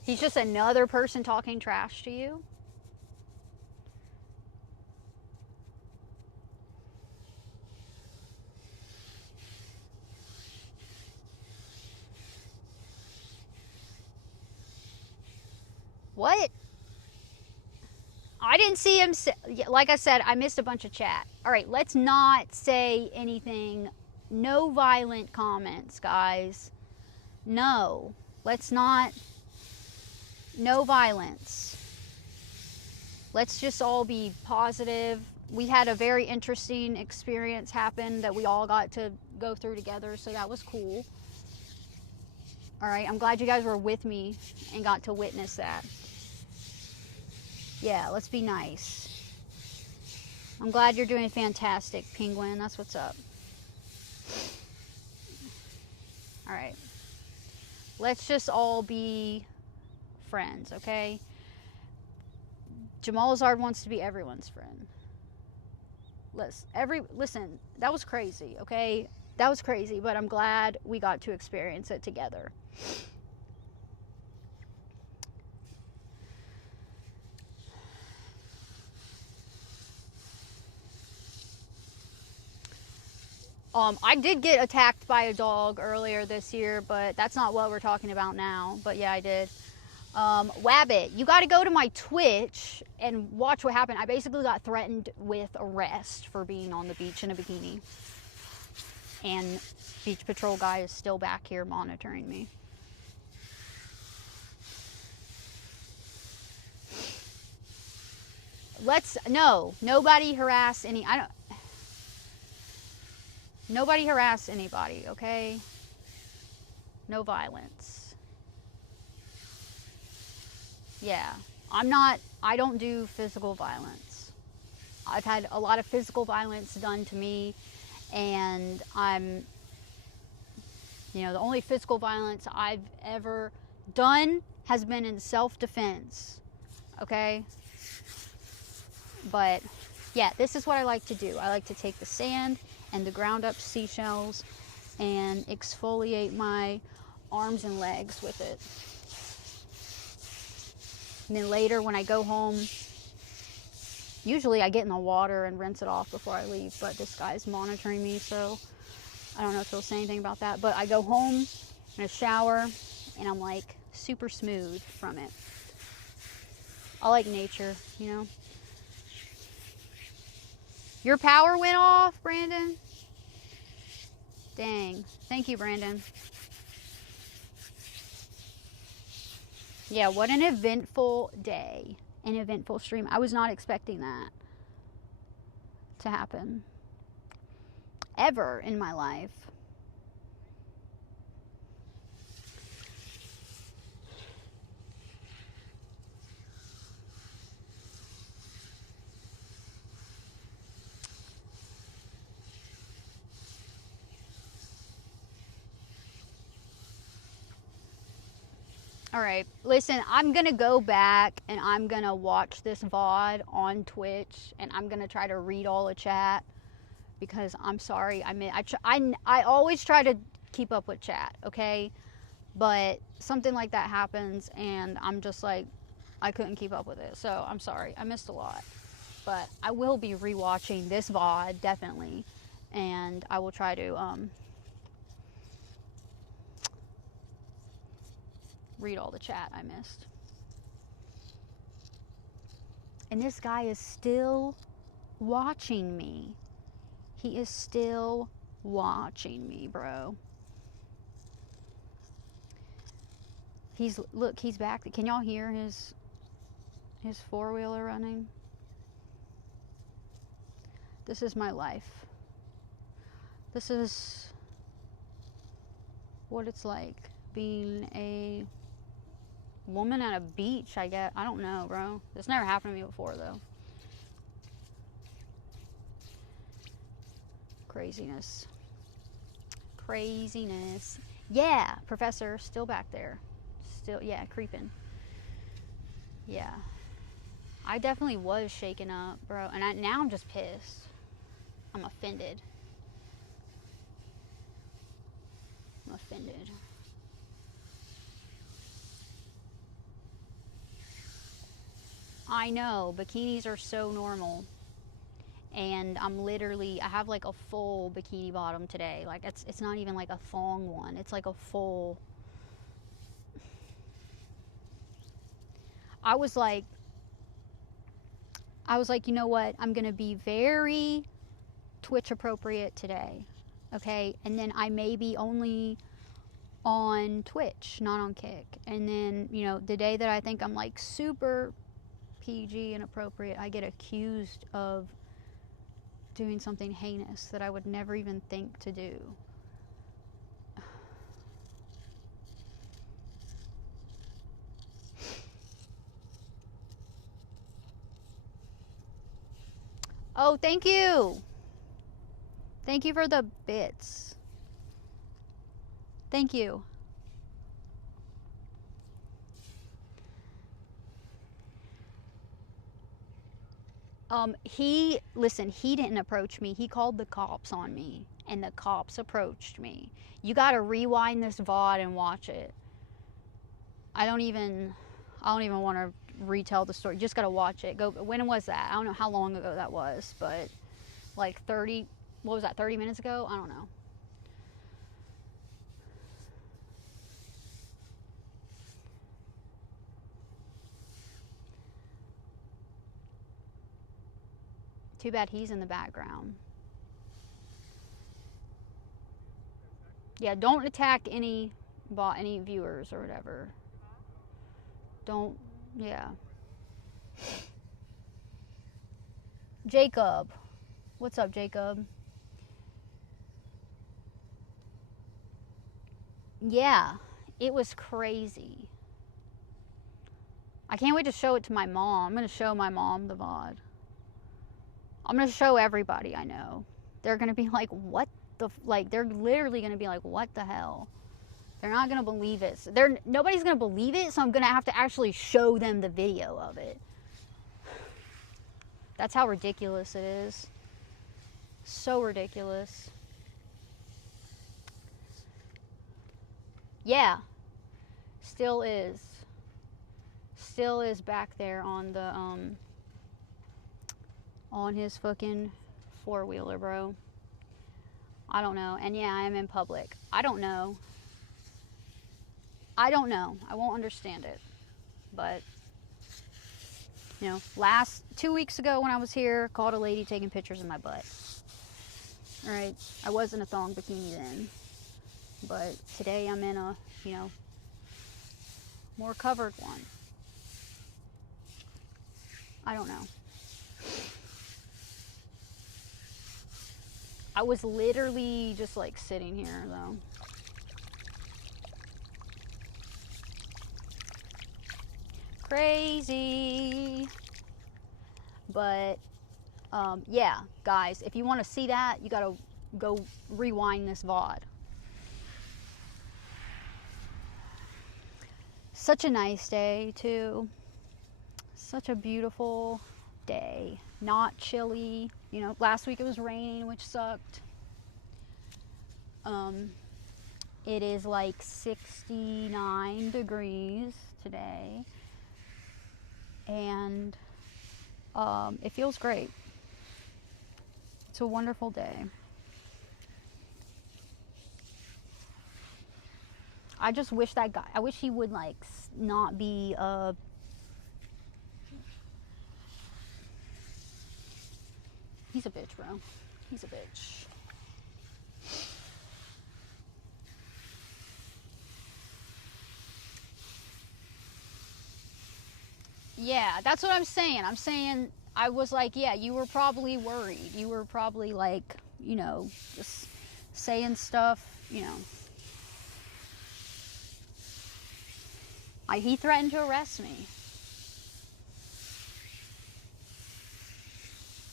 He's just another person talking trash to you? What? I didn't see him say, like I said, I missed a bunch of chat. All right, let's not say anything. No violent comments, guys. No. Let's not. No violence. Let's just all be positive. We had a very interesting experience happen that we all got to go through together, so that was cool. All right, I'm glad you guys were with me and got to witness that. Yeah, let's be nice. I'm glad you're doing fantastic, Penguin. That's what's up. All right. Let's just all be friends, okay? Jamal Azard wants to be everyone's friend. Listen, that was crazy, okay? That was crazy, but I'm glad we got to experience it together. I did get attacked by a dog earlier this year, but that's not what we're talking about now. But yeah, I did. Wabbit, you got to go to my Twitch and watch what happened. I basically got threatened with arrest for being on the beach in a bikini. And Beach Patrol guy is still back here monitoring me. Nobody harass nobody harass anybody, okay? No violence. Yeah, I don't do physical violence. I've had a lot of physical violence done to me, and the only physical violence I've ever done has been in self-defense, okay? But yeah, this is what I like to do. I like to take the sand and the ground up seashells and exfoliate my arms and legs with it. And then later when I go home, usually I get in the water and rinse it off before I leave, but this guy's monitoring me, so I don't know if he'll say anything about that. But I go home in a shower and I'm like super smooth from it. I like nature, you know. Your power went off, Brandon? Dang. Thank you, Brandon. Yeah, what an eventful day. An eventful stream. I was not expecting that to happen. Ever in my life. All right, listen, I'm going to go back and I'm going to watch this VOD on Twitch and I'm going to try to read all the chat because I'm sorry. I always try to keep up with chat, okay? But something like that happens and I'm just like, I couldn't keep up with it. So I'm sorry. I missed a lot. But I will be rewatching this VOD, definitely. And I will try to read all the chat I missed. And this guy is still watching me. He is still watching me, bro. Look, he's back. Can y'all hear his four-wheeler running? This is my life. This is what it's like being a woman at a beach, I guess. I don't know, bro. This never happened to me before, though. Craziness. Craziness. Yeah, Professor, still back there. Still, yeah, creeping. Yeah. I definitely was shaken up, bro. And now I'm just pissed. I'm offended. I'm offended. I know, bikinis are so normal. And I have like a full bikini bottom today. Like it's not even like a thong one. It's like a full. I was like, you know what? I'm going to be very Twitch appropriate today. Okay? And then I may be only on Twitch, not on Kick. And then, you know, the day that I think I'm like super PG and appropriate, I get accused of doing something heinous that I would never even think to do. Oh, thank you. Thank you for the bits. Thank you. He didn't approach me. He called the cops on me, and the cops approached me. You gotta rewind this VOD and watch it. I don't even want to retell the story. You just gotta watch it. When was that? I don't know how long ago that was, but like 30 minutes ago? I don't know. Too bad he's in the background. Yeah, don't attack any viewers or whatever. Don't, yeah. Jacob. What's up, Jacob? Yeah, it was crazy. I can't wait to show it to my mom. I'm going to show my mom the VOD. I'm going to show everybody I know. They're going to be like, what the, like, they're literally going to be like, what the hell? They're not going to believe it. Nobody's going to believe it, so I'm going to have to actually show them the video of it. That's how ridiculous it is. So ridiculous. Yeah. Still is. Still is back there on the, on his fucking four-wheeler, bro. I don't know. And yeah, I am in public. I don't know. I won't understand it. But, you know, 2 weeks ago when I was here, caught a lady taking pictures of my butt. Alright, I was in a thong bikini then, but today I'm in a, more covered one. I don't know. I was literally just like sitting here though. Crazy. But yeah, guys, if you want to see that, you gotta go rewind this VOD. Such a nice day too. Such a beautiful day. Not chilly. Last week it was raining, which sucked. It is like 69 degrees today. And it feels great. It's a wonderful day. I just wish that guy, I wish he would like not be he's a bitch, bro. He's a bitch. Yeah, that's what I'm saying. I was like, yeah, you were probably worried. You were probably like, just saying stuff, he threatened to arrest me.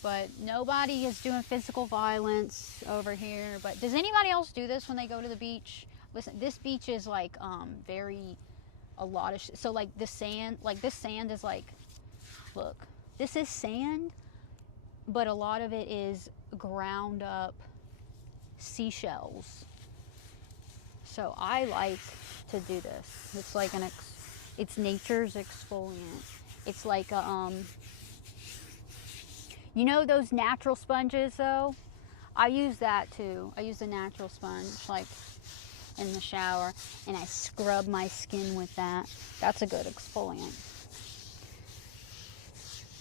But nobody is doing physical violence over here. But does anybody else do this when they go to the beach? Listen, this beach is like a lot of so like the sand, like this sand is like, look, this is sand, but a lot of it is ground up seashells. So I like to do this. It's like it's nature's exfoliant. It's like those natural sponges though? I use that too. I use a natural sponge like in the shower, and I scrub my skin with that. That's a good exfoliant.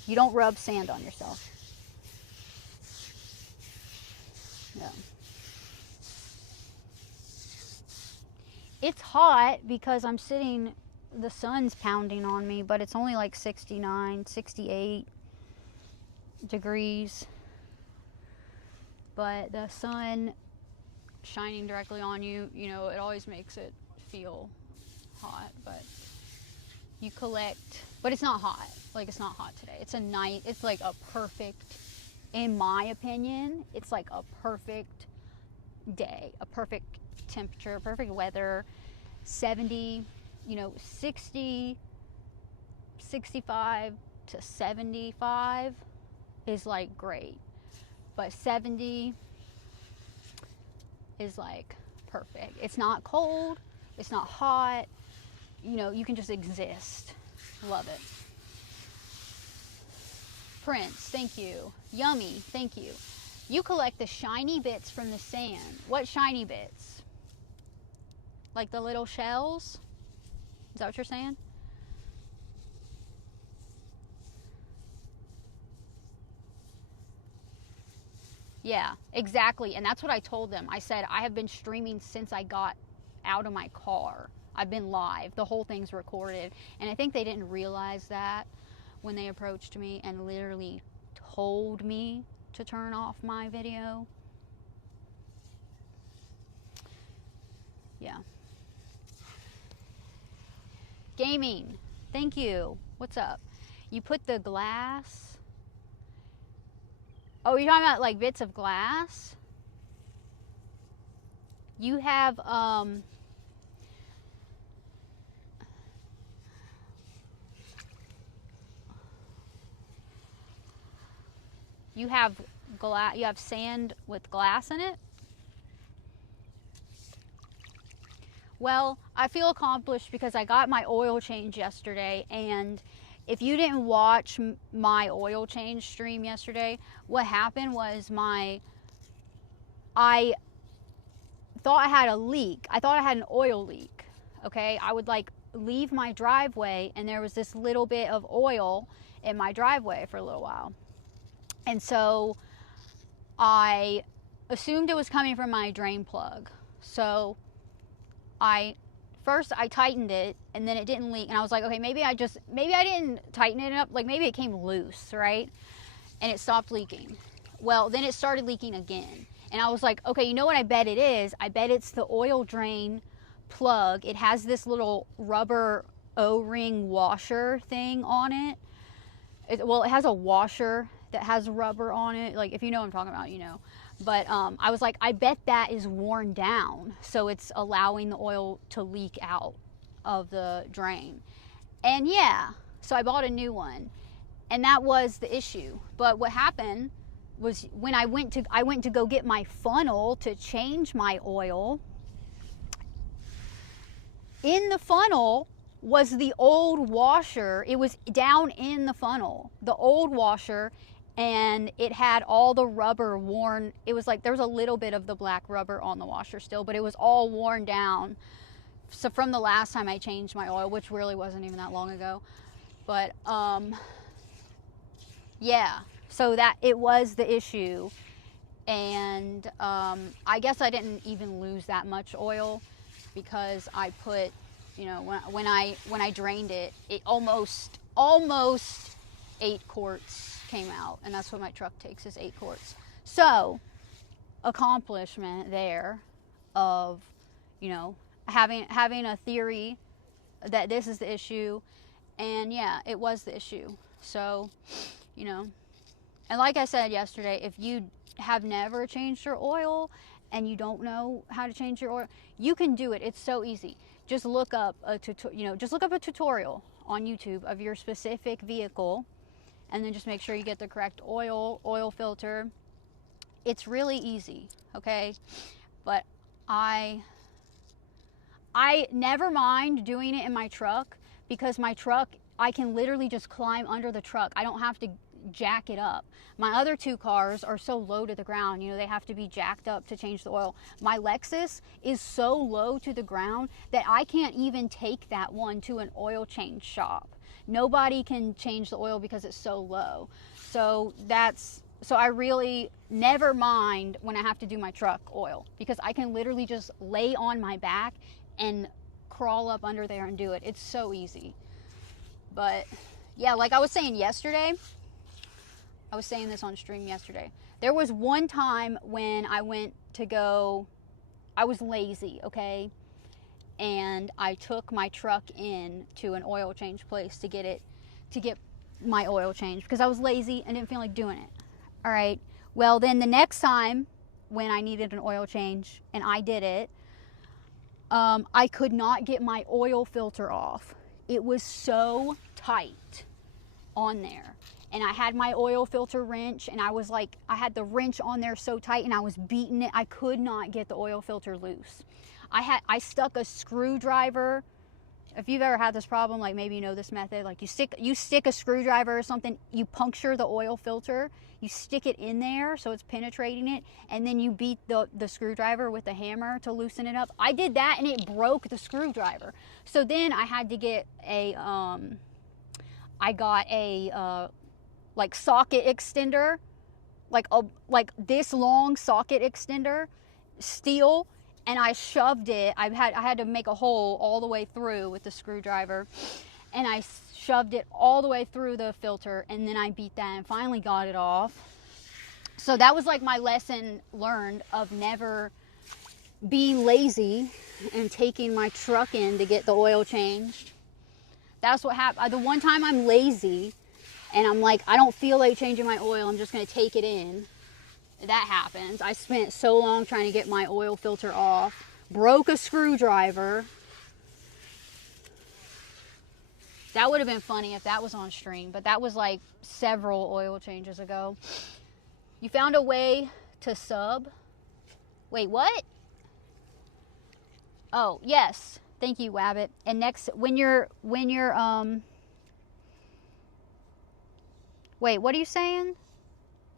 You don't rub sand on yourself. Yeah. It's hot because I'm sitting, the sun's pounding on me, but it's only like 69, 68 degrees. But the sun shining directly on you, it always makes it feel hot. But you collect, but it's not hot. Like, it's not hot today. It's like a perfect, in my opinion, it's like a perfect day, a perfect temperature, perfect weather. 70, 60, 65 to 75 is like great. But 70 is like perfect. It's not cold, it's not hot, you can just exist. Love it. Prince, thank you. Yummy, thank you. You collect the shiny bits from the sand. What shiny bits? Like the little shells? Is that what you're saying? Yeah, exactly. And that's what I told them. I said, I have been streaming since I got out of my car. I've been live. The whole thing's recorded. And I think they didn't realize that when they approached me and literally told me to turn off my video. Yeah. Gaming. Thank you. What's up? You put the glass. Oh, you're talking about like bits of glass? You have glass, you have sand with glass in it? Well, I feel accomplished because I got my oil change yesterday, and if you didn't watch my oil change stream yesterday, what happened was I thought I had a leak. I thought I had an oil leak, okay? I would like leave my driveway and there was this little bit of oil in my driveway for a little while. And so I assumed it was coming from my drain plug. So first I tightened it, and then it didn't leak, and I was like, okay, maybe I didn't tighten it up, like maybe it came loose, right? And it stopped leaking. Well, then it started leaking again, and I was like, okay, you know what I bet it is? I bet it's the oil drain plug. It has this little rubber O-ring washer thing on it. It has a washer that has rubber on it. Like, if you know what I'm talking about, you know. But I was like, I bet that is worn down, so it's allowing the oil to leak out of the drain. And yeah, so I bought a new one, and that was the issue. But what happened was, when I went to go get my funnel to change my oil, in the funnel was the old washer. It was down in the funnel, the old washer, and it had all the rubber worn. It was like there was a little bit of the black rubber on the washer still, but it was all worn down. So from the last time I changed my oil, which really wasn't even that long ago. But yeah, so that it was the issue. And I guess I didn't even lose that much oil, because I put, you know, when I drained it, it almost 8 quarts came out, and that's what my truck takes, is 8 quarts. So accomplishment there of, you know, having a theory that this is the issue, and yeah, it was the issue. So, you know, and like I said yesterday, if you have never changed your oil and you don't know how to change your oil, you can do it. It's so easy. Just look up a tutorial on YouTube of your specific vehicle, and then just make sure you get the correct oil filter. It's really easy, okay? But I never mind doing it in my truck, because my truck, I can literally just climb under the truck. I don't have to jack it up. My other 2 cars are so low to the ground, you know, they have to be jacked up to change the oil. My Lexus is so low to the ground that I can't even take that one to an oil change shop. Nobody can change the oil because it's so low. So I really never mind when I have to do my truck oil, because I can literally just lay on my back and crawl up under there and do it. It's so easy. But yeah, like I was saying yesterday, I was saying this on stream yesterday, there was one time when I went to go, I was lazy, okay? And I took my truck in to an oil change place to get my oil changed, because I was lazy and didn't feel like doing it. All right. Well, then the next time when I needed an oil change and I did it, I could not get my oil filter off. It was so tight on there. And I had my oil filter wrench, and I had the wrench on there so tight, and I was beating it. I could not get the oil filter loose. I stuck a screwdriver. If you've ever had this problem, like maybe you know this method, like you stick a screwdriver or something, you puncture the oil filter, you stick it in there so it's penetrating it, and then you beat the screwdriver with a hammer to loosen it up. I did that, and it broke the screwdriver. So then I had to get I got a like socket extender, like this long socket extender, steel, and I shoved it. I had to make a hole all the way through with the screwdriver, and I shoved it all the way through the filter, and then I beat that and finally got it off. So that was like my lesson learned of never being lazy and taking my truck in to get the oil changed. That's what happened. The one time I'm lazy and I'm like, I don't feel like changing my oil, I'm just going to take it in. That happens. I spent so long trying to get my oil filter off. Broke a screwdriver. That would have been funny if that was on stream, but that was like several oil changes ago. You found a way to sub? Wait, what? Oh, yes. Thank you, Wabbit. And next, when you're wait, what are you saying?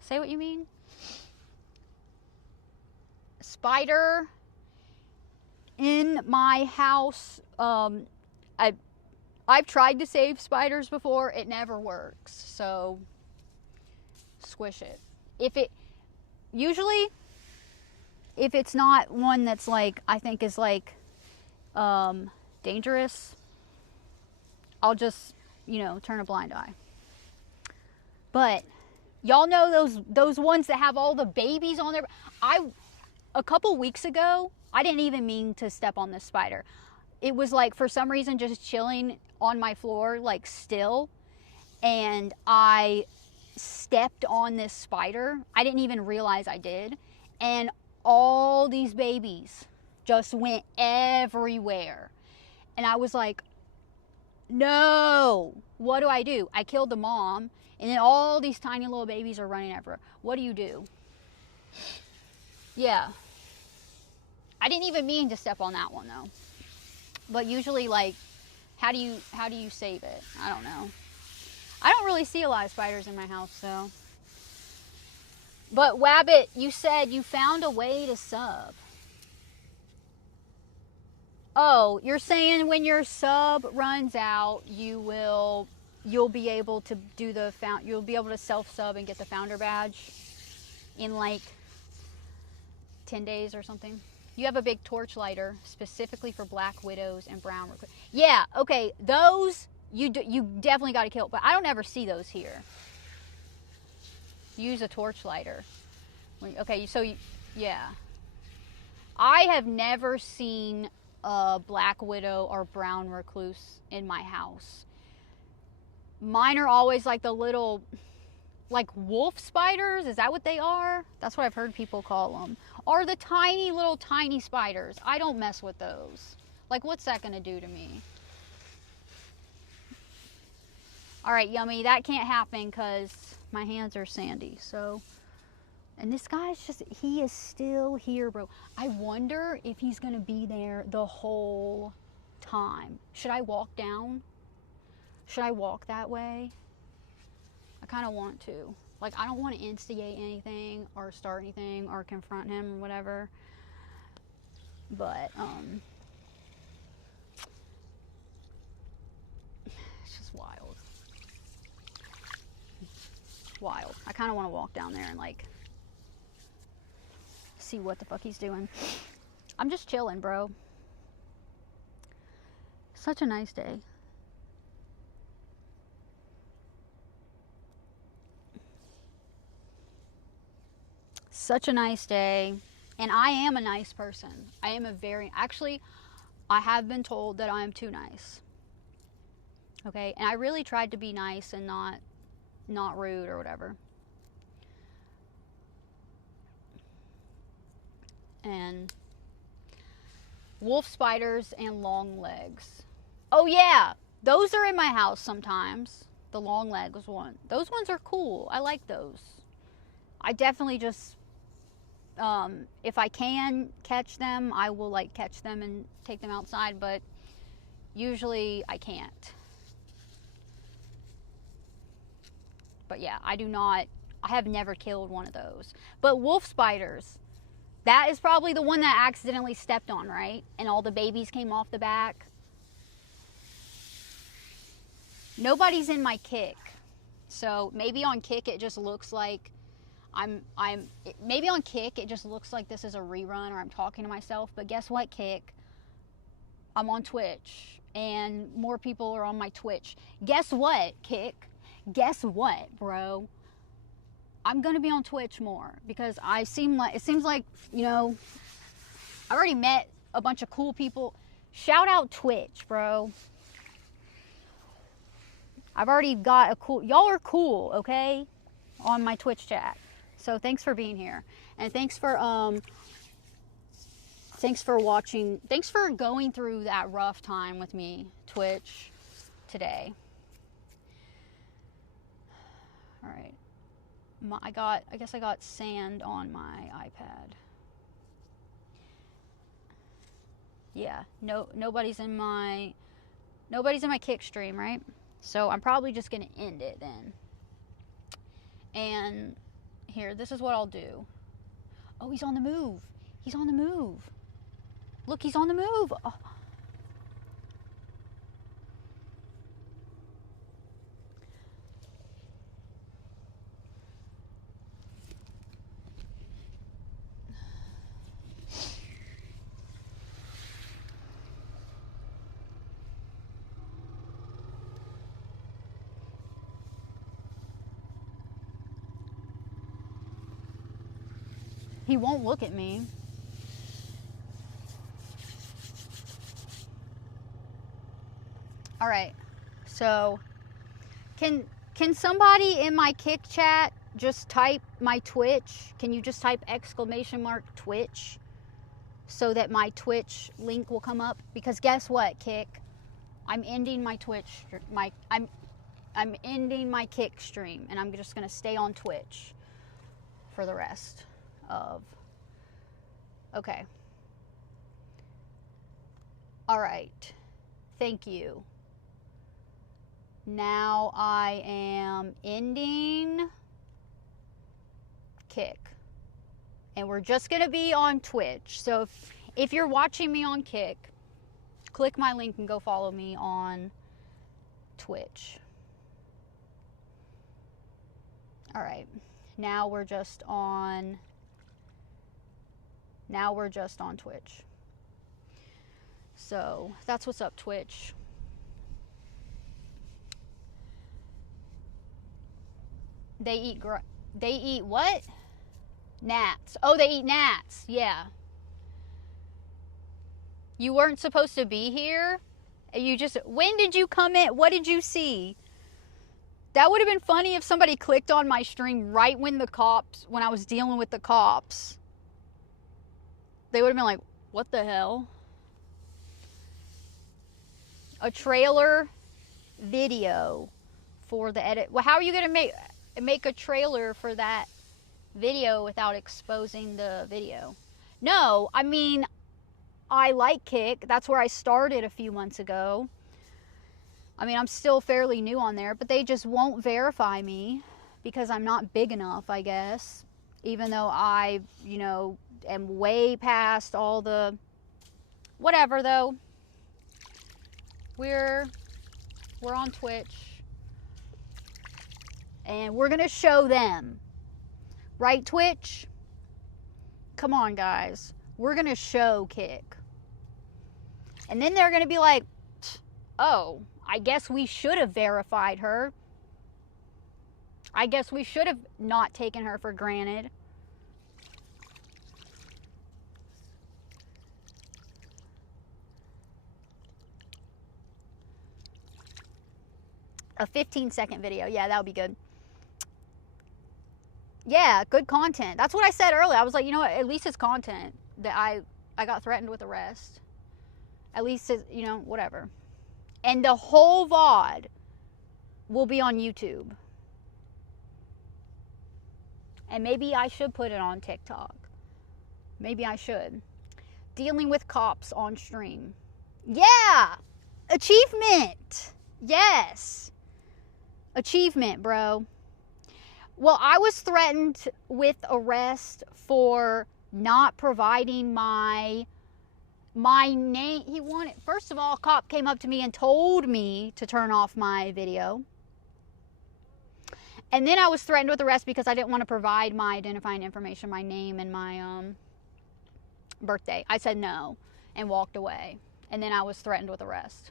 Say what you mean. Spider in my house. I've tried to save spiders before. It never works. So squish it. Usually if it's not one that's like, I think is like dangerous, I'll just, turn a blind eye. But y'all know those ones that have all the babies on their, a couple weeks ago, I didn't even mean to step on this spider. It was like, for some reason, just chilling on my floor, like still, and I stepped on this spider. I didn't even realize I did, and all these babies just went everywhere. And I was like, no, what do I do? I killed the mom, and then all these tiny little babies are running everywhere. What do you do? Yeah. I didn't even mean to step on that one, though. But usually, like, how do you save it? I don't know. I don't really see a lot of spiders in my house, so. But Wabbit, you said you found a way to sub. Oh, you're saying when your sub runs out, you'll be able to do you'll be able to self-sub and get the founder badge in like 10 days or something. You have a big torch lighter specifically for black widows and brown recruits. Yeah, okay, those you definitely got to kill, but I don't ever see those here. Use a torch lighter. Okay, so yeah. I have never seen a black widow or brown recluse in my house. Mine are always like the little, like wolf spiders. Is that what they are? That's what I've heard people call them. Or the tiny little tiny spiders. I don't mess with those. Like, what's that gonna do to me? All right, Yummy, that can't happen because my hands are sandy. So, and this guy's he is still here, bro. I wonder if he's gonna be there the whole time. Should I walk down? Should I walk that way? I kind of want to. Like, I don't want to instigate anything or start anything or confront him or whatever. But, it's just wild. Wild. I kind of want to walk down there and, like, see what the fuck he's doing. I'm just chilling, bro. Such a nice day. Such a nice day. And I am a nice person. I am actually, I have been told that I am too nice. Okay? And I really tried to be nice and not rude or whatever. And wolf spiders and long legs. Oh yeah, those are in my house sometimes. The long legs one. Those ones are cool. I like those. I definitely just, if I can catch them, I will like catch them and take them outside, but usually I can't. But yeah, I have never killed one of those. But wolf spiders, that is probably the one that I accidentally stepped on, right? And all the babies came off the back. Nobody's in my kick. So maybe on kick it just looks like maybe on kick it just looks like this is a rerun or I'm talking to myself, but guess what, kick? I'm on Twitch and more people are on my Twitch. Guess what, kick? Guess what, bro? I'm gonna be on Twitch more because it seems like, I've already met a bunch of cool people. Shout out Twitch, bro. I've already got y'all are cool, okay? On my Twitch chat. So thanks for being here. And thanks for watching. Thanks for going through that rough time with me, Twitch, today. All right. I guess I got sand on my iPad. Yeah, nobody's in my kick stream, right? So I'm probably just gonna end it then. And here, this is what I'll do. Oh, he's on the move. He's on the move. Look, he's on the move. Oh. He won't look at me. All right. So, can somebody in my Kick chat just type my Twitch? Can you just type !Twitch so that my Twitch link will come up? Because guess what, Kick? I'm ending my Twitch. I'm ending my Kick stream, and I'm just gonna stay on Twitch for the rest of. Okay. All right. Thank you. Now I am ending Kick. And we're just going to be on Twitch. So if you're watching me on Kick, click my link and go follow me on Twitch. All right. Now we're just on Twitch. So that's what's up, Twitch. They eat what? Gnats. Oh, they eat gnats. Yeah. You weren't supposed to be here. When did you come in? What did you see? That would have been funny if somebody clicked on my stream right when I was dealing with the cops. They would have been like, what the hell? A trailer video for the edit. Well, how are you going to make a trailer for that video without exposing the video? No, I mean, I like Kick. That's where I started a few months ago. I mean, I'm still fairly new on there, but they just won't verify me because I'm not big enough, I guess. Even though I, am way past all the whatever though. We're on Twitch. And we're going to show them. Right, Twitch? Come on, guys. We're going to show Kick. And then they're going to be like, oh, I guess we should have verified her. I guess we should have not taken her for granted. A 15-second video. Yeah, that would be good. Yeah, good content. That's what I said earlier. I was like, you know what? At least it's content. That I got threatened with arrest. At least it's, whatever. And the whole VOD will be on YouTube. And maybe I should put it on TikTok. Maybe I should. Dealing with cops on stream. Yeah! Achievement! Yes! Achievement, bro. Well, I was threatened with arrest for not providing my name. First of all, a cop came up to me and told me to turn off my video. And then I was threatened with arrest because I didn't want to provide my identifying information, my name and my birthday. I said no and walked away. And then I was threatened with arrest.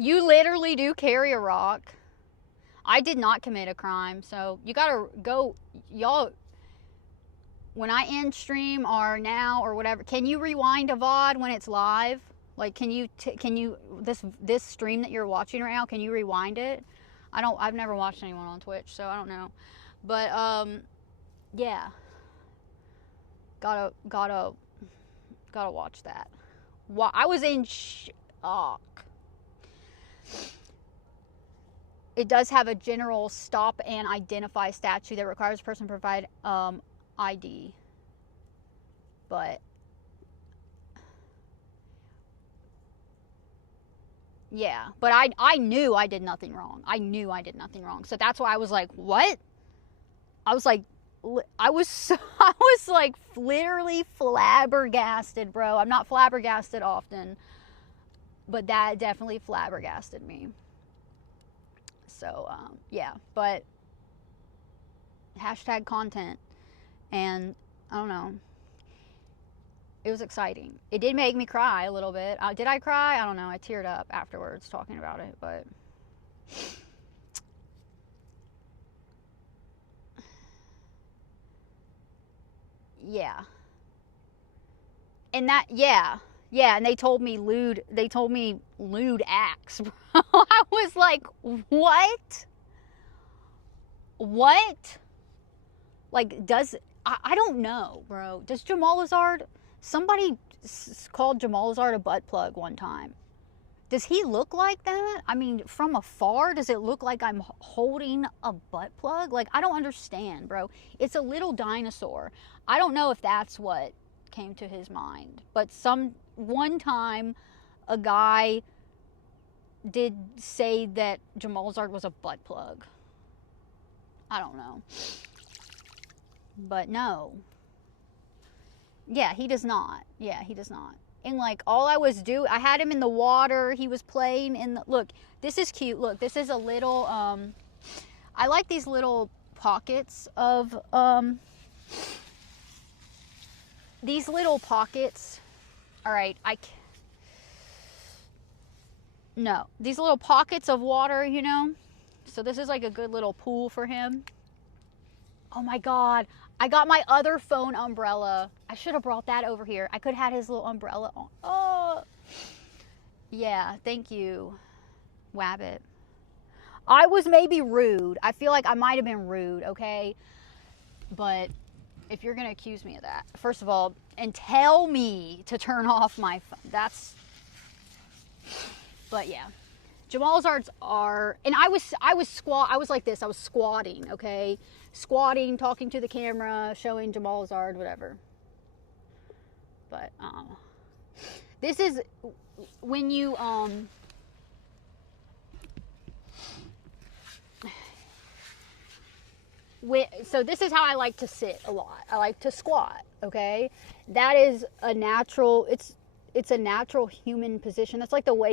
You literally do carry a rock. I did not commit a crime, so you gotta go, y'all. When I end stream or now or whatever, can you rewind a VOD when it's live? Like, can you this stream that you're watching right now? Can you rewind it? I've never watched anyone on Twitch, so I don't know. But yeah, gotta watch that. I was in shock. It does have a general stop and identify statute that requires a person to provide ID. But yeah, but I knew I did nothing wrong. I knew I did nothing wrong. So that's why I was like, what? I was like, literally flabbergasted, bro. I'm not flabbergasted often, but that definitely flabbergasted me. So, yeah, but hashtag content, and I don't know, it was exciting. It did make me cry a little bit. Did I cry? I don't know. I teared up afterwards talking about it, but Yeah. And that, yeah. Yeah, and they told me lewd acts, bro. I was like, what? What? Like, I don't know, bro. Does Jamal Lazard, somebody called Jamal Lazard a butt plug one time. Does he look like that? I mean, from afar, does it look like I'm holding a butt plug? Like, I don't understand, bro. It's a little dinosaur. I don't know if that's what came to his mind. But one time, a guy did say that Jamal Lazard was a butt plug. I don't know. But no. Yeah, he does not. Yeah, he does not. And like all I had him in the water. He was playing in the, look, this is cute. Look, this is a little, I like these little pockets of, these little pockets. All right, no, these little pockets of water, you know? So this is like a good little pool for him. Oh my God. I got my other phone umbrella. I should have brought that over here. I could have had his little umbrella on. Oh. Yeah, thank you, Wabbit. I was maybe rude. I feel like I might have been rude, okay? But if you're going to accuse me of that, first of all, and tell me to turn off my phone, but yeah. Jamal Lazard's are, and I was like this. I was squatting, okay? Squatting, talking to the camera, showing Jamal Lazard, whatever. But, this is when you, so this is how I like to sit a lot. I like to squat, okay? That is a natural, it's a natural human position. That's like the way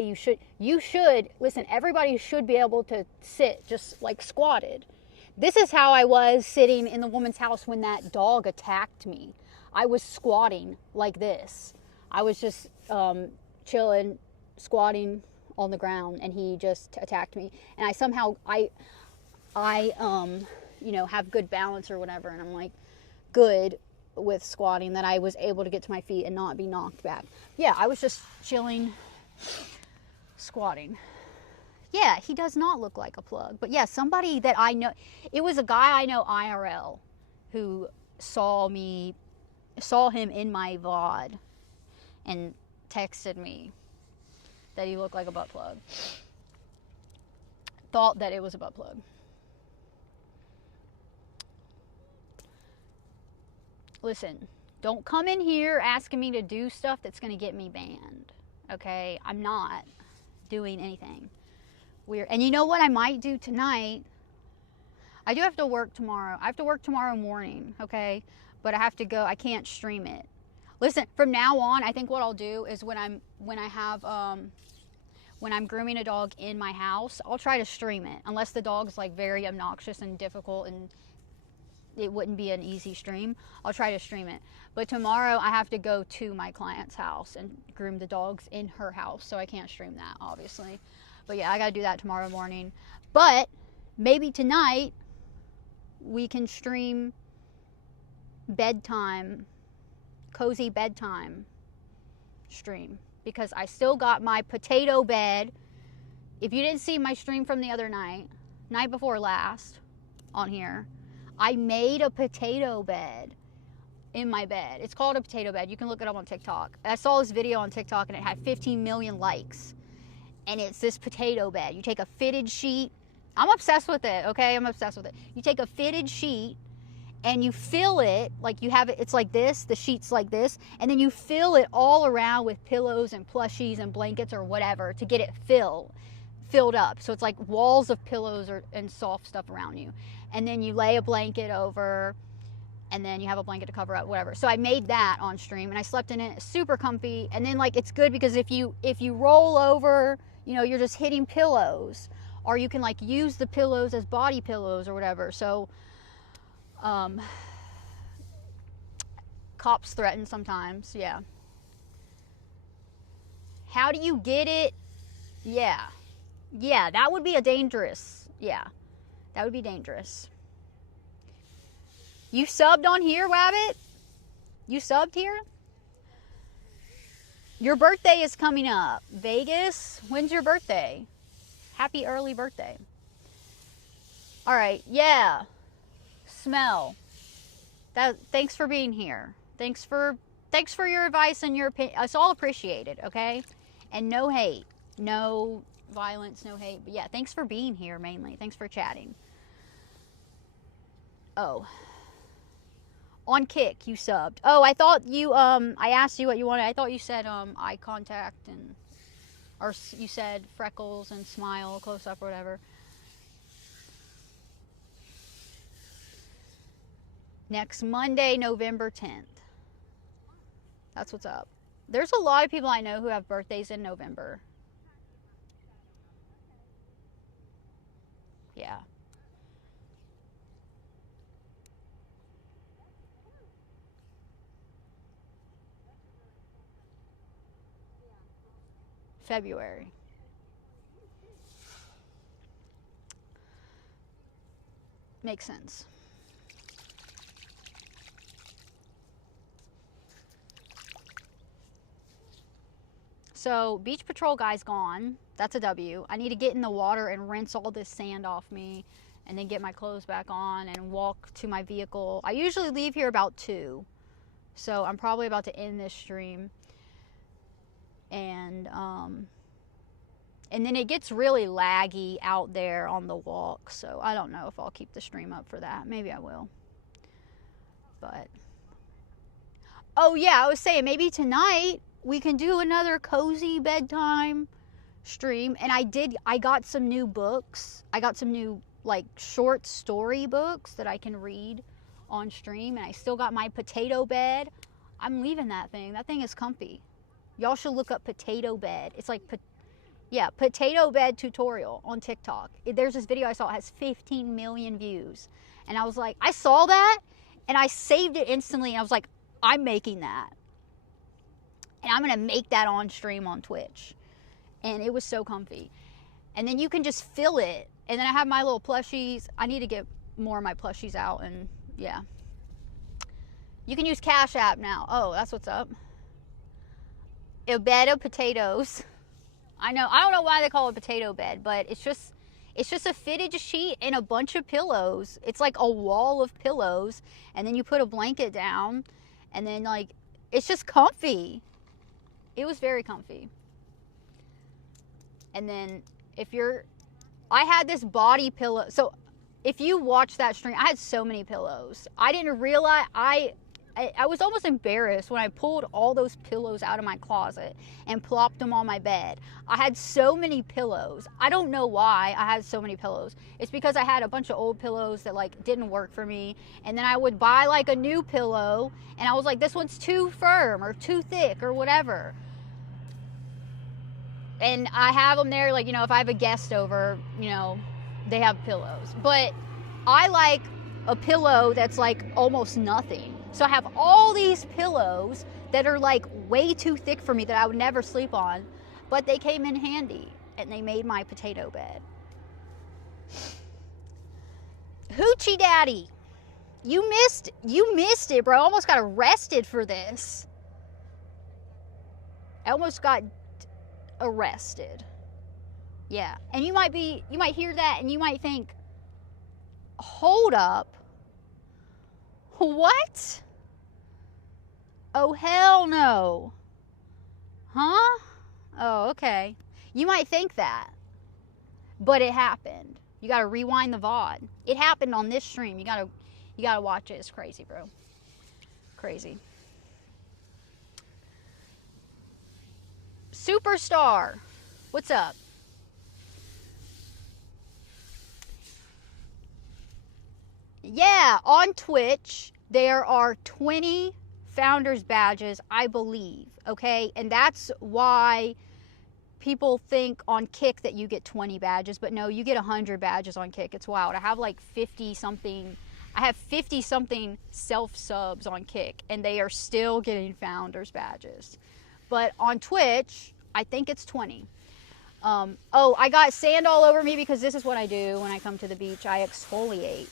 you should, listen, everybody should be able to sit just like squatted. This is how I was sitting in the woman's house when that dog attacked me. I was squatting like this. I was just chilling, squatting on the ground, and he just attacked me. And I somehow, you know, have good balance or whatever, and I'm like good with squatting that I was able to get to my feet and not be knocked back. Yeah, I was just chilling, squatting. Yeah, he does not look like a plug. But yeah, somebody that I know, it was a guy I know IRL who saw him in my VOD and texted me that he looked like a butt plug. Thought that it was a butt plug. Listen, don't come in here asking me to do stuff that's going to get me banned, okay? I'm not doing anything weird. And you know what I might do tonight? I do have to work tomorrow. I have to work tomorrow morning, okay? But I have to go. I can't stream it. Listen, from now on, I think what I'll do is when I'm grooming a dog in my house, I'll try to stream it. Unless the dog's like very obnoxious and difficult and it wouldn't be an easy stream, I'll try to stream it. But tomorrow I have to go to my client's house and groom the dogs in her house, so I can't stream that, obviously. But yeah, I gotta do that tomorrow morning. But maybe tonight we can stream bedtime, cozy bedtime stream, because I still got my potato bed. If you didn't see my stream from the other night before last on here, I made a potato bed in my bed. It's called a potato bed. You can look it up on TikTok. I saw this video on TikTok and it had 15 million likes. And it's this potato bed. You take a fitted sheet. I'm obsessed with it, okay? I'm obsessed with it. You take a fitted sheet and you fill it, like you have it, it's like this, the sheet's like this, and then you fill it all around with pillows and plushies and blankets or whatever to get it filled up. So it's like walls of pillows and soft stuff around you. And then you lay a blanket over, and then you have a blanket to cover up, whatever. So I made that on stream, and I slept in it, super comfy. And then like it's good because if you roll over, you know, you're just hitting pillows, or you can like use the pillows as body pillows or whatever. So cops threaten sometimes, yeah. How do you get it? Yeah, that would be a dangerous, yeah. That would be dangerous. You subbed on here, Wabbit? You subbed here? Your birthday is coming up. Vegas, when's your birthday? Happy early birthday. All right, yeah. Smell. Thanks for being here. Thanks for your advice and your opinion. It's all appreciated, okay? And no hate. No violence, no hate. But yeah, thanks for being here mainly. Thanks for chatting. Oh. On Kick, you subbed. Oh, I thought you, I asked you what you wanted. I thought you said, eye contact and, or you said freckles and smile, close up or whatever. Next Monday, November 10th. That's what's up. There's a lot of people I know who have birthdays in November. Yeah. February. Makes sense. So, Beach Patrol guy's gone. That's a W. I need to get in the water and rinse all this sand off me and then get my clothes back on and walk to my vehicle. I usually leave here about 2. So, I'm probably about to end this stream. And then it gets really laggy out there on the walk. So, I don't know if I'll keep the stream up for that. Maybe I will. But, oh yeah, I was saying maybe tonight we can do another cozy bedtime stream. And I got some new books. I got some new like short story books that I can read on stream. And I still got my potato bed. I'm leaving that thing. That thing is comfy. Y'all should look up potato bed. It's like, yeah, potato bed tutorial on TikTok. There's this video I saw. It has 15 million views. And I was like, I saw that and I saved it instantly. And I was like, I'm making that. And I'm going to make that on stream on Twitch. And it was so comfy. And then you can just fill it. And then I have my little plushies. I need to get more of my plushies out. And yeah. You can use Cash App now. Oh, that's what's up. A bed of potatoes. I know. I don't know why they call it potato bed. But it's just a fitted sheet and a bunch of pillows. It's like a wall of pillows. And then you put a blanket down. And then like, it's just comfy. It was very comfy. And then I had this body pillow. So if you watch that stream, I had so many pillows. I didn't realize, I was almost embarrassed when I pulled all those pillows out of my closet and plopped them on my bed. I had so many pillows. I don't know why I had so many pillows. It's because I had a bunch of old pillows that like didn't work for me. And then I would buy like a new pillow and I was like, this one's too firm or too thick or whatever. And I have them there, like, you know, if I have a guest over, you know, they have pillows. But I like a pillow that's like almost nothing. So I have all these pillows that are like way too thick for me that I would never sleep on. But they came in handy and they made my potato bed. Hoochie Daddy. You missed it, bro. I almost got arrested for this. I almost got arrested. Yeah. And you might hear that and you might think, hold up. What? Oh, hell no. Huh? Oh, okay. You might think that. But it happened. You gotta rewind the VOD. It happened on this stream. You gotta watch it. It's crazy, bro. Crazy. Superstar, what's up? Yeah, on Twitch, there are 20 founders badges, I believe, okay? And that's why people think on Kick that you get 20 badges, but no, you get 100 badges on Kick. It's wild. I have like 50-something self-subs on Kick, and they are still getting founders badges. But on Twitch, I think it's 20. Oh, I got sand all over me because this is what I do when I come to the beach. I exfoliate.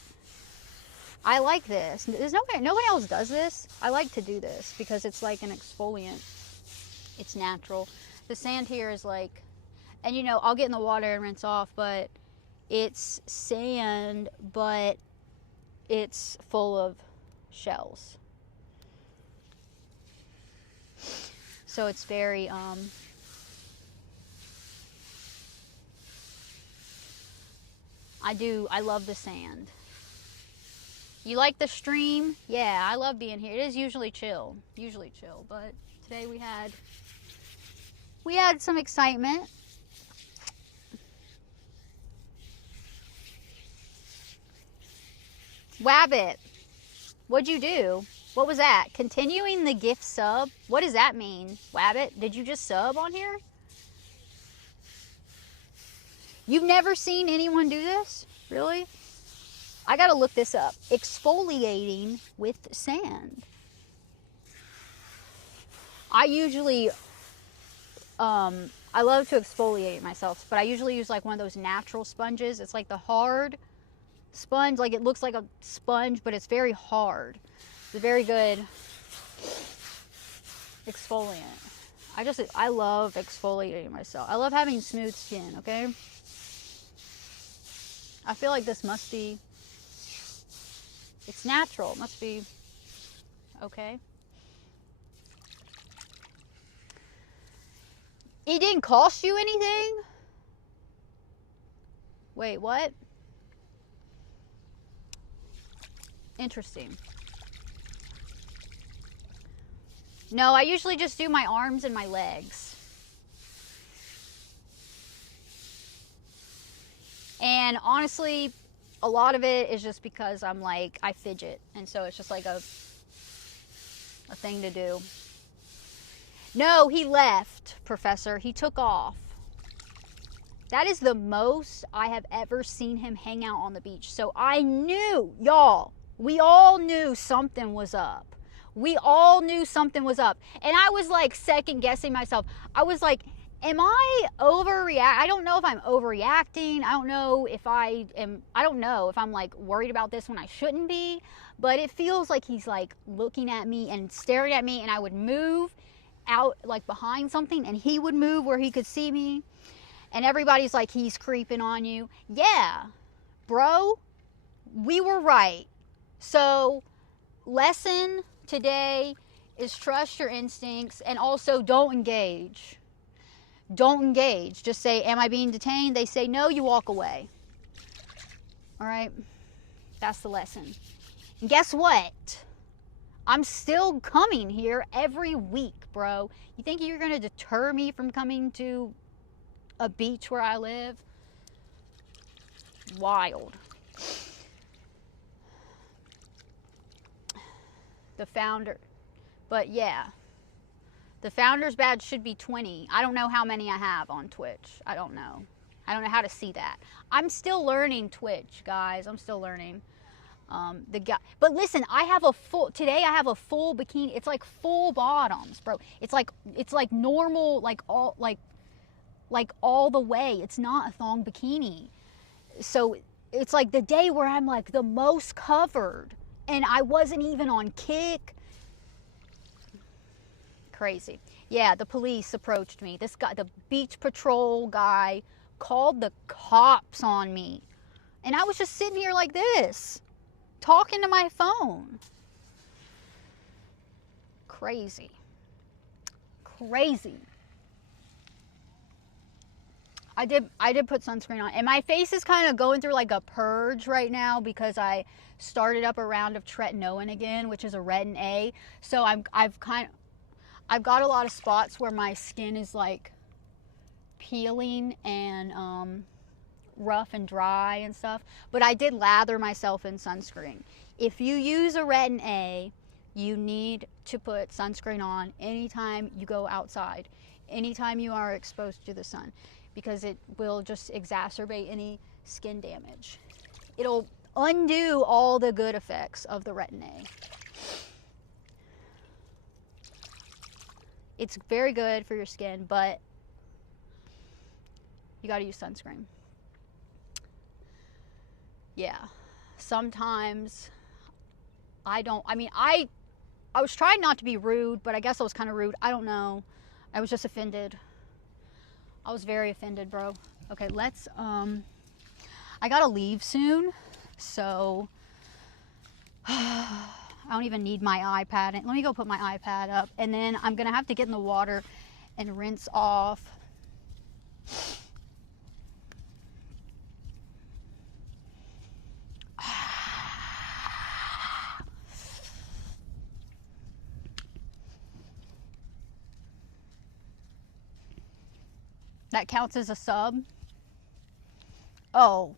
I like this. There's nobody else does this. I like to do this because it's like an exfoliant. It's natural. The sand here is like, and you know, I'll get in the water and rinse off, but it's sand, but it's full of shells. So it's very, I love the sand. You like the stream? Yeah, I love being here. It is usually chill, but today we had some excitement. Wabbit, what'd you do? What was that? Continuing the gift sub? What does that mean? Wabbit, did you just sub on here? You've never seen anyone do this? Really? I gotta look this up. Exfoliating with sand. I usually, I love to exfoliate myself, but I usually use like one of those natural sponges. It's like the hard sponge, like it looks like a sponge, but it's very hard. It's a very good exfoliant. I love exfoliating myself. I love having smooth skin, okay? I feel like this must be, it's natural. It must be okay. It didn't cost you anything? Wait, what? Interesting. No, I usually just do my arms and my legs. And honestly, a lot of it is just because I'm like, I fidget. And so it's just like a thing to do. No, he left, Professor. He took off. That is the most I have ever seen him hang out on the beach. So I knew, y'all, we all knew something was up. We all knew something was up. And I was like second guessing myself. I was like, am I I don't know if I'm overreacting. I don't know if I'm like worried about this when I shouldn't be. But it feels like he's like looking at me and staring at me, and I would move out like behind something and he would move where he could see me. And everybody's like, he's creeping on you. Yeah, bro, we were right. So lesson today is trust your instincts, and also don't engage. Don't engage. Just say, am I being detained? They say no, you walk away. All right? That's the lesson. And guess what? I'm still coming here every week, bro. You think you're going to deter me from coming to a beach where I live? Wild. The founder. But yeah. The founder's badge should be 20. I don't know how many I have on Twitch. I don't know. I don't know how to see that. I'm still learning Twitch, guys. I'm still learning. But listen, today I have a full bikini. It's like full bottoms, bro. It's like normal, like all the way. It's not a thong bikini. So it's like the day where I'm like the most covered, and I wasn't even on kick. Crazy. Yeah, the police approached me. This guy, the beach patrol guy, called the cops on me. And I was just sitting here like this, talking to my phone. Crazy. Crazy. I did put sunscreen on. And my face is kind of going through like a purge right now because I started up a round of tretinoin again, which is a retin A. So I've got a lot of spots where my skin is like peeling and rough and dry and stuff. But I did lather myself in sunscreen. If you use a retin A, you need to put sunscreen on anytime you go outside, anytime you are exposed to the sun, because it will just exacerbate any skin damage. It'll undo all the good effects of the retin A. It's very good for your skin, but you gotta use sunscreen. Yeah, sometimes I mean, I was trying not to be rude, but I guess I was kind of rude. I don't know. I was just offended. I was very offended, bro. Okay, let's, I gotta leave soon, so I don't even need my iPad. Let me go put my iPad up, and then I'm gonna have to get in the water and rinse off. That counts as a sub. Oh.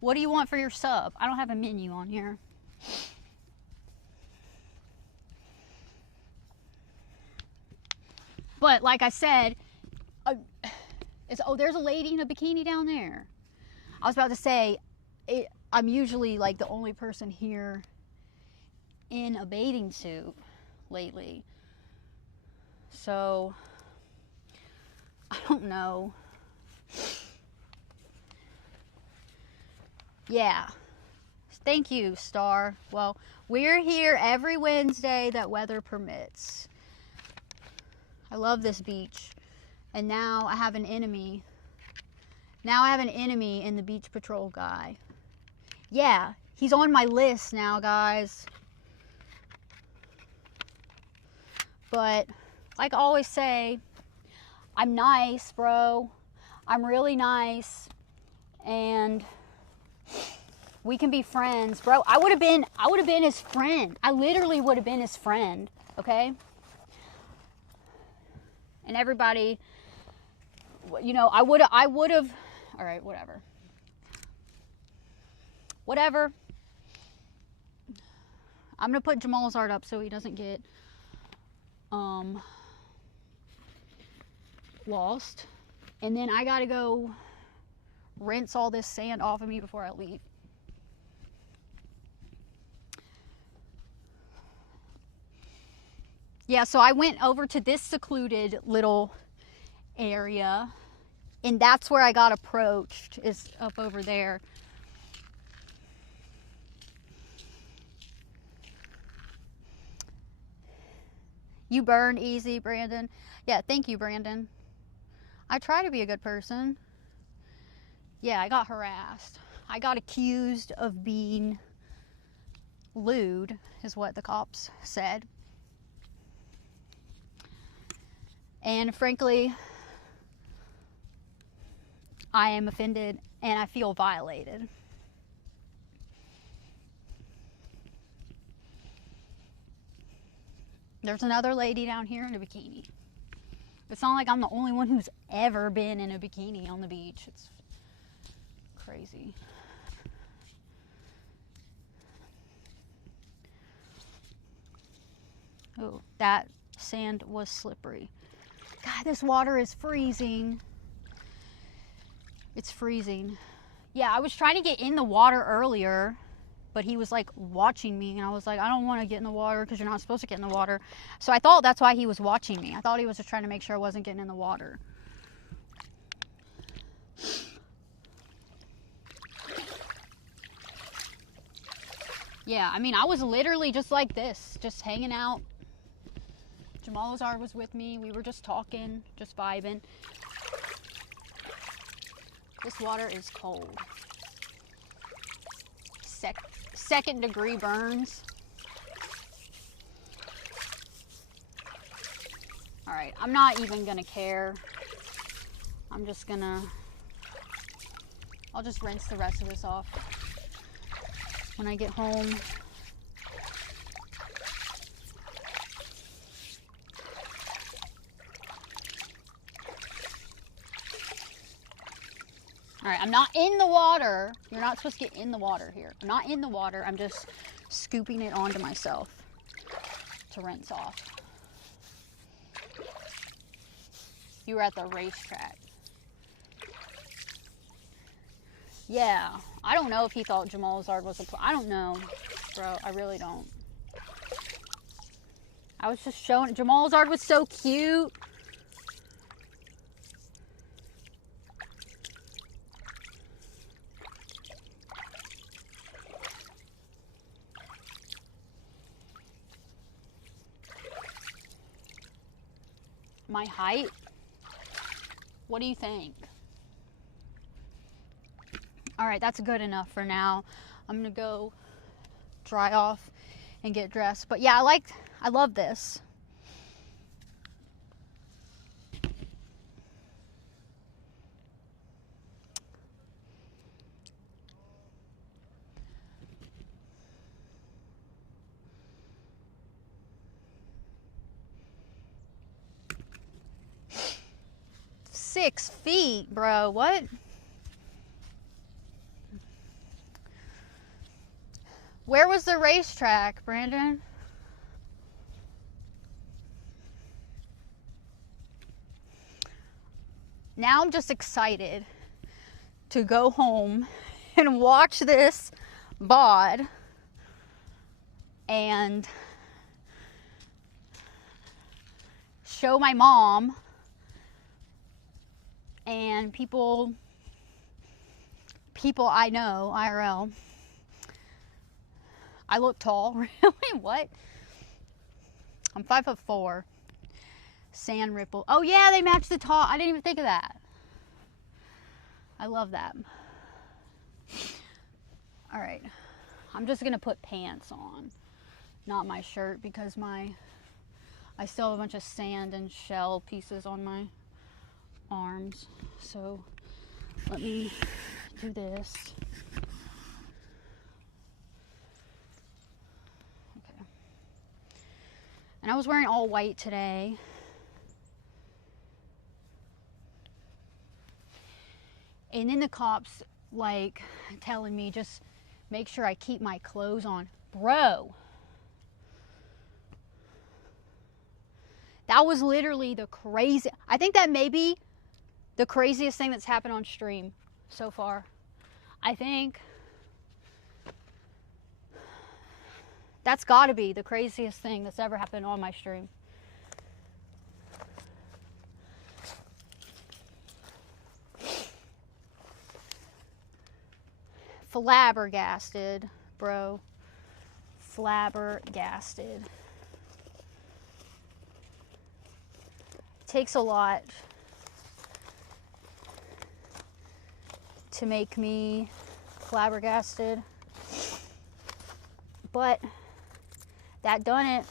What do you want for your sub? I don't have a menu on here. But like I said, there's a lady in a bikini down there. I was about to say, I'm usually like the only person here in a bathing suit lately. So, I don't know. Yeah. Thank you, Star. Well, we're here every Wednesday that weather permits. I love this beach. And now I have an enemy. Now I have an enemy in the beach patrol guy. Yeah, he's on my list now, guys. But, like I always say, I'm nice, bro. I'm really nice. And we can be friends, bro. I would have been his friend. I literally would have been his friend, okay? And everybody, you know, I would have, all right, whatever. Whatever. I'm going to put Jamal's art up so he doesn't get lost. And then I got to go rinse all this sand off of me before I leave. Yeah, so I went over to this secluded little area, and that's where I got approached, is up over there. You burn easy, Brandon. Yeah, thank you, Brandon. I try to be a good person. Yeah, I got harassed. I got accused of being lewd, is what the cops said. And frankly, I am offended and I feel violated. There's another lady down here in a bikini. It's not like I'm the only one who's ever been in a bikini on the beach. It's crazy. Oh, that sand was slippery. God, this water is freezing. It's freezing. Yeah, I was trying to get in the water earlier, but he was like watching me, and I was like, I don't want to get in the water because you're not supposed to get in the water. So I thought that's why he was watching me. I thought he was just trying to make sure I wasn't getting in the water. Yeah, I mean, I was literally just like this, just hanging out. Jamal Azar was with me. We were just talking, just vibing. This water is cold. Second degree burns. All right, I'm not even gonna care. I'm just gonna, I'll just rinse the rest of this off when I get home. All right, I'm not in the water. You're not supposed to get in the water here. I'm not in the water. I'm just scooping it onto myself to rinse off. You were at the racetrack. Yeah, I don't know if he thought Jamal Zard was I don't know, bro. I really don't. I was just showing. Jamal Zard was so cute. my height. What do you think? All right, that's good enough for now. I'm gonna go dry off and get dressed. But yeah, I love this. Six feet, bro. What? Where was the racetrack, Brandon? Now I'm just excited to go home and watch this VOD and show my mom and people I know, IRL. I look tall. Really? What? I'm 5'4". Sand ripple. Oh yeah, they match the top. I didn't even think of that. I love that. All right. I'm just gonna put pants on, not my shirt, because I still have a bunch of sand and shell pieces on my arms. So let me do this. Okay. And I was wearing all white today. And then the cops like telling me just make sure I keep my clothes on. Bro. That was literally the crazy. I think that may be the craziest thing that's happened on stream so far. I think that's got to be the craziest thing that's ever happened on my stream. Flabbergasted, bro. Flabbergasted. Takes a lot to make me flabbergasted, but that done it.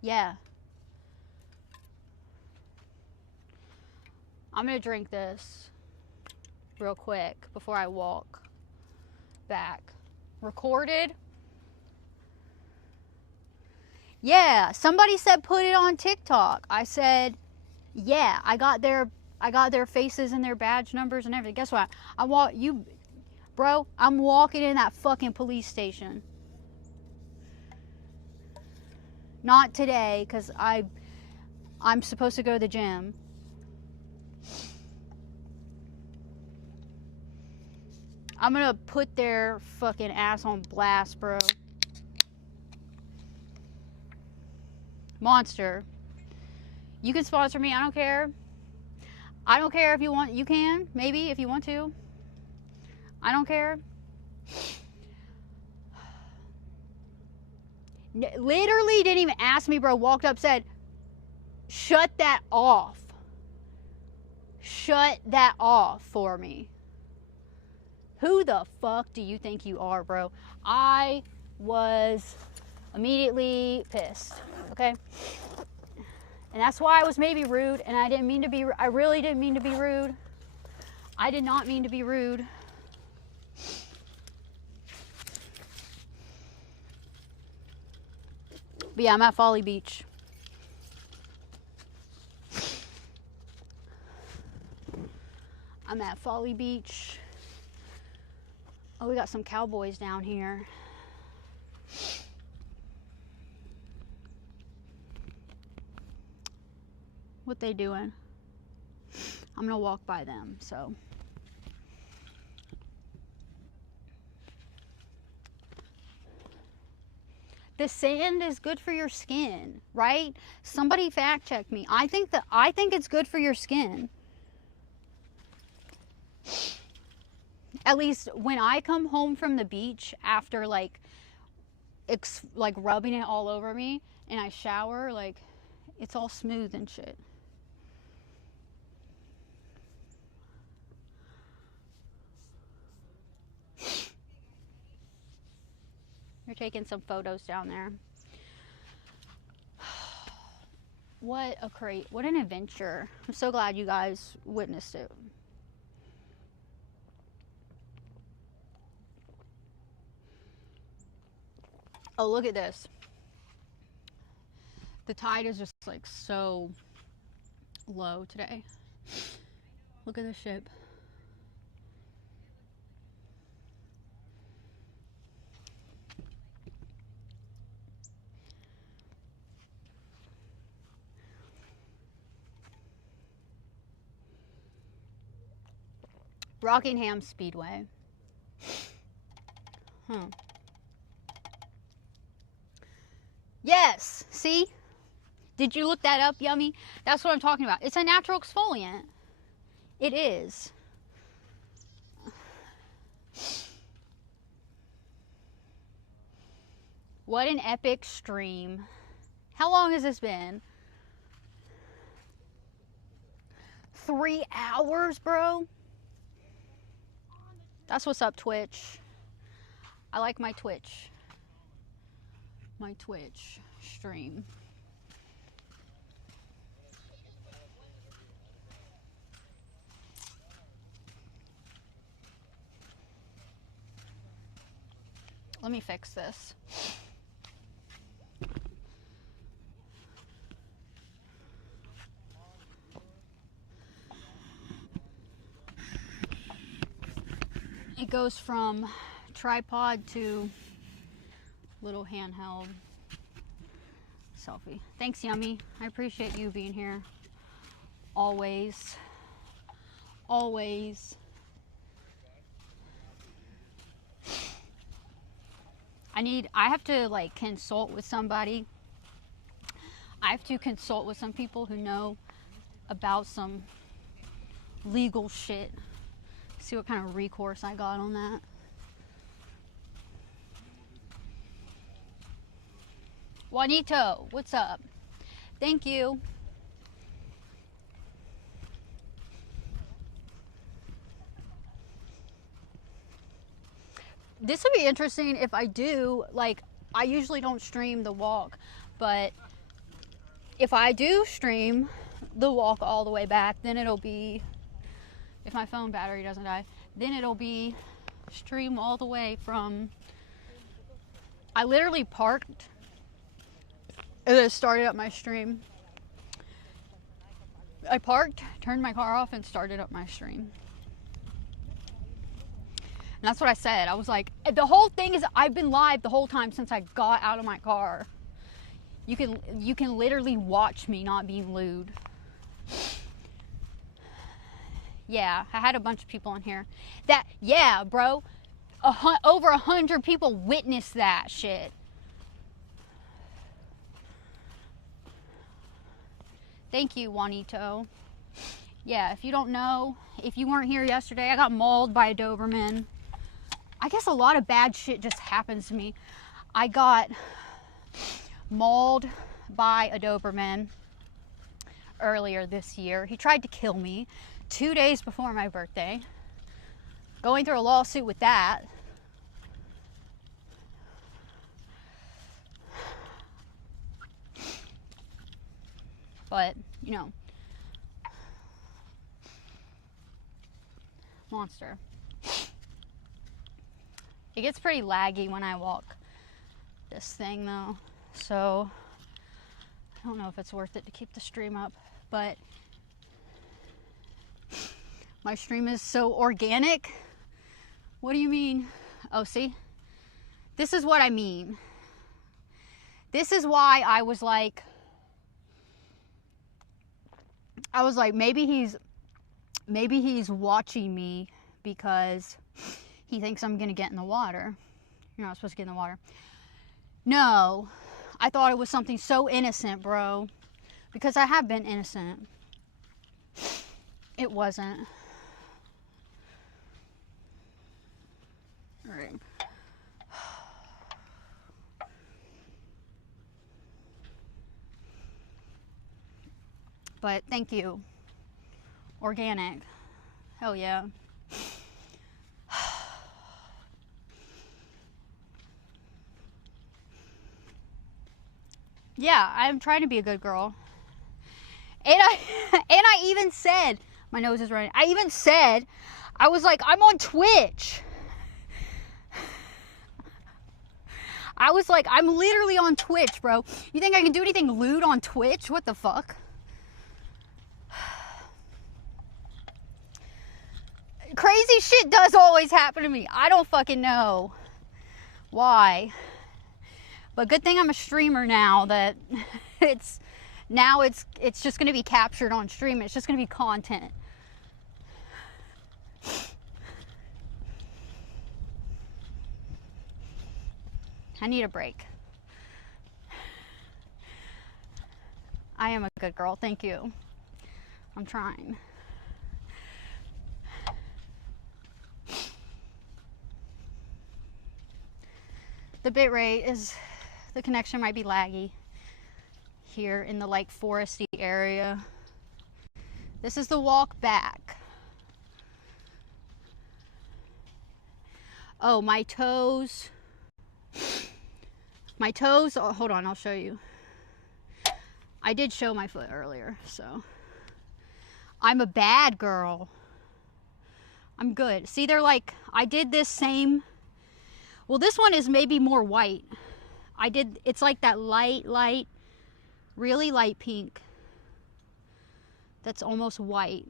Yeah. I'm gonna drink this real quick before I walk back. Recorded. Yeah, somebody said put it on TikTok. I said, yeah, I got their faces and their badge numbers and everything. Guess what? I'm walking in that fucking police station. Not today, because I'm supposed to go to the gym. I'm gonna put their fucking ass on blast, bro. Monster. You can sponsor me. I don't care. I don't care if you want. You can. Maybe if you want to. I don't care. Literally didn't even ask me, bro. Walked up, said, shut that off. Shut that off for me. Who the fuck do you think you are, bro? I was immediately pissed, okay? And that's why I was maybe rude, and I really didn't mean to be rude. I did not mean to be rude. But yeah, I'm at Folly Beach. I'm at Folly Beach. Oh, we got some cowboys down here. What they doing? I'm gonna walk by them, so. The sand is good for your skin, right? Somebody fact check me. I think it's good for your skin. At least when I come home from the beach after, like, like rubbing it all over me and I shower, like it's all smooth and shit. You're taking some photos down there. What an adventure. I'm so glad you guys witnessed it. Oh, look at this. The tide is just like so low today. Look at the ship. Rockingham Speedway. Yes, see? Did you look that up, Yummy? That's what I'm talking about. It's a natural exfoliant. It is. What an epic stream. How long has this been? 3 hours, bro? That's what's up, Twitch. I like my Twitch. My Twitch stream. Let me fix this. It goes from tripod to little handheld selfie. Thanks, Yummy. I appreciate you being here. Always. Always. I have to like consult with somebody. I have to consult with some people who know about some legal shit. See what kind of recourse I got on that. Juanito, what's up? Thank you. This would be interesting if I do, like, I usually don't stream the walk, but if I do stream the walk all the way back, then it'll be, if my phone battery doesn't die, then it'll be stream all the way from, I literally parked, and then started up my stream. I parked, turned my car off, and started up my stream. And that's what I said. I was like, the whole thing is I've been live the whole time since I got out of my car. You can literally watch me not being lewd. Yeah, I had a bunch of people in here. Yeah, bro. Over 100 people witnessed that shit. Thank you, Juanito. Yeah, if you don't know, if you weren't here yesterday, I got mauled by a Doberman. I guess a lot of bad shit just happens to me. I got mauled by a Doberman earlier this year. He tried to kill me 2 days before my birthday. Going through a lawsuit with that. But, you know, monster. It gets pretty laggy when I walk this thing though, so I don't know if it's worth it to keep the stream up, but my stream is so organic. What do you mean? Oh, see? This is what I mean. This is why I was like, maybe he's watching me because he thinks I'm gonna get in the water. You're not supposed to get in the water. No, I thought it was something so innocent, bro. Because I have been innocent. It wasn't. Alright. But thank you. Organic. Hell yeah. Yeah, I'm trying to be a good girl. And I even said, my nose is running. I even said, I was like, I'm on Twitch. I was like, I'm literally on Twitch, bro. You think I can do anything lewd on Twitch? What the fuck? Crazy shit does always happen to me. I don't fucking know why. But good thing I'm a streamer now that it's just going to be captured on stream. It's just going to be content. I need a break. I am a good girl. Thank you. I'm trying. The bitrate is, the connection might be laggy here in the like foresty area. This is the walk back. Oh, my toes. My toes, oh, hold on, I'll show you. I did show my foot earlier, so. I'm a bad girl. I'm good. See, they're like, I did this same, well, this one is maybe more white. It's like that light, really light pink. That's almost white.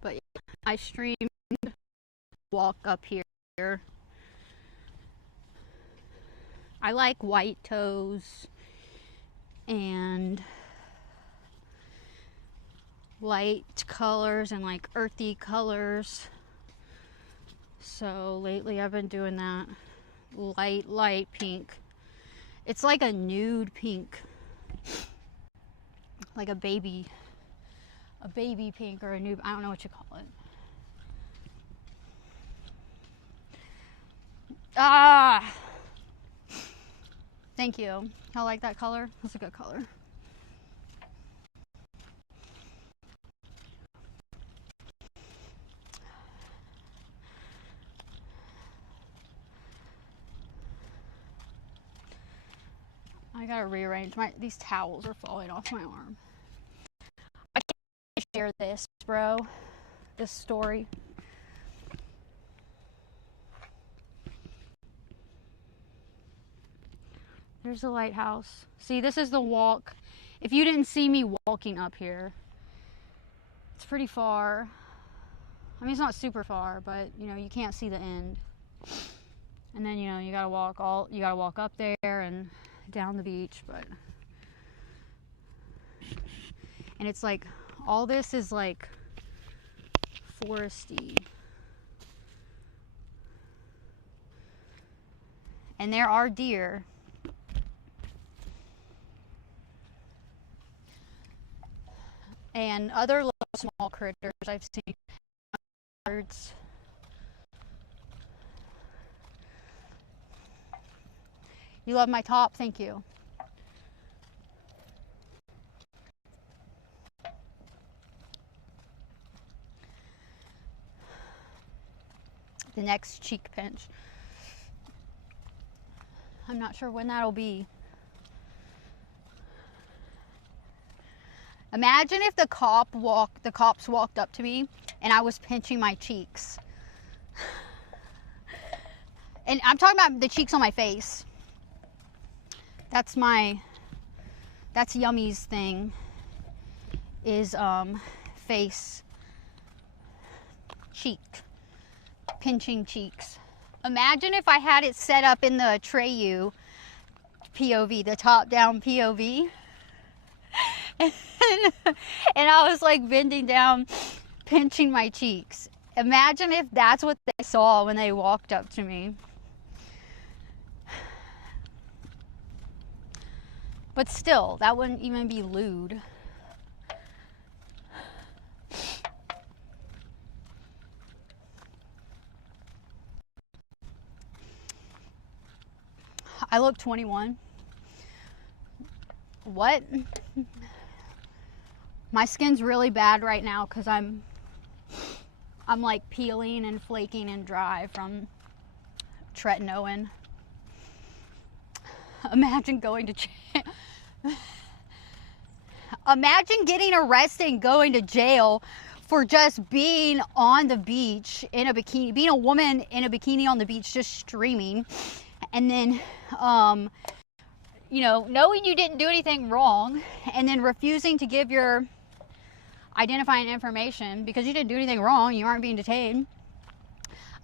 But yeah, I streamed walk up here. I like white toes and light colors and like earthy colors. So lately I've been doing that light pink. It's like a nude pink, like a baby pink or a nude, I don't know what you call it. Ah, thank you. I like that color. That's a good color. I gotta rearrange these towels are falling off my arm. I can't share this, bro. This story. There's the lighthouse. See, this is the walk. If you didn't see me walking up here, it's pretty far. I mean, it's not super far, but you know, you can't see the end. And then, you know, you gotta walk up there and down the beach, but. And it's like, all this is like foresty. And there are deer. And other little small critters I've seen. Birds. You love my top? Thank you. The next cheek pinch. I'm not sure when that'll be. Imagine if the cops walked up to me and I was pinching my cheeks. And I'm talking about the cheeks on my face. That's Yummy's thing, is face, cheek, pinching cheeks. Imagine if I had it set up in the Treyu POV, the top down POV. And I was like bending down, pinching my cheeks. Imagine if that's what they saw when they walked up to me. But still, that wouldn't even be lewd. I look 21. What? My skin's really bad right now because I'm like peeling and flaking and dry from tretinoin. Imagine going to jail. Imagine getting arrested and going to jail for just being on the beach in a bikini, being a woman in a bikini on the beach just streaming, and then you know, knowing you didn't do anything wrong and then refusing to give your identifying information because you didn't do anything wrong, you aren't being detained.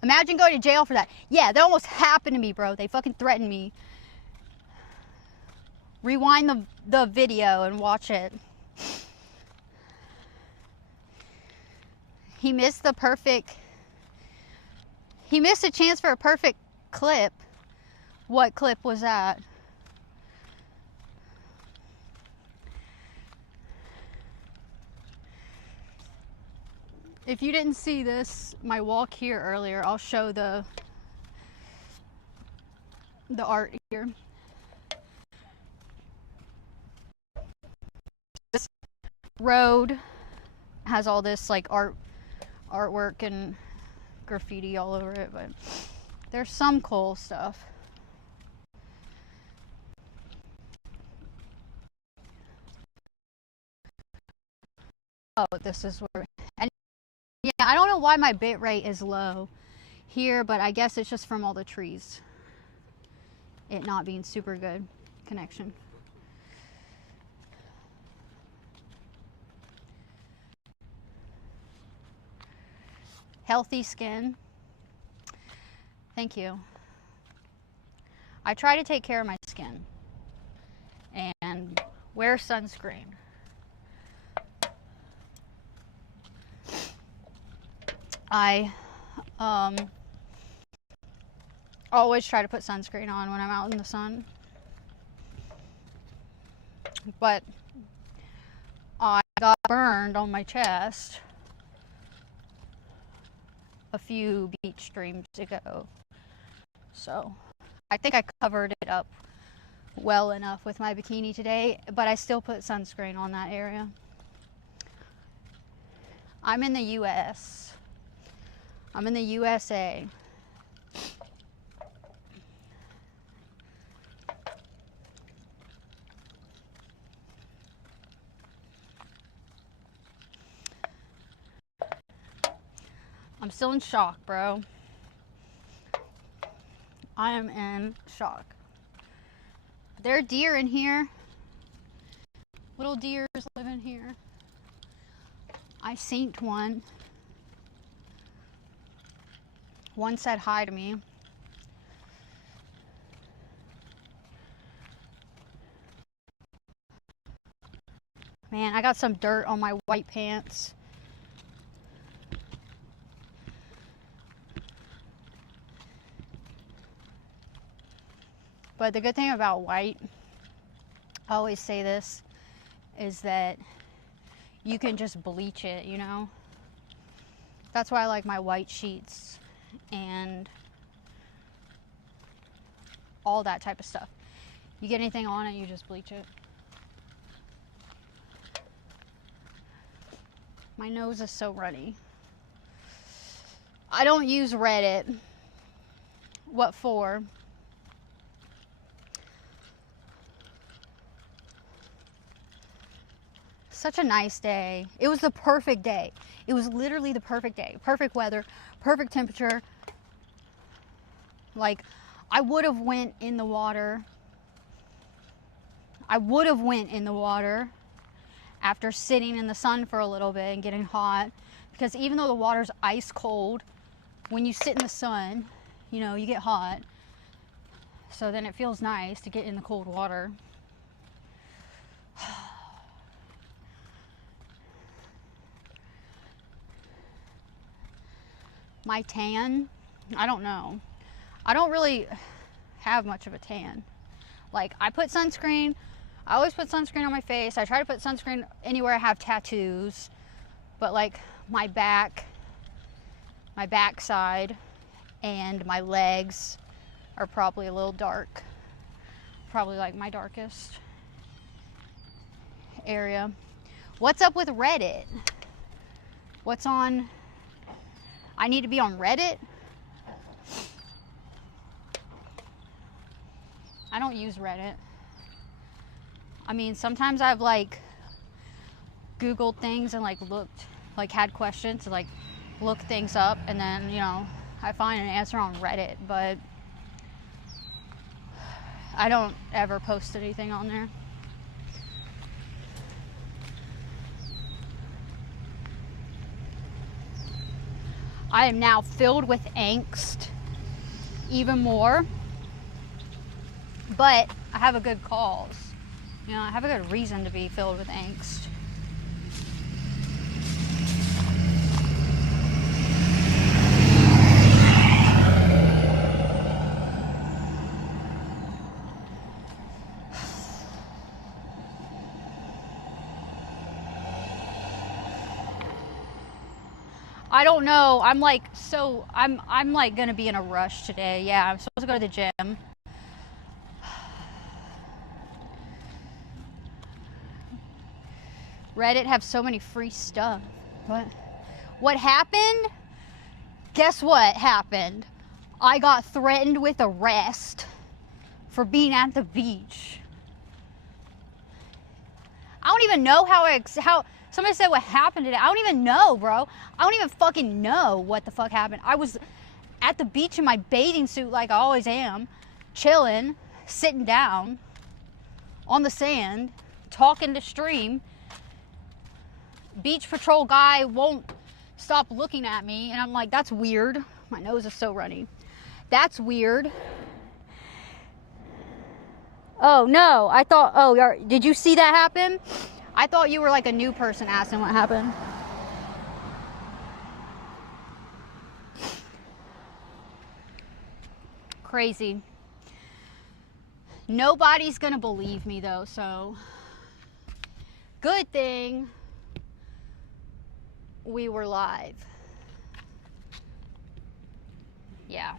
Imagine going to jail for that. Yeah, that almost happened to me, bro. They fucking threatened me. Rewind the video and watch it. He missed a chance for a perfect clip. What clip was that? If you didn't see this, my walk here earlier, I'll show the art here. This road has all this like artwork and graffiti all over it, but there's some cool stuff. Oh, this is where, and yeah, I don't know why my bit rate is low here, but I guess it's just from all the trees. It not being super good connection. Healthy skin. Thank you. I try to take care of my skin and wear sunscreen. I always try to put sunscreen on when I'm out in the sun. But I got burned on my chest a few beach streams ago. So I think I covered it up well enough with my bikini today, but I still put sunscreen on that area. I'm in the US. I'm in the USA. I'm still in shock, bro. I am in shock. There are deer in here. Little deers live in here. I seen one. One said hi to me. Man, I got some dirt on my white pants. But the good thing about white, I always say this, is that you can just bleach it, you know? That's why I like my white sheets and all that type of stuff. You get anything on it, you just bleach it. My nose is so runny. I don't use Reddit. What for? Such a nice day. It was the perfect day. It was literally the perfect day. Perfect weather, perfect temperature. Like, I would have went in the water. I would have went in the water after sitting in the sun for a little bit and getting hot. Because even though the water's ice cold, when you sit in the sun, you know, you get hot. So then it feels nice to get in the cold water. My tan, I don't know. I don't really have much of a tan. Like, I put sunscreen. I always put sunscreen on my face. I try to put sunscreen anywhere I have tattoos. But like my backside and my legs are probably a little dark. Probably like my darkest area. What's up with Reddit? What's on? I need to be on Reddit? I don't use Reddit. I mean, sometimes I've like Googled things and like looked, like had questions to like look things up, and then, you know, I find an answer on Reddit, but I don't ever post anything on there. I am now filled with angst even more, but I have a good cause. You know, I have a good reason to be filled with angst. I don't know. I'm like gonna be in a rush today. Yeah, I'm supposed to go to the gym. Reddit have so many free stuff. What happened? Guess what happened? I got threatened with arrest for being at the beach. I don't even know how somebody said what happened today. I don't even know, bro. I don't even fucking know what the fuck happened. I was at the beach in my bathing suit like I always am, chilling, sitting down on the sand, talking to stream. Beach patrol guy won't stop looking at me, and I'm like, that's weird. My nose is so runny. That's weird. Oh no, I thought, did you see that happen? I thought you were like a new person asking what happened. Crazy. Nobody's gonna believe me though, so good thing we were live. Yeah,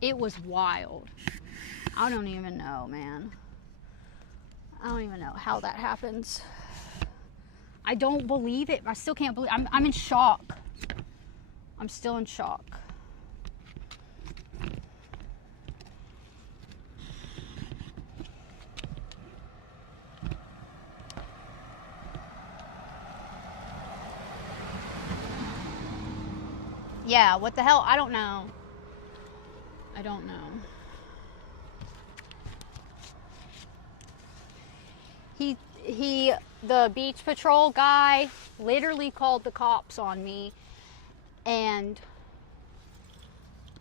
it was wild. I don't even know, man. I don't even know how that happens. I don't believe it. I still can't believe. I'm in shock. I'm still in shock. Yeah, what the hell? I don't know. I don't know. The beach patrol guy literally called the cops on me and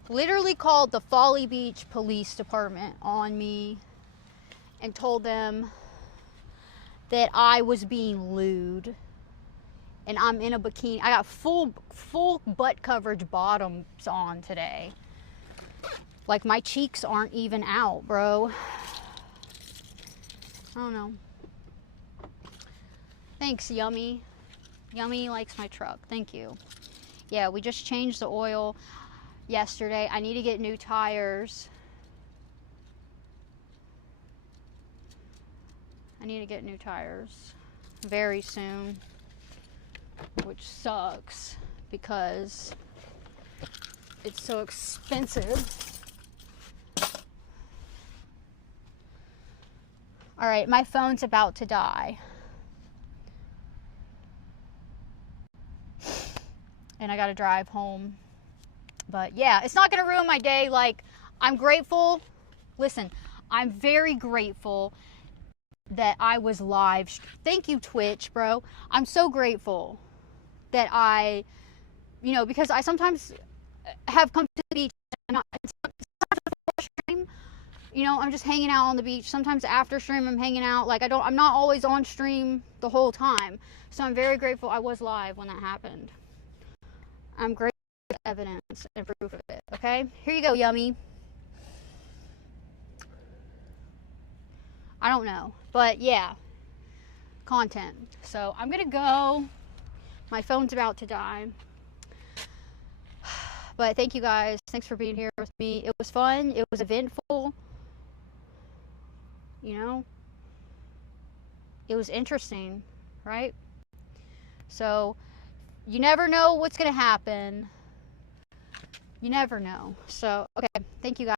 literally called the Folly Beach Police Department on me and told them that I was being lewd and I'm in a bikini. I got full butt coverage bottoms on today. Like my cheeks aren't even out, bro. I don't know. Thanks, Yummy. Yummy likes my truck. Thank you. Yeah, we just changed the oil yesterday. I need to get new tires. I need to get new tires very soon, which sucks because it's so expensive. All right, my phone's about to die. And I gotta drive home. But yeah, it's not gonna ruin my day. Like, I'm grateful. Listen, I'm very grateful that I was live. Thank you, Twitch, bro. I'm so grateful that because I sometimes have come to the beach and it's not stream. I'm just hanging out on the beach. Sometimes after stream, I'm hanging out. Like, I'm not always on stream the whole time. So I'm very grateful I was live when that happened. I'm grateful for the evidence and proof of it, okay? Here you go, Yummy. I don't know, but yeah, content. So I'm gonna go. My phone's about to die. But thank you guys. Thanks for being here with me. It was fun. It was eventful. It was interesting. right? So you never know what's going to happen. You never know. So, okay, thank you guys.